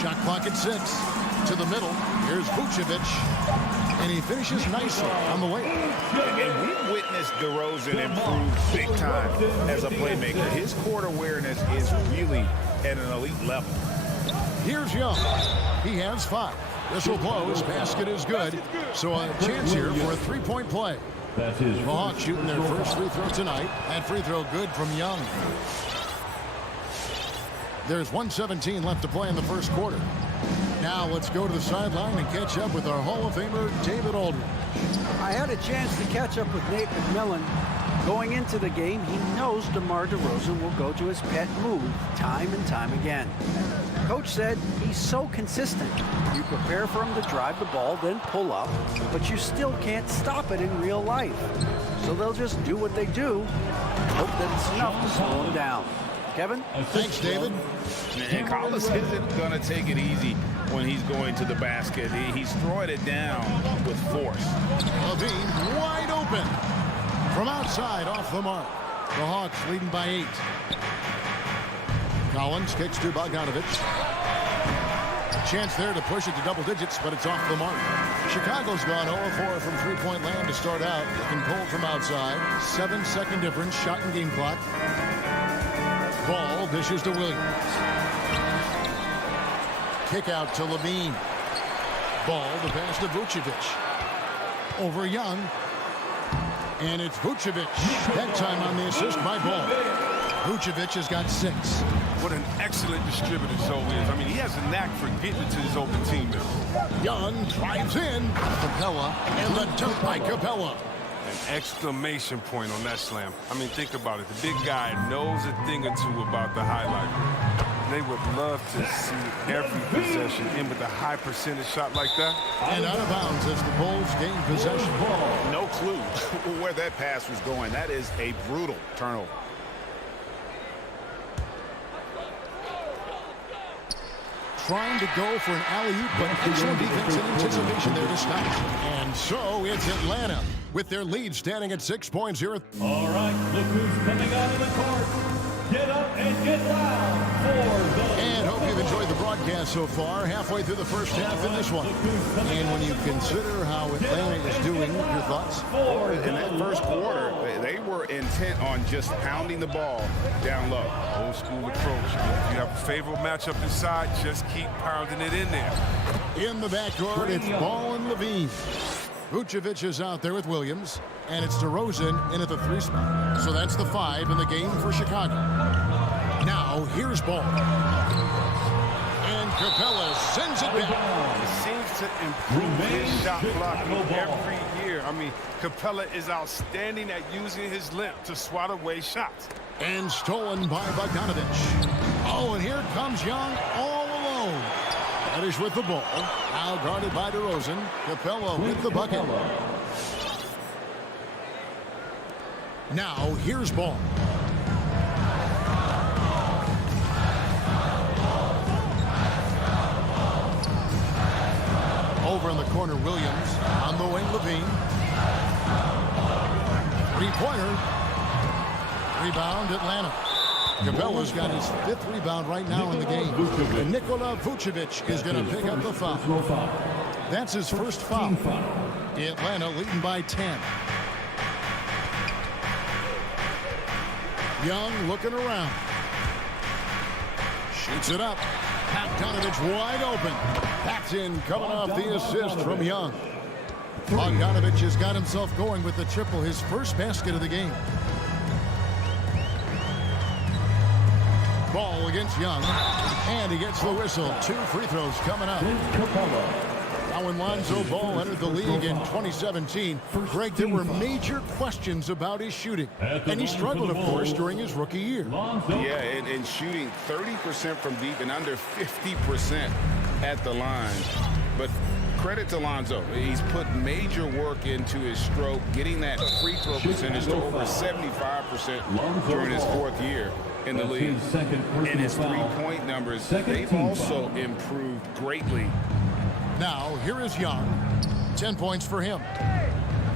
Shot clock at 6. To the middle. Here's Vucevic. And he finishes nicely on the way. And we've witnessed DeRozan improve big time as a playmaker. His court awareness is really at an elite level. Here's Young. He has 5. This will close. Basket is good. So a chance here for a 3-point play. The Hawks shooting their first free throw tonight. That free throw good from Young. There's 1:17 left to play in the first quarter. Now let's go to the sideline and catch up with our Hall of Famer, David Aldridge. I had a chance to catch up with Nate McMillan. Going into the game, he knows DeMar DeRozan will go to his pet move time and time again. Coach said he's so consistent. You prepare for him to drive the ball, then pull up, but you still can't stop it in real life. So they'll just do what they do, hope that it's enough to slow him down. Kevin? Thanks, David. And Collins isn't going to take it easy when he's going to the basket. He's throwing it down with force. Levine wide open. From outside, off the mark. The Hawks leading by 8. Collins kicks to Bogdanovich. Chance there to push it to double digits, but it's off the mark. Chicago's gone 0-4 from three-point land to start out. Looking cold from outside. 7-second difference, shot and game clock. Ball dishes to Williams. Kick out to Levine. Ball to pass to Vucevic. Over Young. And it's Vucevic. That time on the assist by Ball. Vucevic has got 6. What an excellent distributor Zoe is. I mean, he has a knack for getting it to his open teammates. Young drives in. Capella, and the dunk by Capella. An exclamation point on that slam. I mean, think about it. The big guy knows a thing or two about the highlight. They would love to see every possession in with a high percentage shot like that. And out of bounds as the Bulls gain possession. No clue where that pass was going. That is a brutal turnover. Trying to go for an alley-oop, but excellent defense and anticipation there to stop. And so it's Atlanta with their lead standing at 6 points here. All right, look who's coming out of the court. Get up and get loud for the... And hope you've enjoyed the broadcast so far. Halfway through the first half in this one. And when you consider how Atlanta is doing, your thoughts? In that first quarter, they were intent on just pounding the ball down low. Old school approach. If you have a favorable matchup inside, just keep pounding it in there. In the backcourt, it's Ball and Levine. Vucevic is out there with Williams, and it's DeRozan in at the 3 spot. So that's the 5 in the game for Chicago. Now, here's Ball. And Capella sends it back. He seems to improve his shot blocking every year. I mean, Capella is outstanding at using his length to swat away shots. And stolen by Bogdanovich. Oh, and here comes Young all alone. Reddish with the ball. Now guarded by DeRozan. Capella with the bucket. Now here's Ball. Over in the corner, Williams. On the wing, Levine. 3-pointer. Rebound, Atlanta. Capella's got his 5th rebound right now in the game. And Nikola Vucevic is going to pick up the foul. That's his first foul. Atlanta leading by 10. Young looking around. Shoots it up. Bogdanovich wide open. That's in, coming off the assist from Young. Bogdanovich has got himself going with the triple, his first basket of the game. Ball against Young, and he gets the whistle. 2 free throws coming up. Now when Lonzo Ball entered the league in 2017, Greg, there were major questions about his shooting. And he struggled, of course, during his rookie year. Yeah, and shooting 30% from deep and under 50% at the line. But credit to Lonzo. He's put major work into his stroke, getting that free throw percentage to over 75% during his 4th year in the league. And his 3-point numbers, they've also improved greatly. Now, here is Young. 10 points for him.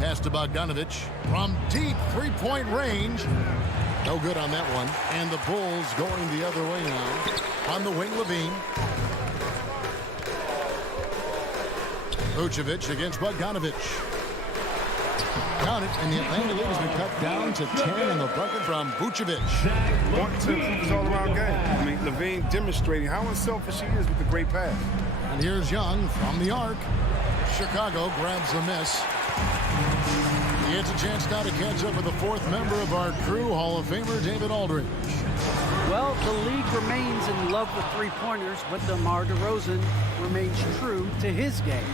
Pass to Bogdanovich from deep 3-point range. No good on that one. And the Bulls going the other way now. On the wing, Levine. Vucevic against Bogdanovich. Count it, and the Atlanta lead has been cut down to 10 in the bucket from Vucevic. Want to improve his all-around game. I mean, Levine demonstrating how unselfish he is with the great pass. And here's Young from the arc. Chicago grabs the miss. He gets a chance now to catch up with the 4th member of our crew, Hall of Famer David Aldridge. Well, the league remains in love with 3-pointers, but DeMar DeRozan remains true to his game.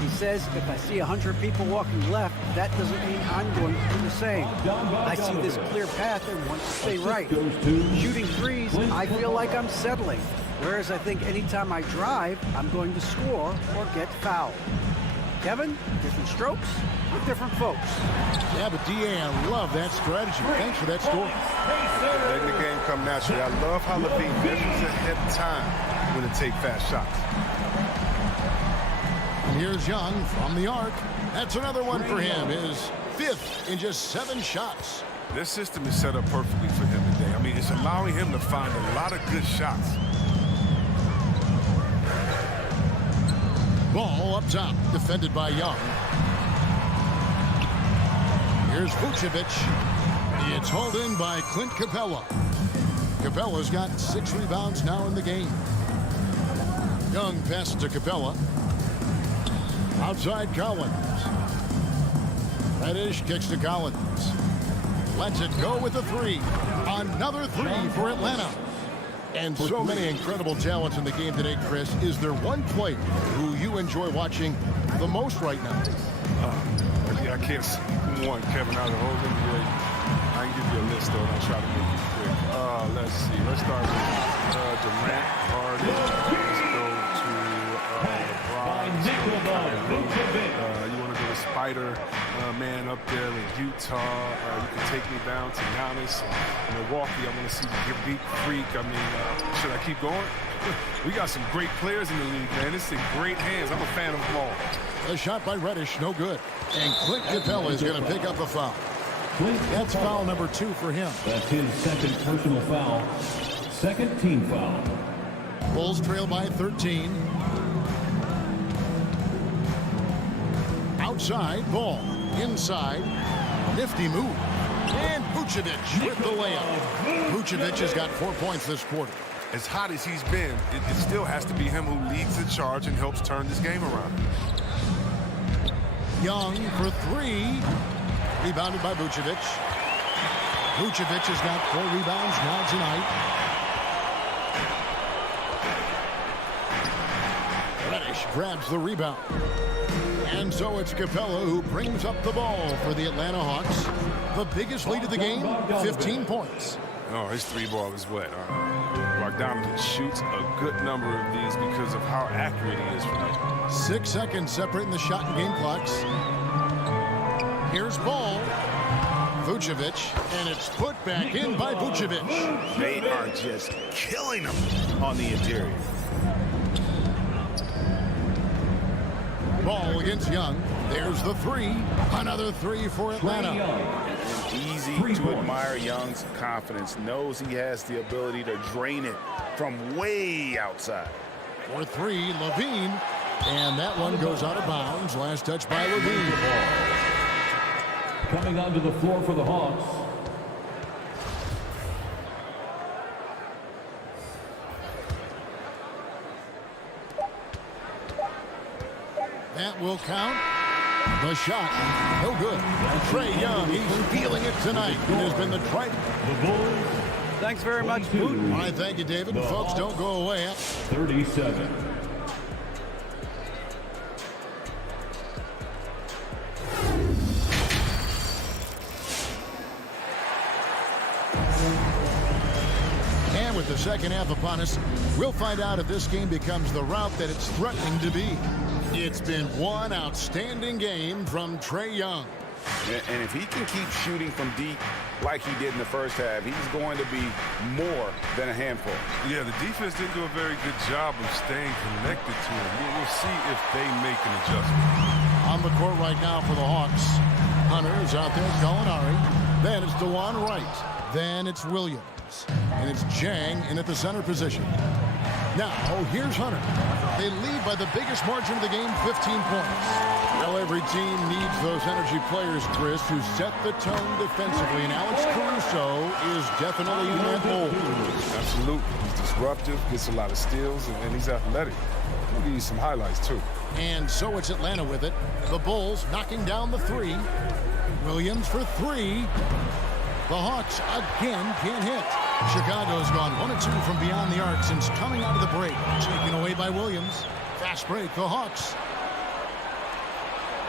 He says, if I see 100 people walking left, that doesn't mean I'm going to do the same. I see this clear path and want to stay right. Shooting threes, I feel like I'm settling. Whereas I think anytime I drive, I'm going to score or get fouled. Kevin, different strokes with different folks. Yeah, but D.A., I love that strategy. Thanks for that story. Letting the game come naturally. I love how Levine measures ahead of time when to take fast shots. And here's Young from the arc. That's another one for him. His 5th in just 7 shots. This system is set up perfectly for him today. I mean, it's allowing him to find a lot of good shots. Ball up top, defended by Young. Here's Vucevic. It's hauled in by Clint Capella. Capella's got 6 rebounds now in the game. Young passes to Capella. Outside Collins. Reddish kicks to Collins. Lets it go with the 3. Another 3 for Atlanta. And so many incredible talents in the game today, Chris. Is there one player who you enjoy watching the most right now? I can't see one, Kevin, out of the whole NBA. I can give you a list, though, and I'll try to make it quick. Let's see. Let's start with Durant, Harden. Let's go to LeBron. You want to go to Spider-Man up there in Utah. You can take me down to Giannis. In Milwaukee, I want to see the Greek Freak. I mean, should I keep going? We got some great players in the league, man. It's in great hands. I'm a fan of them all. A shot by Reddish, no good. And Clint Capella is going to pick up the foul. That's foul number 2 for him. That's his second personal foul. Second team foul. Bulls trail by 13. Outside, Ball. Inside. Nifty move. And Vucevic with the layup. Vucevic has got 4 points this quarter. As hot as he's been, it still has to be him who leads the charge and helps turn this game around. Young for 3. Rebounded by Vucevic. Vucevic has got 4 rebounds now tonight. Reddish grabs the rebound. And so it's Capella who brings up the ball for the Atlanta Hawks. The biggest lead of the game, 15 points. Oh, his 3-ball is wet. Bogdanovic shoots a good number of these because of how accurate he is from them. 6 seconds separating the shot and game clocks. Here's Ball. Vucevic, and it's put back in by Vucevic. They are just killing him on the interior. Ball against Young. There's the 3. Another 3 for Atlanta. Easy to admire Young's confidence. Knows he has the ability to drain it from way outside. For 3, Levine. And that one goes out of bounds. Last touch by Levine. Coming onto the floor for the Hawks. That will count. The shot, no good. Trae Young, he's feeling it tonight. It has been the Triton. Thanks very much, Boot. All right, thank you, David. Folks, don't go away. 37. And with the second half upon us, we'll find out if this game becomes the route that it's threatening to be. It's been one outstanding game from Trae Young. And if he can keep shooting from deep like he did in the first half, he's going to be more than a handful. Yeah, the defense didn't do a very good job of staying connected to him. We'll see if they make an adjustment. On the court right now for the Hawks. Hunter is out there, Gallinari. Then it's DeJuan Wright. Then it's Williams. And it's Jang in at the center position. Now, here's Hunter. They lead by the biggest margin of the game, 15 points. Well, every team needs those energy players, Chris, who set the tone defensively. And Alex Caruso is definitely in that mold. Absolutely. He's disruptive, gets a lot of steals, and he's athletic. I'll give you some highlights, too. And so it's Atlanta with it. The Bulls knocking down the 3. Williams for 3. The Hawks again can't hit. Chicago's gone 1 of 2 from beyond the arc since coming out of the break. Taken away by Williams. Fast break, the Hawks.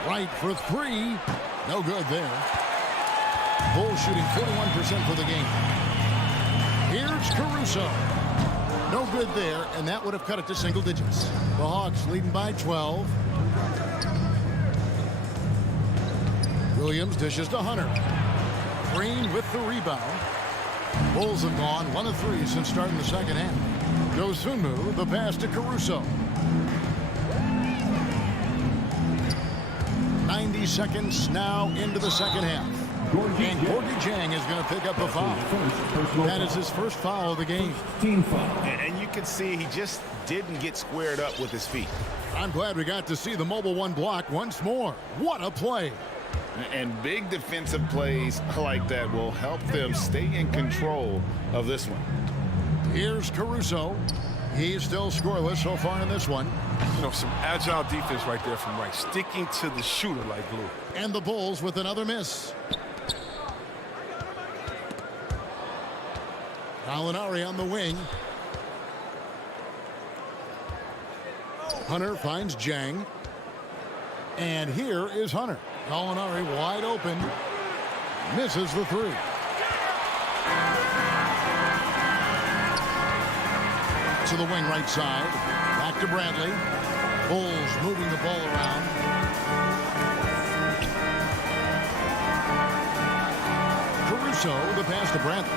Wright for 3. No good there. Bulls shooting 41% for the game. Here's Caruso. No good there, and that would have cut it to single digits. The Hawks leading by 12. Williams dishes to Hunter. Green with the rebound. Bulls have gone 1 of 3 since starting the second half. Dosunmu, the pass to Caruso. 90 seconds now into the second half. And Gorgie Jang is going to pick up a foul. That is his first foul of the game. And you can see he just didn't get squared up with his feet. I'm glad we got to see the mobile one block once more. What a play. And big defensive plays like that will help them stay in control of this one. Here's Caruso. He's still scoreless so far in this one. You know, some agile defense right there from Wright, sticking to the shooter like glue. And the Bulls with another miss. Gallinari on the wing. Hunter finds Jang. And here is Hunter. Gallinari wide open. Misses the three. To the wing right side. Back to Bradley. Bulls moving the ball around. Caruso, the pass to Bradley.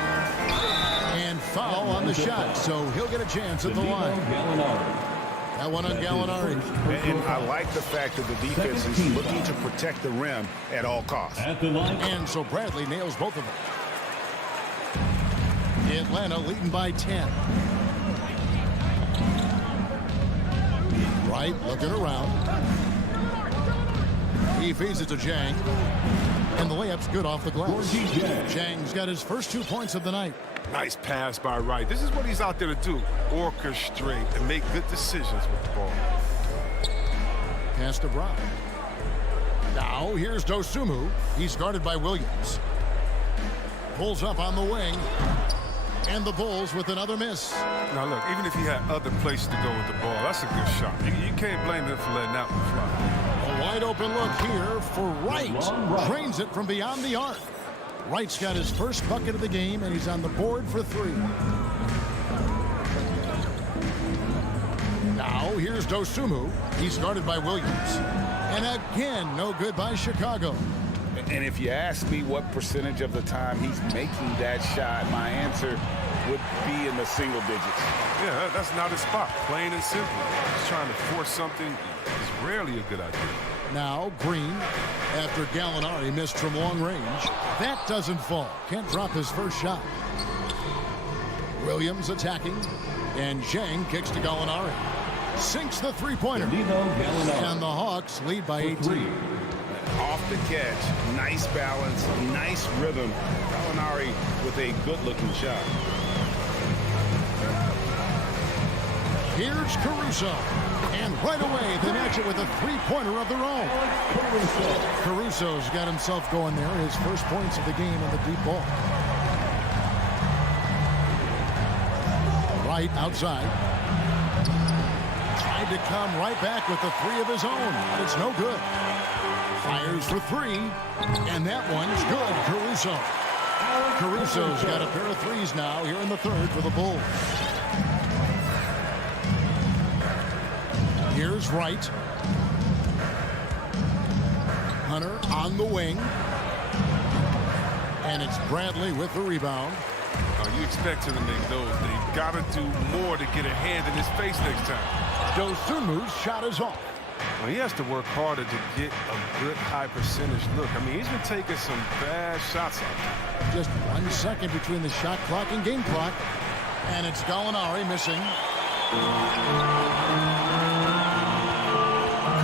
And foul on the shot, so he'll get a chance at the line. That one on Gallinari. And I like the fact that the defense is looking to protect the rim at all costs. And so Bradley nails both of them. Atlanta leading by 10. Wright looking around. He feeds it to Jang. And the layup's good off the glass. Jang's got his first 2 points of the night. Nice pass by Wright. This is what he's out there to do. Orchestrate and make good decisions with the ball. Pass to Brown. Now here's Dosunmu. He's guarded by Williams. Pulls up on the wing. And the Bulls with another miss. Now look, even if he had other places to go with the ball, that's a good shot. You can't blame him for letting that one fly. A wide open look here for Wright. Drains it from beyond the arc. Wright's got his first bucket of the game, and he's on the board for 3. Now here's Dosunmu. He's guarded by Williams. And again, no good by Chicago. And if you ask me what percentage of the time he's making that shot, my answer would be in the single digits. Yeah, that's not his spot. Plain and simple. Just trying to force something is rarely a good idea. Now Green, after Gallinari missed from long range. That doesn't fall. Can't drop his first shot. Williams attacking. And Jang kicks to Gallinari. Sinks the three-pointer. And the Hawks lead by 18. Off the catch, nice balance, nice rhythm. Gallinari with a good-looking shot. Here's Caruso. And right away, they match it with a three-pointer of their own. Caruso's got himself going there. His first points of the game in the deep ball. Right outside. Tried to come right back with the three of his own. But it's no good. Fires for 3, and that one's good. Caruso. Caruso's got a pair of threes now here in the third for the Bulls. Here's Wright. Hunter on the wing. And it's Bradley with the rebound. You expect him to make those. They've got to do more to get a hand in his face next time. Dosunmu's shot is off. Well, he has to work harder to get a good high percentage look. I mean, he's been taking some bad shots out there. Just 1 second between the shot clock and game clock. And it's Gallinari missing.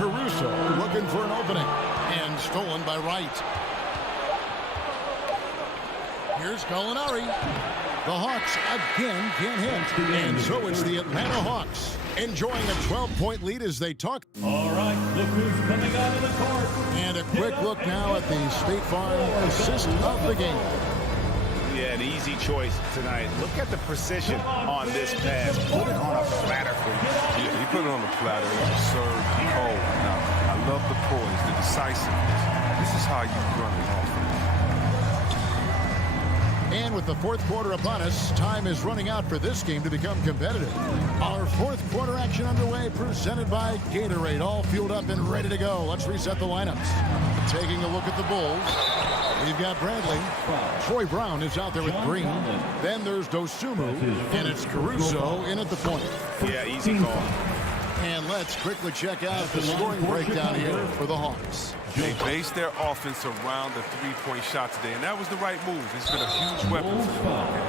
Caruso looking for an opening. And stolen by Wright. Here's Gallinari. The Hawks again can't hit. And so it's the Atlanta Hawks enjoying a 12-point lead as they talk. All right, look who's coming out of the court. And a quick look now at the State Farm assist of the game. Yeah, an easy choice tonight. Look at the precision on this pass. Put it on a platter for you. Yeah, he put it on the platter. It was served cold. Now, I love the poise, the decisiveness. This is how you run an offense. And with the fourth quarter upon us, time is running out for this game to become competitive. Our fourth quarter action underway, presented by Gatorade, all fueled up and ready to go. Let's reset the lineups. Taking a look at the Bulls, we've got Bradley. Troy Brown is out there with Green. Then there's Dosunmu, and it's Caruso in at the point. Yeah, easy call. And let's quickly check out the scoring breakdown here for the Hawks. They based their offense around the three-point shot today, and that was the right move. It's been a huge weapon for the ball game.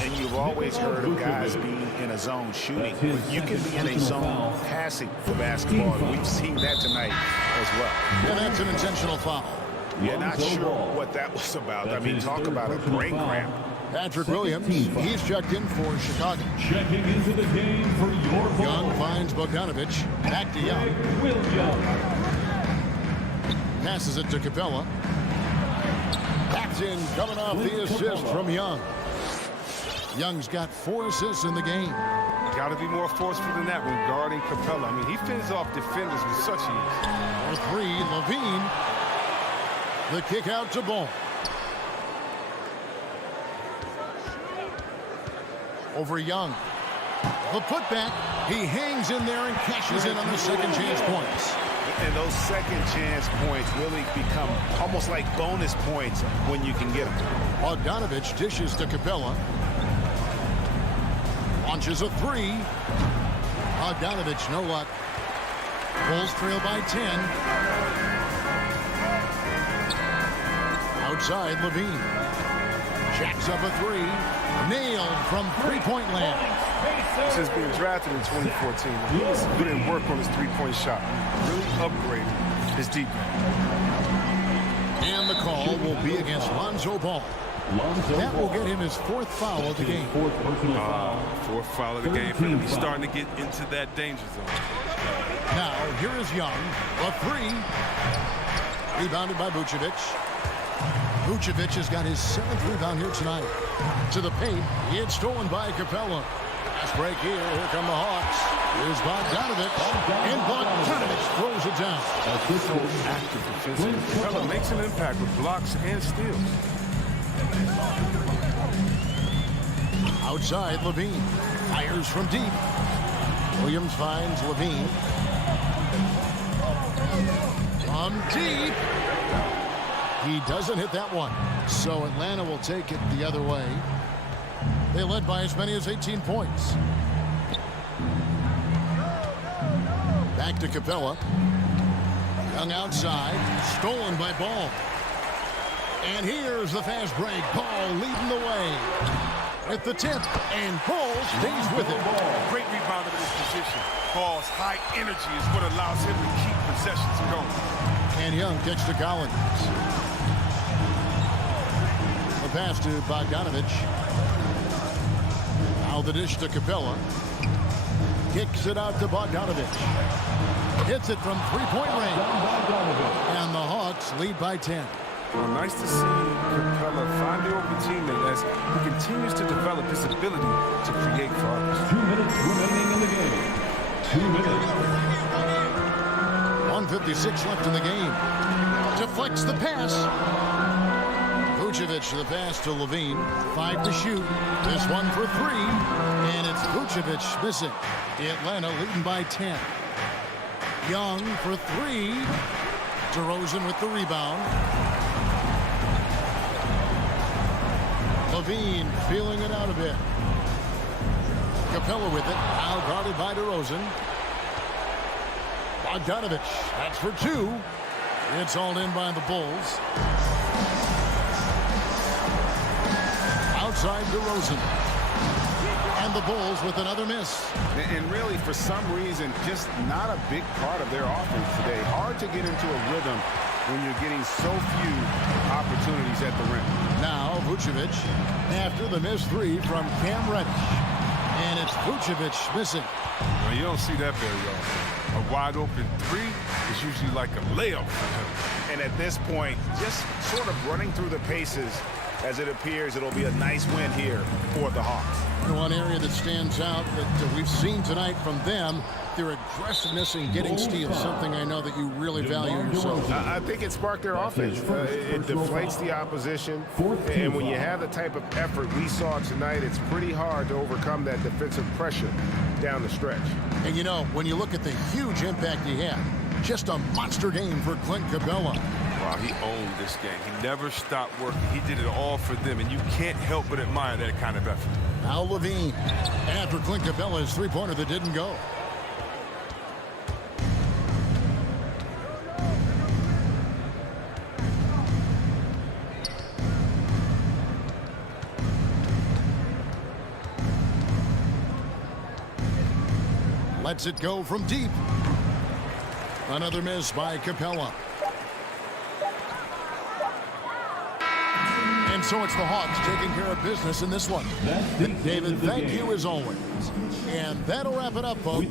And you've always heard of guys being in a zone shooting, but you can be in a zone passing for basketball, and we've seen that tonight as well. And that's an intentional foul. Yeah, not sure what that was about. I mean, talk about a brain cramp. Patrick Williams, he's checked in for Chicago. Checking into the game for your Young finds Bogdanovich. Back to Young. Passes it to Capella. Backs in, coming off the assist from Young. Young's got 4 assists in the game. Got to be more forceful than that when guarding Capella. I mean, he fends off defenders with such ease. For 3, Levine. The kick out to Ball. Over Young. The putback. He hangs in there and cashes in on the second chance points. And those second chance points really become almost like bonus points when you can get them. Bogdanovich dishes to Capella. Launches a 3. Bogdanovich, no luck. Bulls trail by 10. Outside, Levine. Jacks up a 3. Nailed from three-point land. Since being drafted in 2014, he was putting work on his three-point shot. Really upgraded his deep game. And the call will be against Lonzo Ball. That will get him his 4th foul of the game. 4th foul of the game for him. He's starting to get into that danger zone. Now, here is Young. A 3. Rebounded by Vucevic. Vucevic has got his 7th rebound here tonight. To the paint. It's stolen by Capella. Fast break here. Here come the Hawks. Here's Bogdanovich. And Bogdanovich throws it down. So active defensively. Capella makes an impact with blocks and steals. Outside, Levine. Fires from deep. Williams finds Levine. From deep. He doesn't hit that one. So Atlanta will take it the other way. They led by as many as 18 points. Back to Capella. Young outside. Stolen by Ball. And here's the fast break. Ball leading the way. At the tip. And Ball stays with it. Great rebounder in this position. Ball's high energy is what allows him to keep possessions going. And Young kicks to Collins. The pass to Bogdanovich. Now the dish to Capella. Kicks it out to Bogdanovich. Hits it from three-point range. And the Hawks lead by 10. Well, nice to see Capella find the open teammate as he continues to develop his ability to create for others. 2 minutes remaining in the game. 2 minutes. 1:56 left in the game. Deflects the pass. Vucevic the pass to Levine. 5 to shoot. This one for 3. And it's Vucevic missing. Atlanta leading by 10. Young for 3. DeRozan with the rebound. Levine feeling it out a bit. Capella with it. Now guarded by DeRozan. Bogdanovich. That's for 2. It's all in by the Bulls. Outside DeRozan. And the Bulls with another miss. And really, for some reason, just not a big part of their offense today. Hard to get into a rhythm when you're getting so few opportunities at the rim. Now Vucevic after the missed 3 from Cam Reddish. And it's Vucevic missing. Well, you don't see that very often. A wide open 3 is usually like a layup for him. And at this point, just sort of running through the paces as it appears it'll be a nice win here for the Hawks. One area that stands out that we've seen tonight from them, their aggressiveness in getting steals, something I know that you really value yourself. I think it sparked their offense. It deflates the opposition, and when you have the type of effort we saw tonight, it's pretty hard to overcome that defensive pressure down the stretch. And you know, when you look at the huge impact he had, just a monster game for Clint Capella. Wow, he owned this game. He never stopped working. He did it all for them, and you can't help but admire that kind of effort. Now Levine, after Clint Capella's three-pointer that didn't go. Lets it go from deep. Another miss by Capella. And so it's the Hawks taking care of business in this one. David, thank you as always. And that'll wrap it up, folks.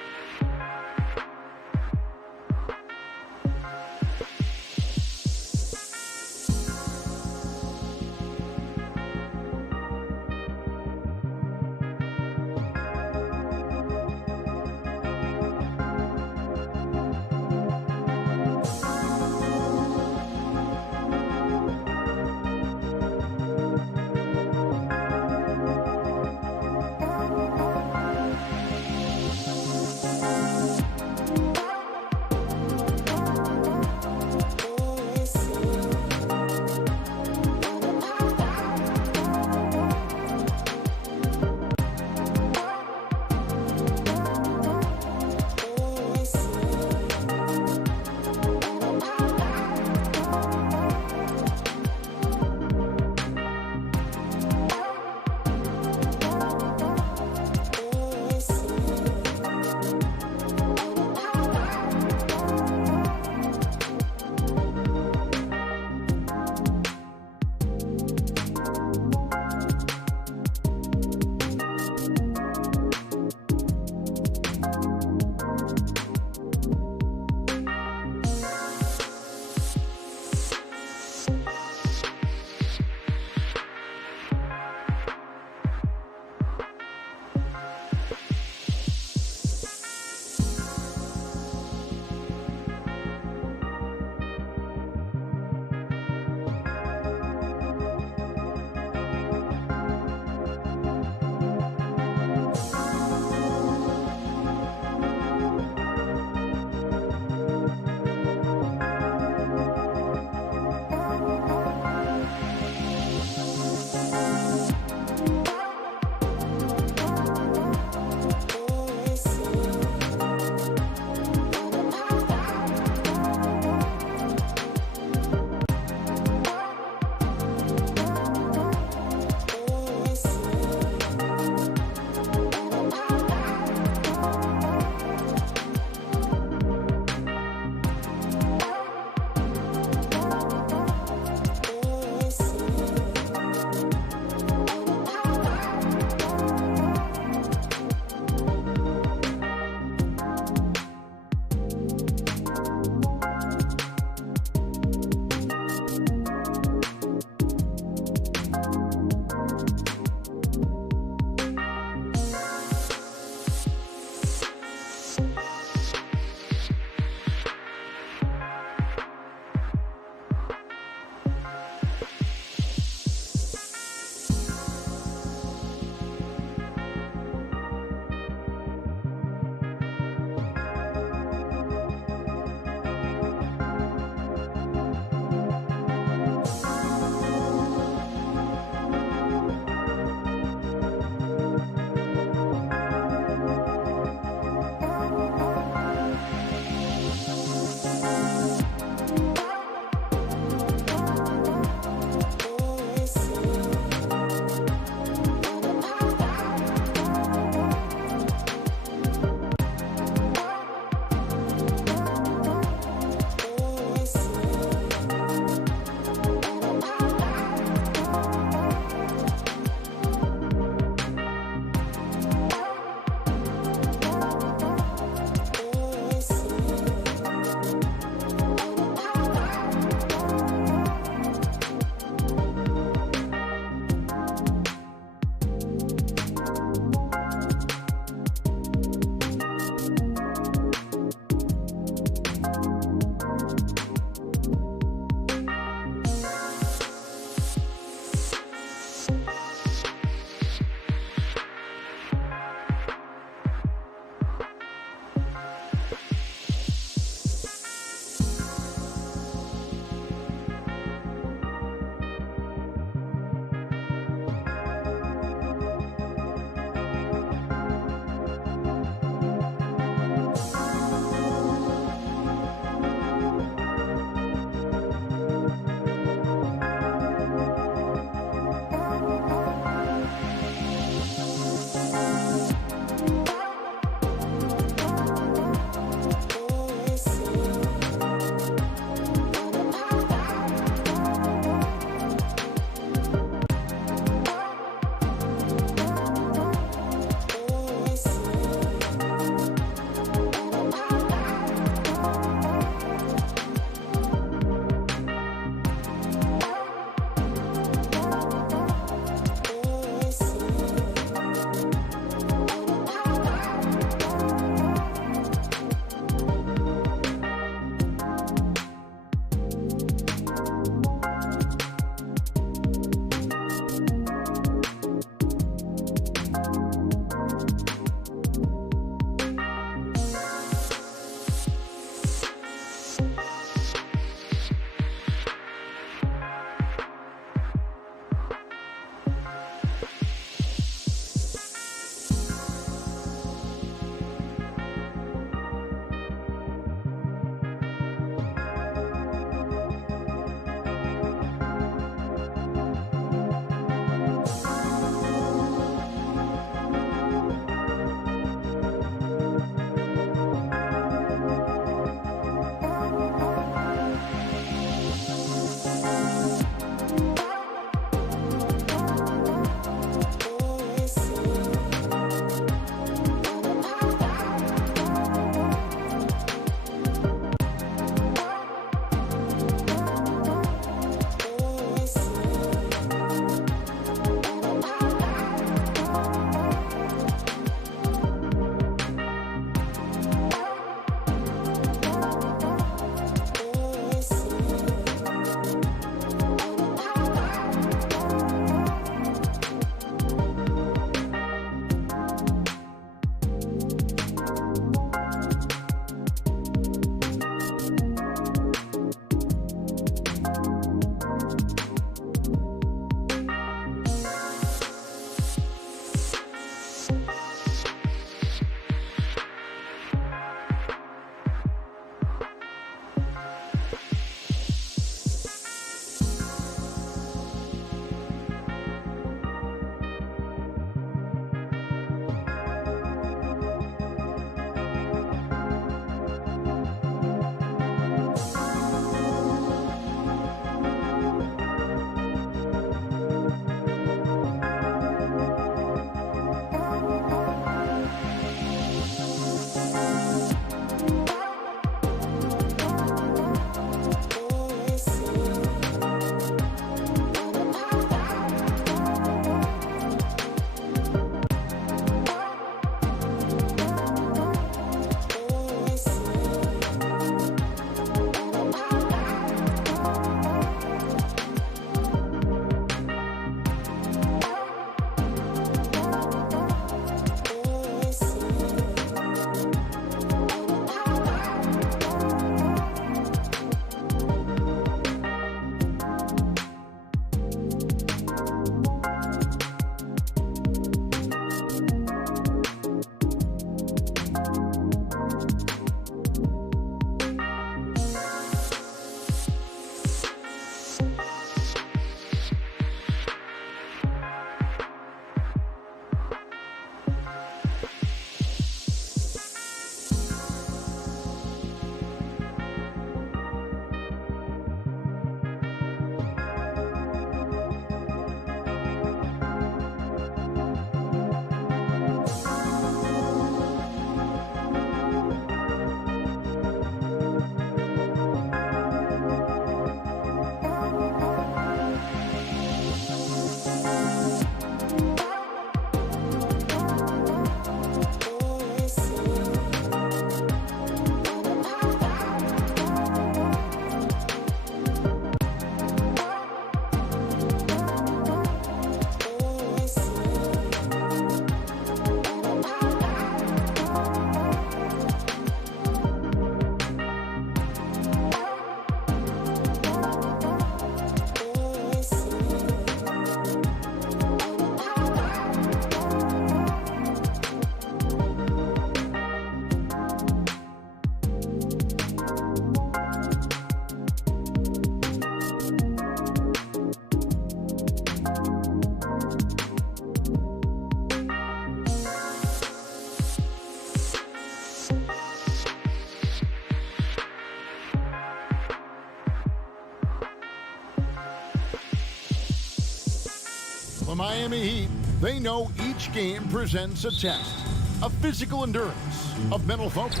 the Miami Heat, they know each game presents a test of physical endurance, of mental focus,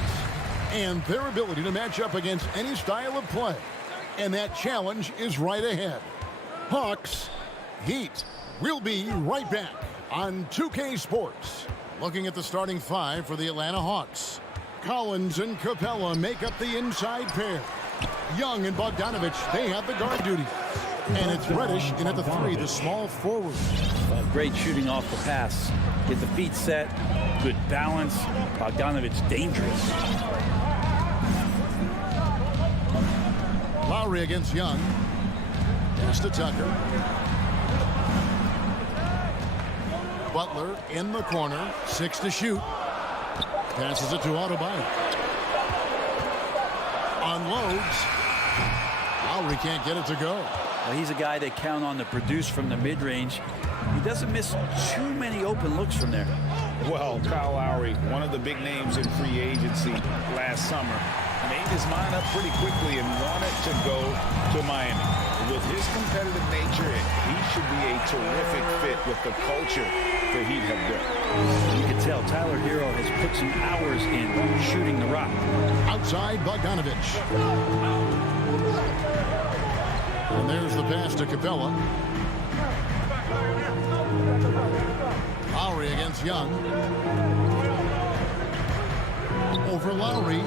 and their ability to match up against any style of play. And that challenge is right ahead. Hawks, Heat. We'll be right back on 2K Sports. Looking at the starting five for the Atlanta Hawks. Collins and Capella make up the inside pair. Young and Bogdanovich, they have the guard duty. And it's Reddish in at the three, the small forward. Great shooting off the pass. Get the feet set, good balance. Bogdanovich dangerous. Lowry against Young. Pass to Tucker. Butler in the corner, 6 to shoot. Passes it to Adebayo. Unloads. Lowry can't get it to go. Well, he's a guy they count on to produce from the mid-range. He doesn't miss too many open looks from there. Well, Kyle Lowry, one of the big names in free agency last summer, made his mind up pretty quickly and wanted to go to Miami. With his competitive nature, he should be a terrific fit with the culture the Heat have built. You can tell Tyler Hero has put some hours in shooting the rock. Outside Bogdanovich. And there's the pass to Capella. Lowry against Young. Over Lowry.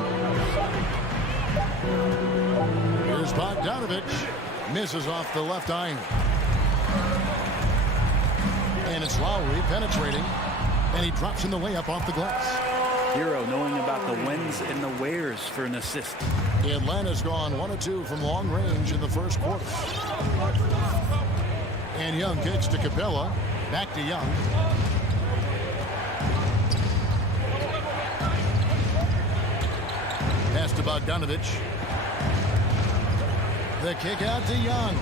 Here's Bogdanovich. Misses off the left iron. And it's Lowry penetrating. And he drops in the layup off the glass. Hero knowing about the whens and the wheres for an assist. Atlanta's gone 1 of 2 from long range in the first quarter. And Young kicks to Capella. Back to Young. Pass to Bogdanovich. The kick out to Young.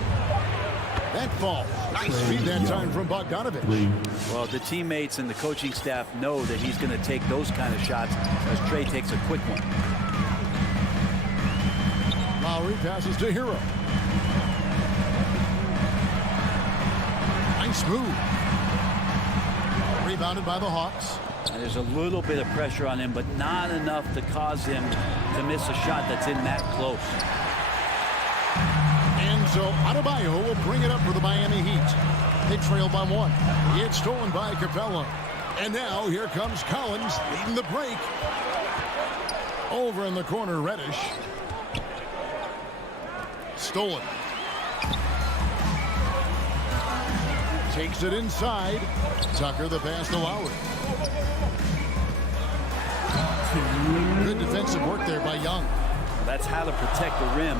That falls. Nice speed that time from Bogdanovich. Well, the teammates and the coaching staff know that he's going to take those kind of shots as Trey takes a quick one. Lowry passes to Hero. Nice move. Rebounded by the Hawks. And there's a little bit of pressure on him, but not enough to cause him to miss a shot that's in that close. And so Adebayo will bring it up for the Miami Heat. They trail by 1. It's stolen by Capella. And now here comes Collins leading the break. Over in the corner, Reddish. Stolen. Takes it inside. Tucker the pass to Lowry. Good defensive work there by Young. That's how to protect the rim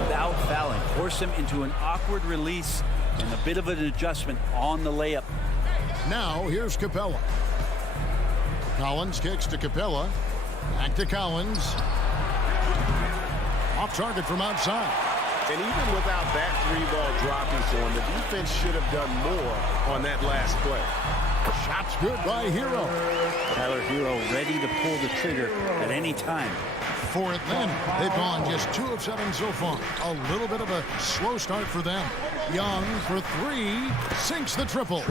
without fouling. Force him into an awkward release and a bit of an adjustment on the layup. Now here's Capella. Collins kicks to Capella. Back to Collins. Off target from outside. And even without that 3-ball dropping for him, the defense should have done more on that last play. Shot's good by Hero. Tyler Hero ready to pull the trigger at any time. For Atlanta, they've gone just 2 of 7 so far. A little bit of a slow start for them. Young for 3, sinks the triple.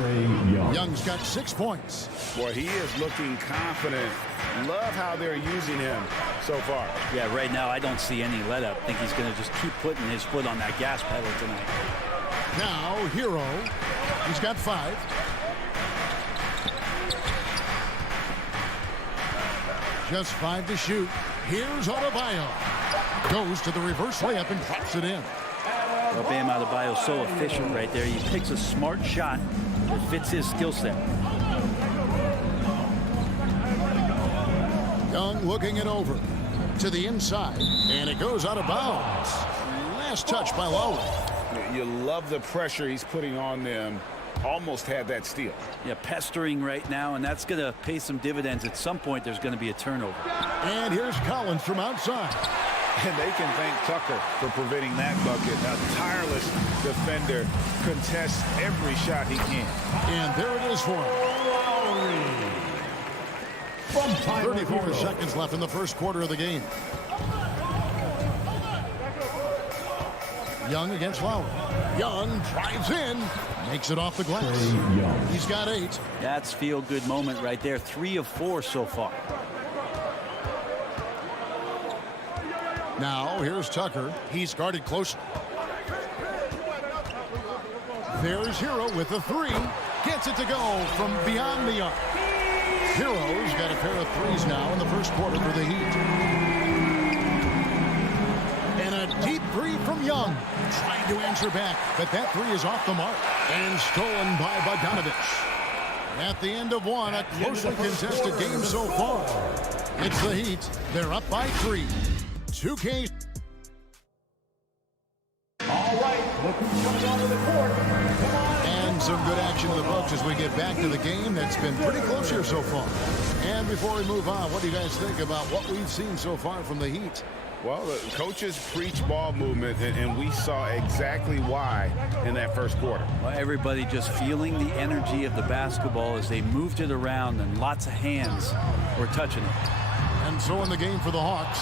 Young's got 6 points. Boy, he is looking confident. Love how they're using him so far. Yeah, right now I don't see any let up. I think he's going to just keep putting his foot on that gas pedal tonight. Now Hero, he's got 5. Just 5 to shoot. Here's Adebayo. Goes to the reverse layup and drops it in. Well, Bam Adebayo so efficient right there. He picks a smart shot that fits his skill set. Young looking it over to the inside, and it goes out of bounds. Last touch by Lowry. You love the pressure he's putting on them. Almost had that steal. Yeah, pestering right now, and that's going to pay some dividends. At some point, there's going to be a turnover. And here's Collins from outside. And they can thank Tucker for preventing that bucket. A tireless defender contests every shot he can. And there it is for him. 34 seconds left in the first quarter of the game. Young against Lowry. Young drives in, makes it off the glass. He's got 8. That's feel-good moment right there. 3 of 4 so far. Now, here's Tucker. He's guarded close. There's Hero with a 3. Gets it to go from beyond the arc. Hero's got a pair of 3s now in the first quarter for the Heat. And a deep 3 from Young. Trying to answer back, but that 3 is off the mark. And stolen by Bogdanovich. At the end of one, a closely contested game so far. It's the Heat. They're up by 3. 2K. All right, look who's coming onto the court. Come on. And some good action in the books as we get back to the game that's been pretty close here so far. And before we move on, what do you guys think about what we've seen so far from the Heat? Well, the coaches preach ball movement, and we saw exactly why in that first quarter. Well, everybody just feeling the energy of the basketball as they moved it around, and lots of hands were touching it. And so in the game for the Hawks,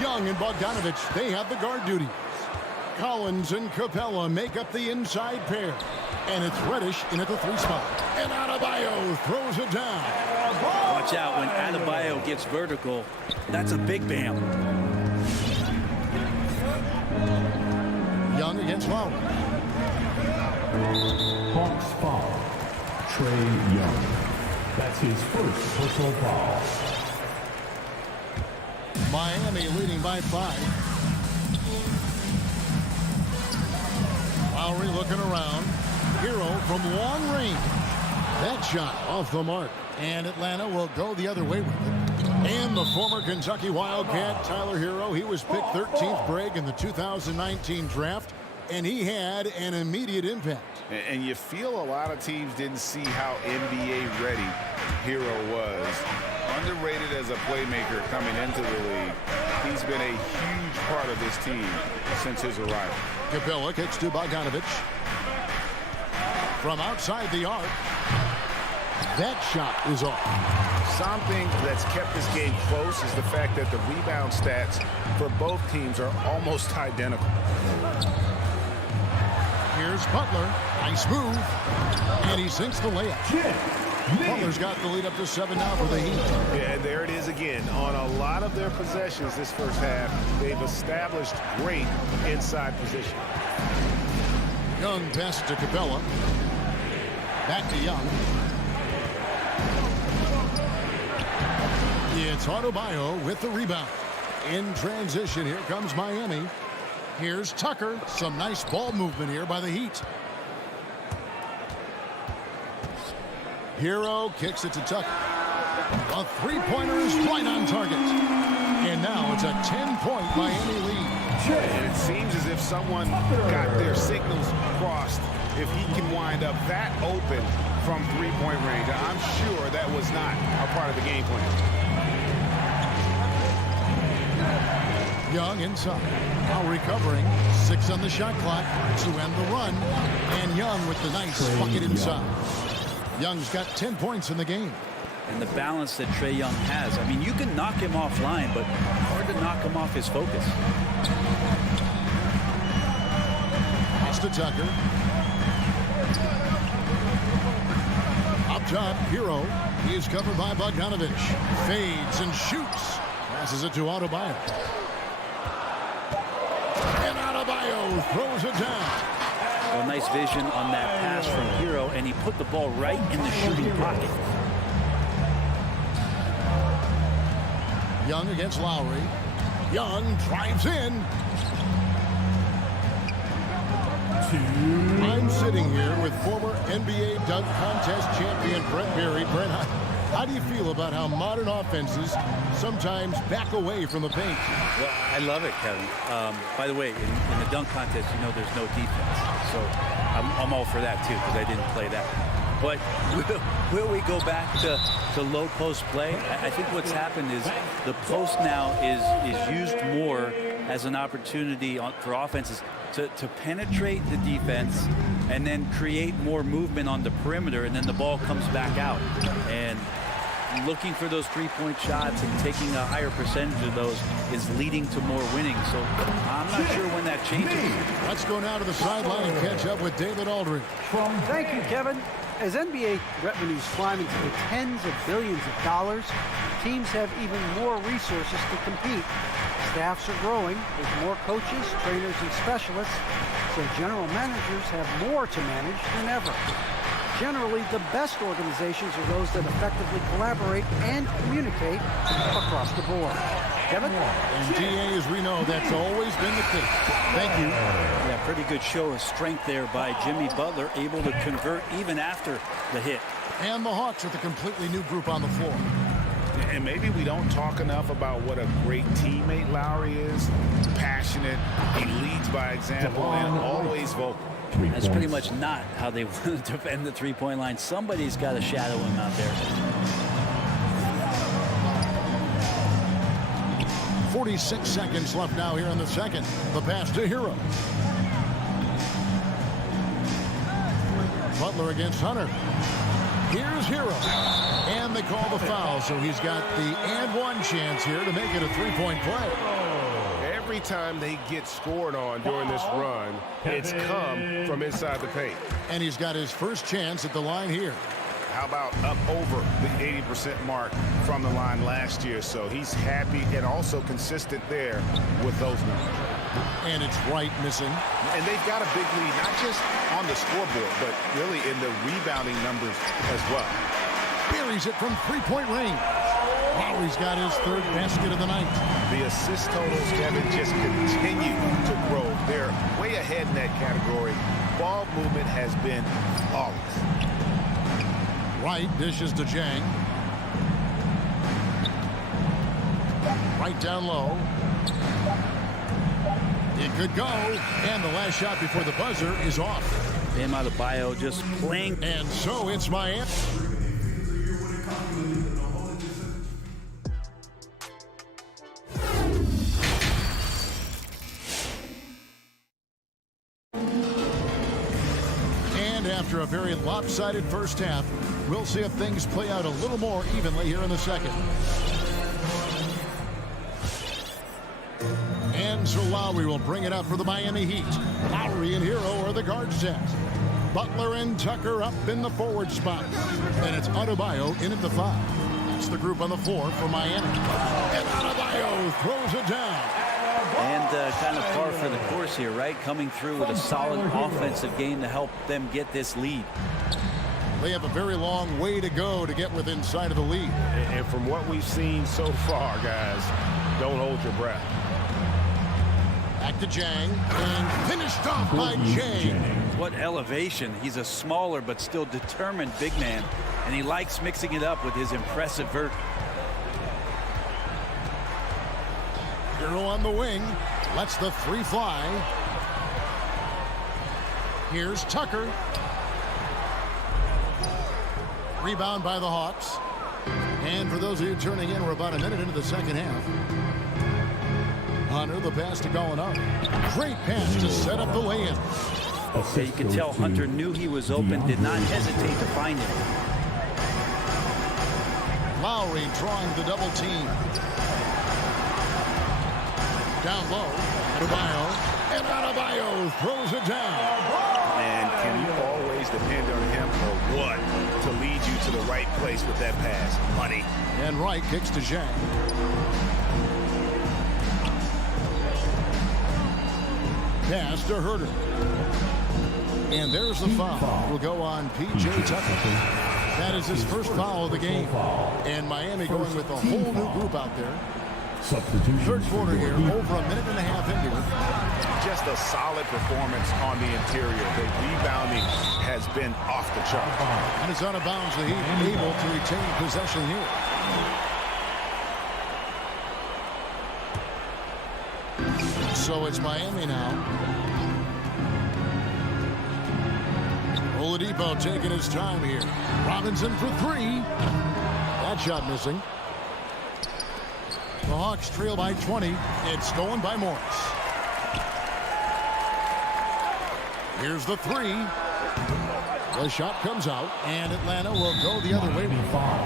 Young and Bogdanovich, they have the guard duties. Collins and Capella make up the inside pair. And it's Reddish in at the 3 spot. And Adebayo throws it down. Watch out when Adebayo gets vertical. That's a big bam. Young against Lowry. Hawks foul. Trae Young. That's his first personal foul. Miami leading by 5. Lowry looking around. Hero from long range. That shot off the mark. And Atlanta will go the other way with it. And the former Kentucky Wildcat, Tyler Hero, he was picked 13th break in the 2019 draft, and he had an immediate impact. And you feel a lot of teams didn't see how NBA ready Hero was. Underrated as a playmaker coming into the league. He's been a huge part of this team since his arrival. Capella kicks to Bogdanovich. From outside the arc. That shot is off. Something that's kept this game close is the fact that the rebound stats for both teams are almost identical. Here's Butler. Nice move. And he sinks the layup. Butler's got the lead up to 7 now for the Heat. Yeah, and there it is again. On a lot of their possessions this first half, they've established great inside position. Young passes to Capella. Back to Young. It's Adebayo with the rebound. In transition, here comes Miami. Here's Tucker. Some nice ball movement here by the Heat. Hero kicks it to Tucker. A 3-pointer is right on target. And now it's a 10-point Miami lead. And it seems as if someone got their signals crossed. If he can wind up that open from 3-point range, I'm sure that was not a part of the game plan. Young inside. Now recovering. 6 on the shot clock to end the run. And Young with the nice bucket inside. Young's got 10 points in the game. And the balance that Trae Young has. I mean, you can knock him offline, but hard to knock him off his focus. Pass to Tucker. Up top, Hero. He is covered by Bogdanovich. Fades and shoots. Passes it to Adebayo. And Adebayo throws it down. Well, nice vision on that pass from Hero, and he put the ball right in the shooting pocket. Young against Lowry. Young drives in. I'm sitting here with former NBA dunk contest champion Brett Berry. Brett, how do you feel about how modern offenses sometimes back away from the paint? Well, I love it, Kevin. By the way, in the dunk contest, you know there's no defense. So I'm all for that, too, because I didn't play that. But will we go back to low post play? I think what's happened is the post now is used more as an opportunity for offenses to penetrate the defense and then create more movement on the perimeter, and then the ball comes back out. And looking for those three-point shots and taking a higher percentage of those is leading to more winning. So I'm not sure when that changes. Let's go now to the sideline and catch up with David Aldridge. Thank you, Kevin. As NBA revenues climb into the tens of billions of dollars, teams have even more resources to compete. Staffs are growing. There's more coaches, trainers, and specialists, so general managers have more to manage than ever. Generally, the best organizations are those that effectively collaborate and communicate across the board. Kevin? And DA, as we know, that's always been the case. Thank you. Yeah, pretty good show of strength there by Jimmy Butler, able to convert even after the hit. And the Hawks with a completely new group on the floor. And maybe we don't talk enough about what a great teammate Lowry is. Passionate, he leads by example, and always vocal. That's pretty much not how they want to defend the three-point line. Somebody's got to shadow him out there. 46 seconds left now here in the second. The pass to Hero. Butler against Hunter. Here's Hero. And they call the foul, so he's got the and one chance here to make it a three-point play. Every time they get scored on during this run, it's come from inside the paint. And he's got his first chance at the line here. How about up over the 80% mark from the line last year? So he's happy and also consistent there with those numbers. And it's Wright missing. And they've got a big lead, not just on the scoreboard, but really in the rebounding numbers as well. Buries it from three-point range. Lowry's got his third basket of the night. The assist totals, Kevin, just continue to grow. They're way ahead in that category. Ball movement has been flawless. Wright dishes to Jang. Right down low. It could go. And the last shot before the buzzer is off. Bam Adebayo just playing. And so it's Miami. After a very lopsided first half, we'll see if things play out a little more evenly here in the second. And so Lowry will bring it up for the Miami Heat. Lowry and Hero are the guard set. Butler and Tucker up in the forward spot. And it's Adebayo in at the 5. That's the group on the floor for Miami. And Adebayo throws it down. And kind of par for the course here, right? Coming through with a solid offensive game to help them get this lead. They have a very long way to go to get within sight of the lead. And from what we've seen so far, guys, don't hold your breath. Back to Jang, and finished off by Jang. What elevation. He's a smaller but still determined big man, and he likes mixing it up with his impressive vert. Hero on the wing, lets the three fly. Here's Tucker. Rebound by the Hawks. And for those of you turning in, we're about a minute into the second half. Hunter, the pass to Gallinari. Great pass to set up the lay-in. Yeah, you can tell Hunter knew he was open, did not hesitate to find him. Lowry drawing the double team. Down low, Adebayo, and Adebayo throws it down. And can you always depend on him or what to lead you to the right place with that pass? Money. And Wright kicks to Zhang. Pass to Herter. And there's the foul. Will go on P.J. Tucker. That is his first foul of the game. And Miami going with a whole new group out there. Third quarter here, over a minute and a half into it. Just a solid performance on the interior. The rebounding has been off the charts. And it's out of bounds. The Heat able to retain possession here. So it's Miami now. Oladipo taking his time here. Robinson for three. That shot missing. The Hawks trail by 20. It's stolen by Morris. Here's the three. The shot comes out, and Atlanta will go the other way with foul.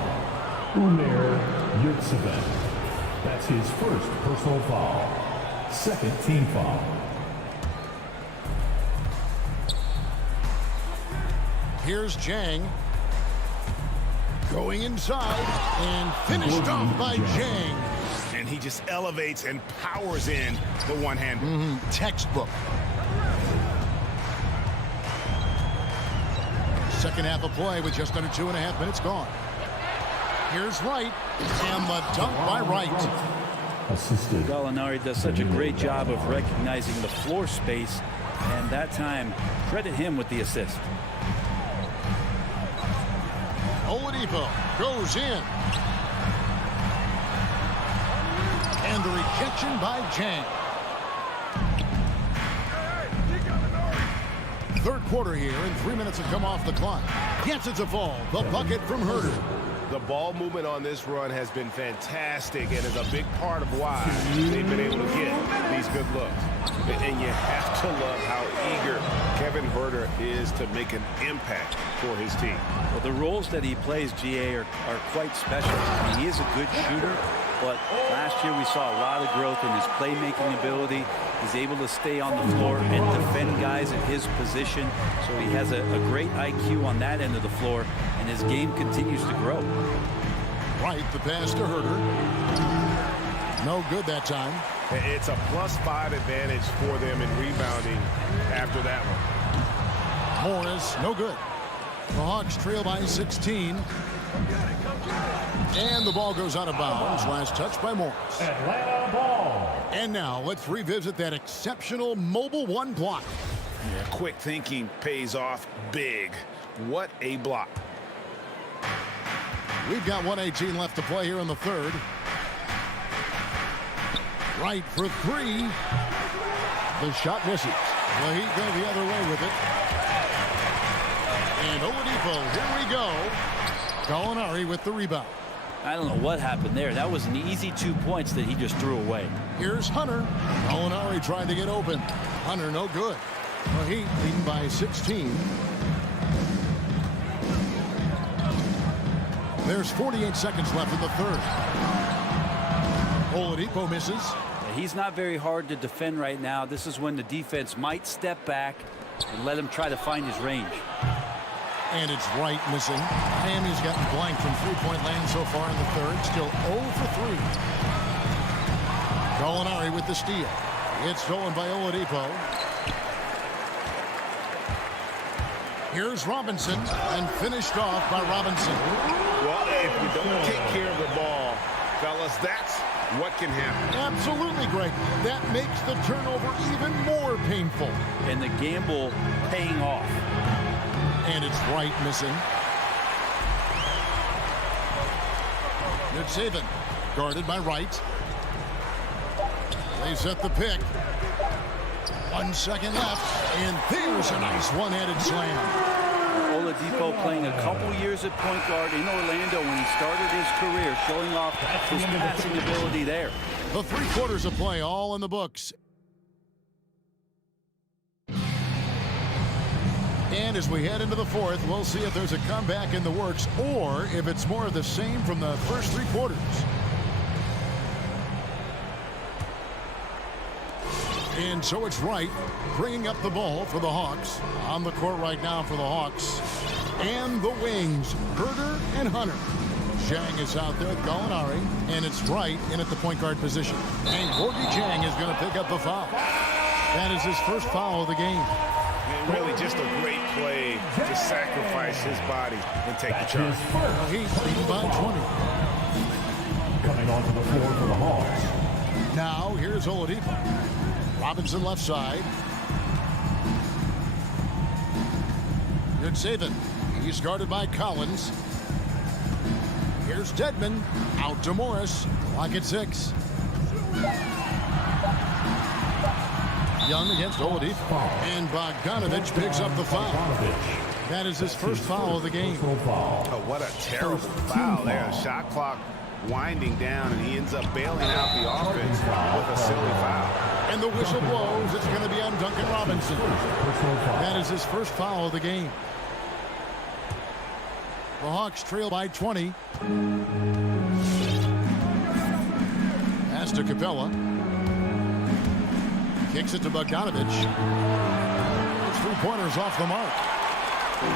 That's his first personal foul. Second team foul. Here's Jang. Going inside and finished off by Jang. And he just elevates and powers in the one-hander. Textbook. Second half of play with just under 2.5 minutes gone. Here's Wright, and the dunk by Wright. Assisted. Gallinari does such a great job of recognizing the floor space, and that time, credit him with the assist. Oladipo goes in. And the rejection by Jang. Third quarter here, and 3 minutes have come off the clock. Gets it to fall. The bucket from Herter. The ball movement on this run has been fantastic and is a big part of why they've been able to get these good looks. And you have to love how eager Kevin Herter is to make an impact for his team. Well, the roles that he plays, GA, are quite special. I mean, he is a good shooter, but last year we saw a lot of growth in his playmaking ability. He's able to stay on the floor and defend guys at his position. So he has a great IQ on that end of the floor, and his game continues to grow. Right, the pass to Herter. No good that time. It's a +5 advantage for them in rebounding after that one. Morris, no good. The Hawks trail by 16. And the ball goes out of bounds. Last touch by Morris. Atlanta ball. And now let's revisit that exceptional mobile one block. Yeah, quick thinking pays off big. What a block. We've got 1:18 left to play here in the third. Right for three. The shot misses. The Heat go the other way with it. And Oladipo, here we go. Gallinari with the rebound. I don't know what happened there. That was an easy 2 points that he just threw away. Here's Hunter. Gallinari trying to get open. Hunter no good. The Heat leading by 16. There's 48 seconds left in the third. Oladipo misses. He's not very hard to defend right now. This is when the defense might step back and let him try to find his range. And it's Wright missing. Miami's gotten blank from three-point land so far in the third. Still 0 for 3. Gallinari with the steal. It's stolen by Oladipo. Here's Robinson, and finished off by Robinson. Well, if you don't take care of the ball, fellas, that's what can happen. Absolutely, Greg. That makes the turnover even more painful. And the gamble paying off. And it's Wright missing. Good saving. Guarded by Wright. They set the pick. 1 second left. And there's a nice one-handed slam. Oladipo playing a couple years at point guard in Orlando when he started his career, showing off his passing ability there. The 3 quarters of play all in the books. And as we head into the fourth, we'll see if there's a comeback in the works or if it's more of the same from the first 3 quarters. And so it's Wright bringing up the ball for the Hawks. On the court right now for the Hawks. And the wings, Herter and Hunter. Jang is out there with Gallinari, and it's Wright in at the point guard position. And Gorgie Jang is going to pick up the foul. That is his first foul of the game. And really just a great play to sacrifice his body and take the charge. Heat leading by 20. Coming onto the floor for the Hawks. Now here's Oladipo. Robinson left side. Good saving. He's guarded by Collins. Here's Dedman. Out to Morris. Clock at 6. Young against Oladipo. And Bogdanovich picks up the foul. That is his first foul of the game. Oh, what a terrible foul there. Shot clock winding down, and he ends up bailing out the offense with a silly foul. And the whistle blows. It's going to be on Duncan Robinson. That is his first foul of the game. The Hawks trail by 20. Pass to Capella. Kicks it to Bogdanovich. It's 3-pointers off the mark.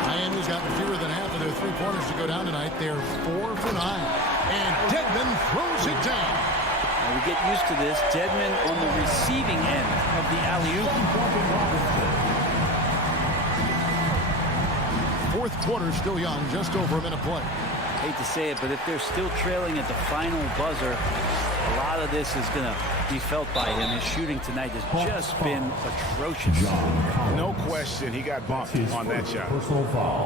Miami's got fewer than half of their 3-pointers to go down tonight. They're 4 for 9. And Dedmon throws it down. Now we get used to this. Dedmon on the receiving end of the alley-oop. Fourth quarter still young, just over a minute play. Hate to say it, but if they're still trailing at the final buzzer, a lot of this is going to be felt by him. His shooting tonight has just been atrocious. No question, he got bumped on that shot.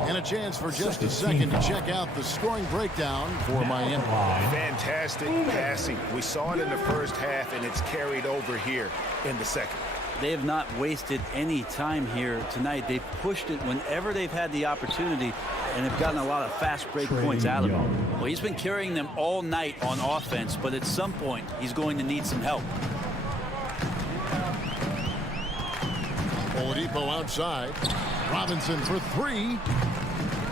And a chance for just a second to check out the scoring breakdown for Miami. Fantastic passing. We saw it in the first half, and it's carried over here in the second. They have not wasted any time here tonight. They've pushed it whenever they've had the opportunity and have gotten a lot of fast break points out of him. Well, he's been carrying them all night on offense, but at some point he's going to need some help. Oladipo outside. Robinson for 3.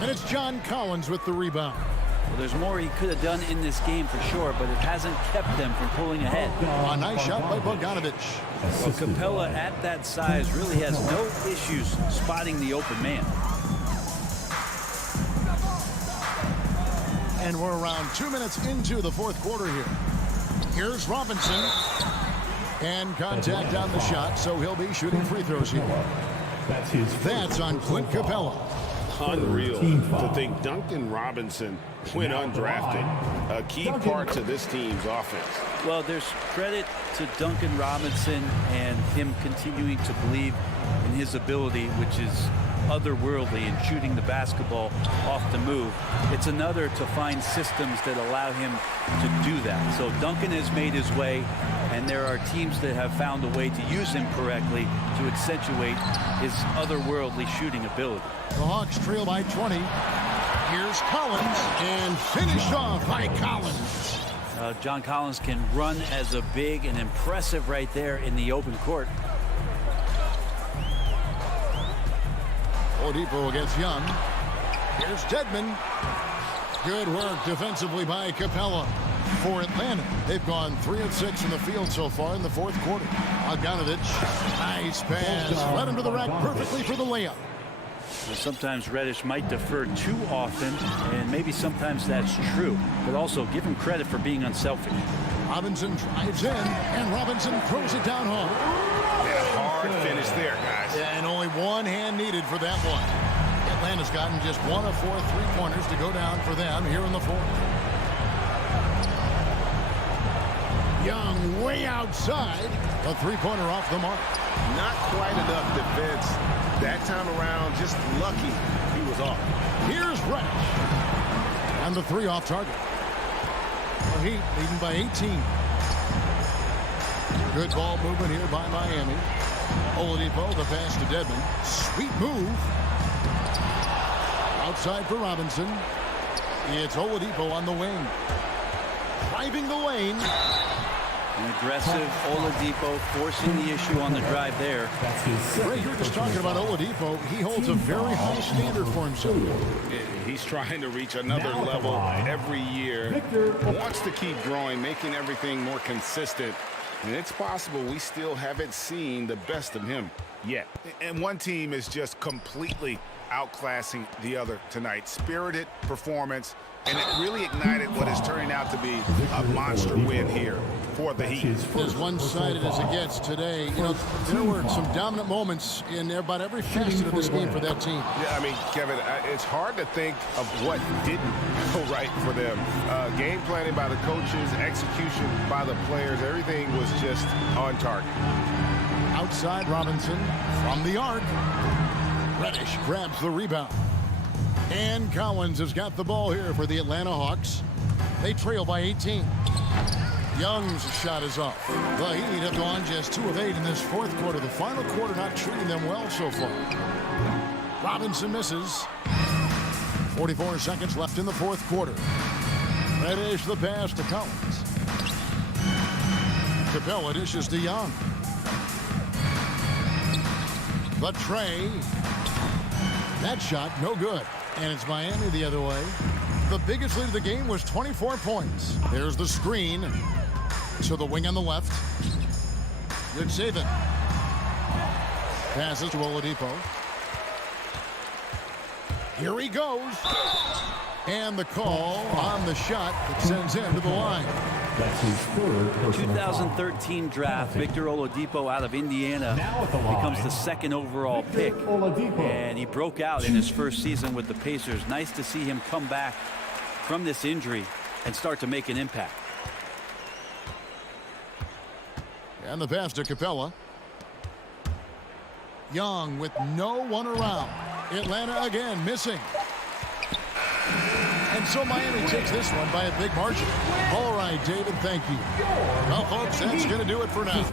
And it's John Collins with the rebound. Well, there's more he could have done in this game for sure, but it hasn't kept them from pulling ahead. A nice shot by Bogdanovich. Well, Capella at that size really has no issues spotting the open man. And we're around 2 minutes into the fourth quarter here. Here's Robinson. And contact on the shot, so he'll be shooting free throws here. That's on Clint Capella. Unreal to think Duncan Robinson went undrafted. A key part to this team's offense. Well, there's credit to Duncan Robinson and him continuing to believe in his ability, which is otherworldly in shooting the basketball off the move. It's another to find systems that allow him to do that. So Duncan has made his way, and there are teams that have found a way to use him correctly to accentuate his otherworldly shooting ability. The Hawks trail by 20. Here's Collins, and finished off by Collins. John Collins can run as a big and impressive right there in the open court. Oladipo against Young. Here's Dedmon. Good work defensively by Capella. For Atlanta, they've gone 3 of 6 from the field so far in the fourth quarter. Bogdanovich, nice pass, led him to the rack perfectly for the layup. Well, sometimes Reddish might defer too often, and maybe sometimes that's true, but also give him credit for being unselfish. Robinson drives in, and Robinson throws it down home. Yeah, hard finish there, guys. And only one hand needed for that one. Atlanta's gotten just 1 of 4 3-pointers to go down for them here in the fourth. Young way outside. A 3-pointer off the mark. Not quite enough defense. That time around, just lucky he was off. Here's Reddish. And the 3 off target. The Heat leading by 18. Good ball movement here by Miami. Oladipo, the pass to Dedmon. Sweet move. Outside for Robinson. It's Oladipo on the wing. Driving the lane. An aggressive Oladipo forcing the issue on the drive there. Ray, you were just talking about Oladipo. He holds a very high standard for himself. He's trying to reach another level every year. Wants to keep growing, making everything more consistent. And it's possible we still haven't seen the best of him yet. And one team is just completely outclassing the other tonight. Spirited performance, and it really ignited what is turning out to be a monster win here for the Heat. As one-sided as it gets today, you know, there were some dominant moments in about every facet of this game for that team. Yeah, I mean, Kevin, it's hard to think of what didn't go right for them. Game planning by the coaches, execution by the players, everything was just on target. Outside Robinson from the arc. Reddish grabs the rebound. And Collins has got the ball here for the Atlanta Hawks. They trail by 18. Young's shot is off. The Heat have gone just 2 of 8 in this fourth quarter. The final quarter not treating them well so far. Robinson misses. 44 seconds left in the fourth quarter. Reddish the pass to Collins. Capella dishes to Young. The tray. That shot no good. And it's Miami the other way. The biggest lead of the game was 24 points. There's the screen to the wing on the left. Good saving. Passes to Oladipo. Here he goes. And the call on the shot that sends him to the line. That's his third personal 2013 draft, Victor Oladipo out of Indiana becomes the second overall pick. And he broke out in his first season with the Pacers. Nice to see him come back from this injury and start to make an impact. And the pass to Capella. Young with no one around. Atlanta again missing. And so Miami takes this one by a big margin. All right, David, thank you. Well, folks, that's going to do it for now.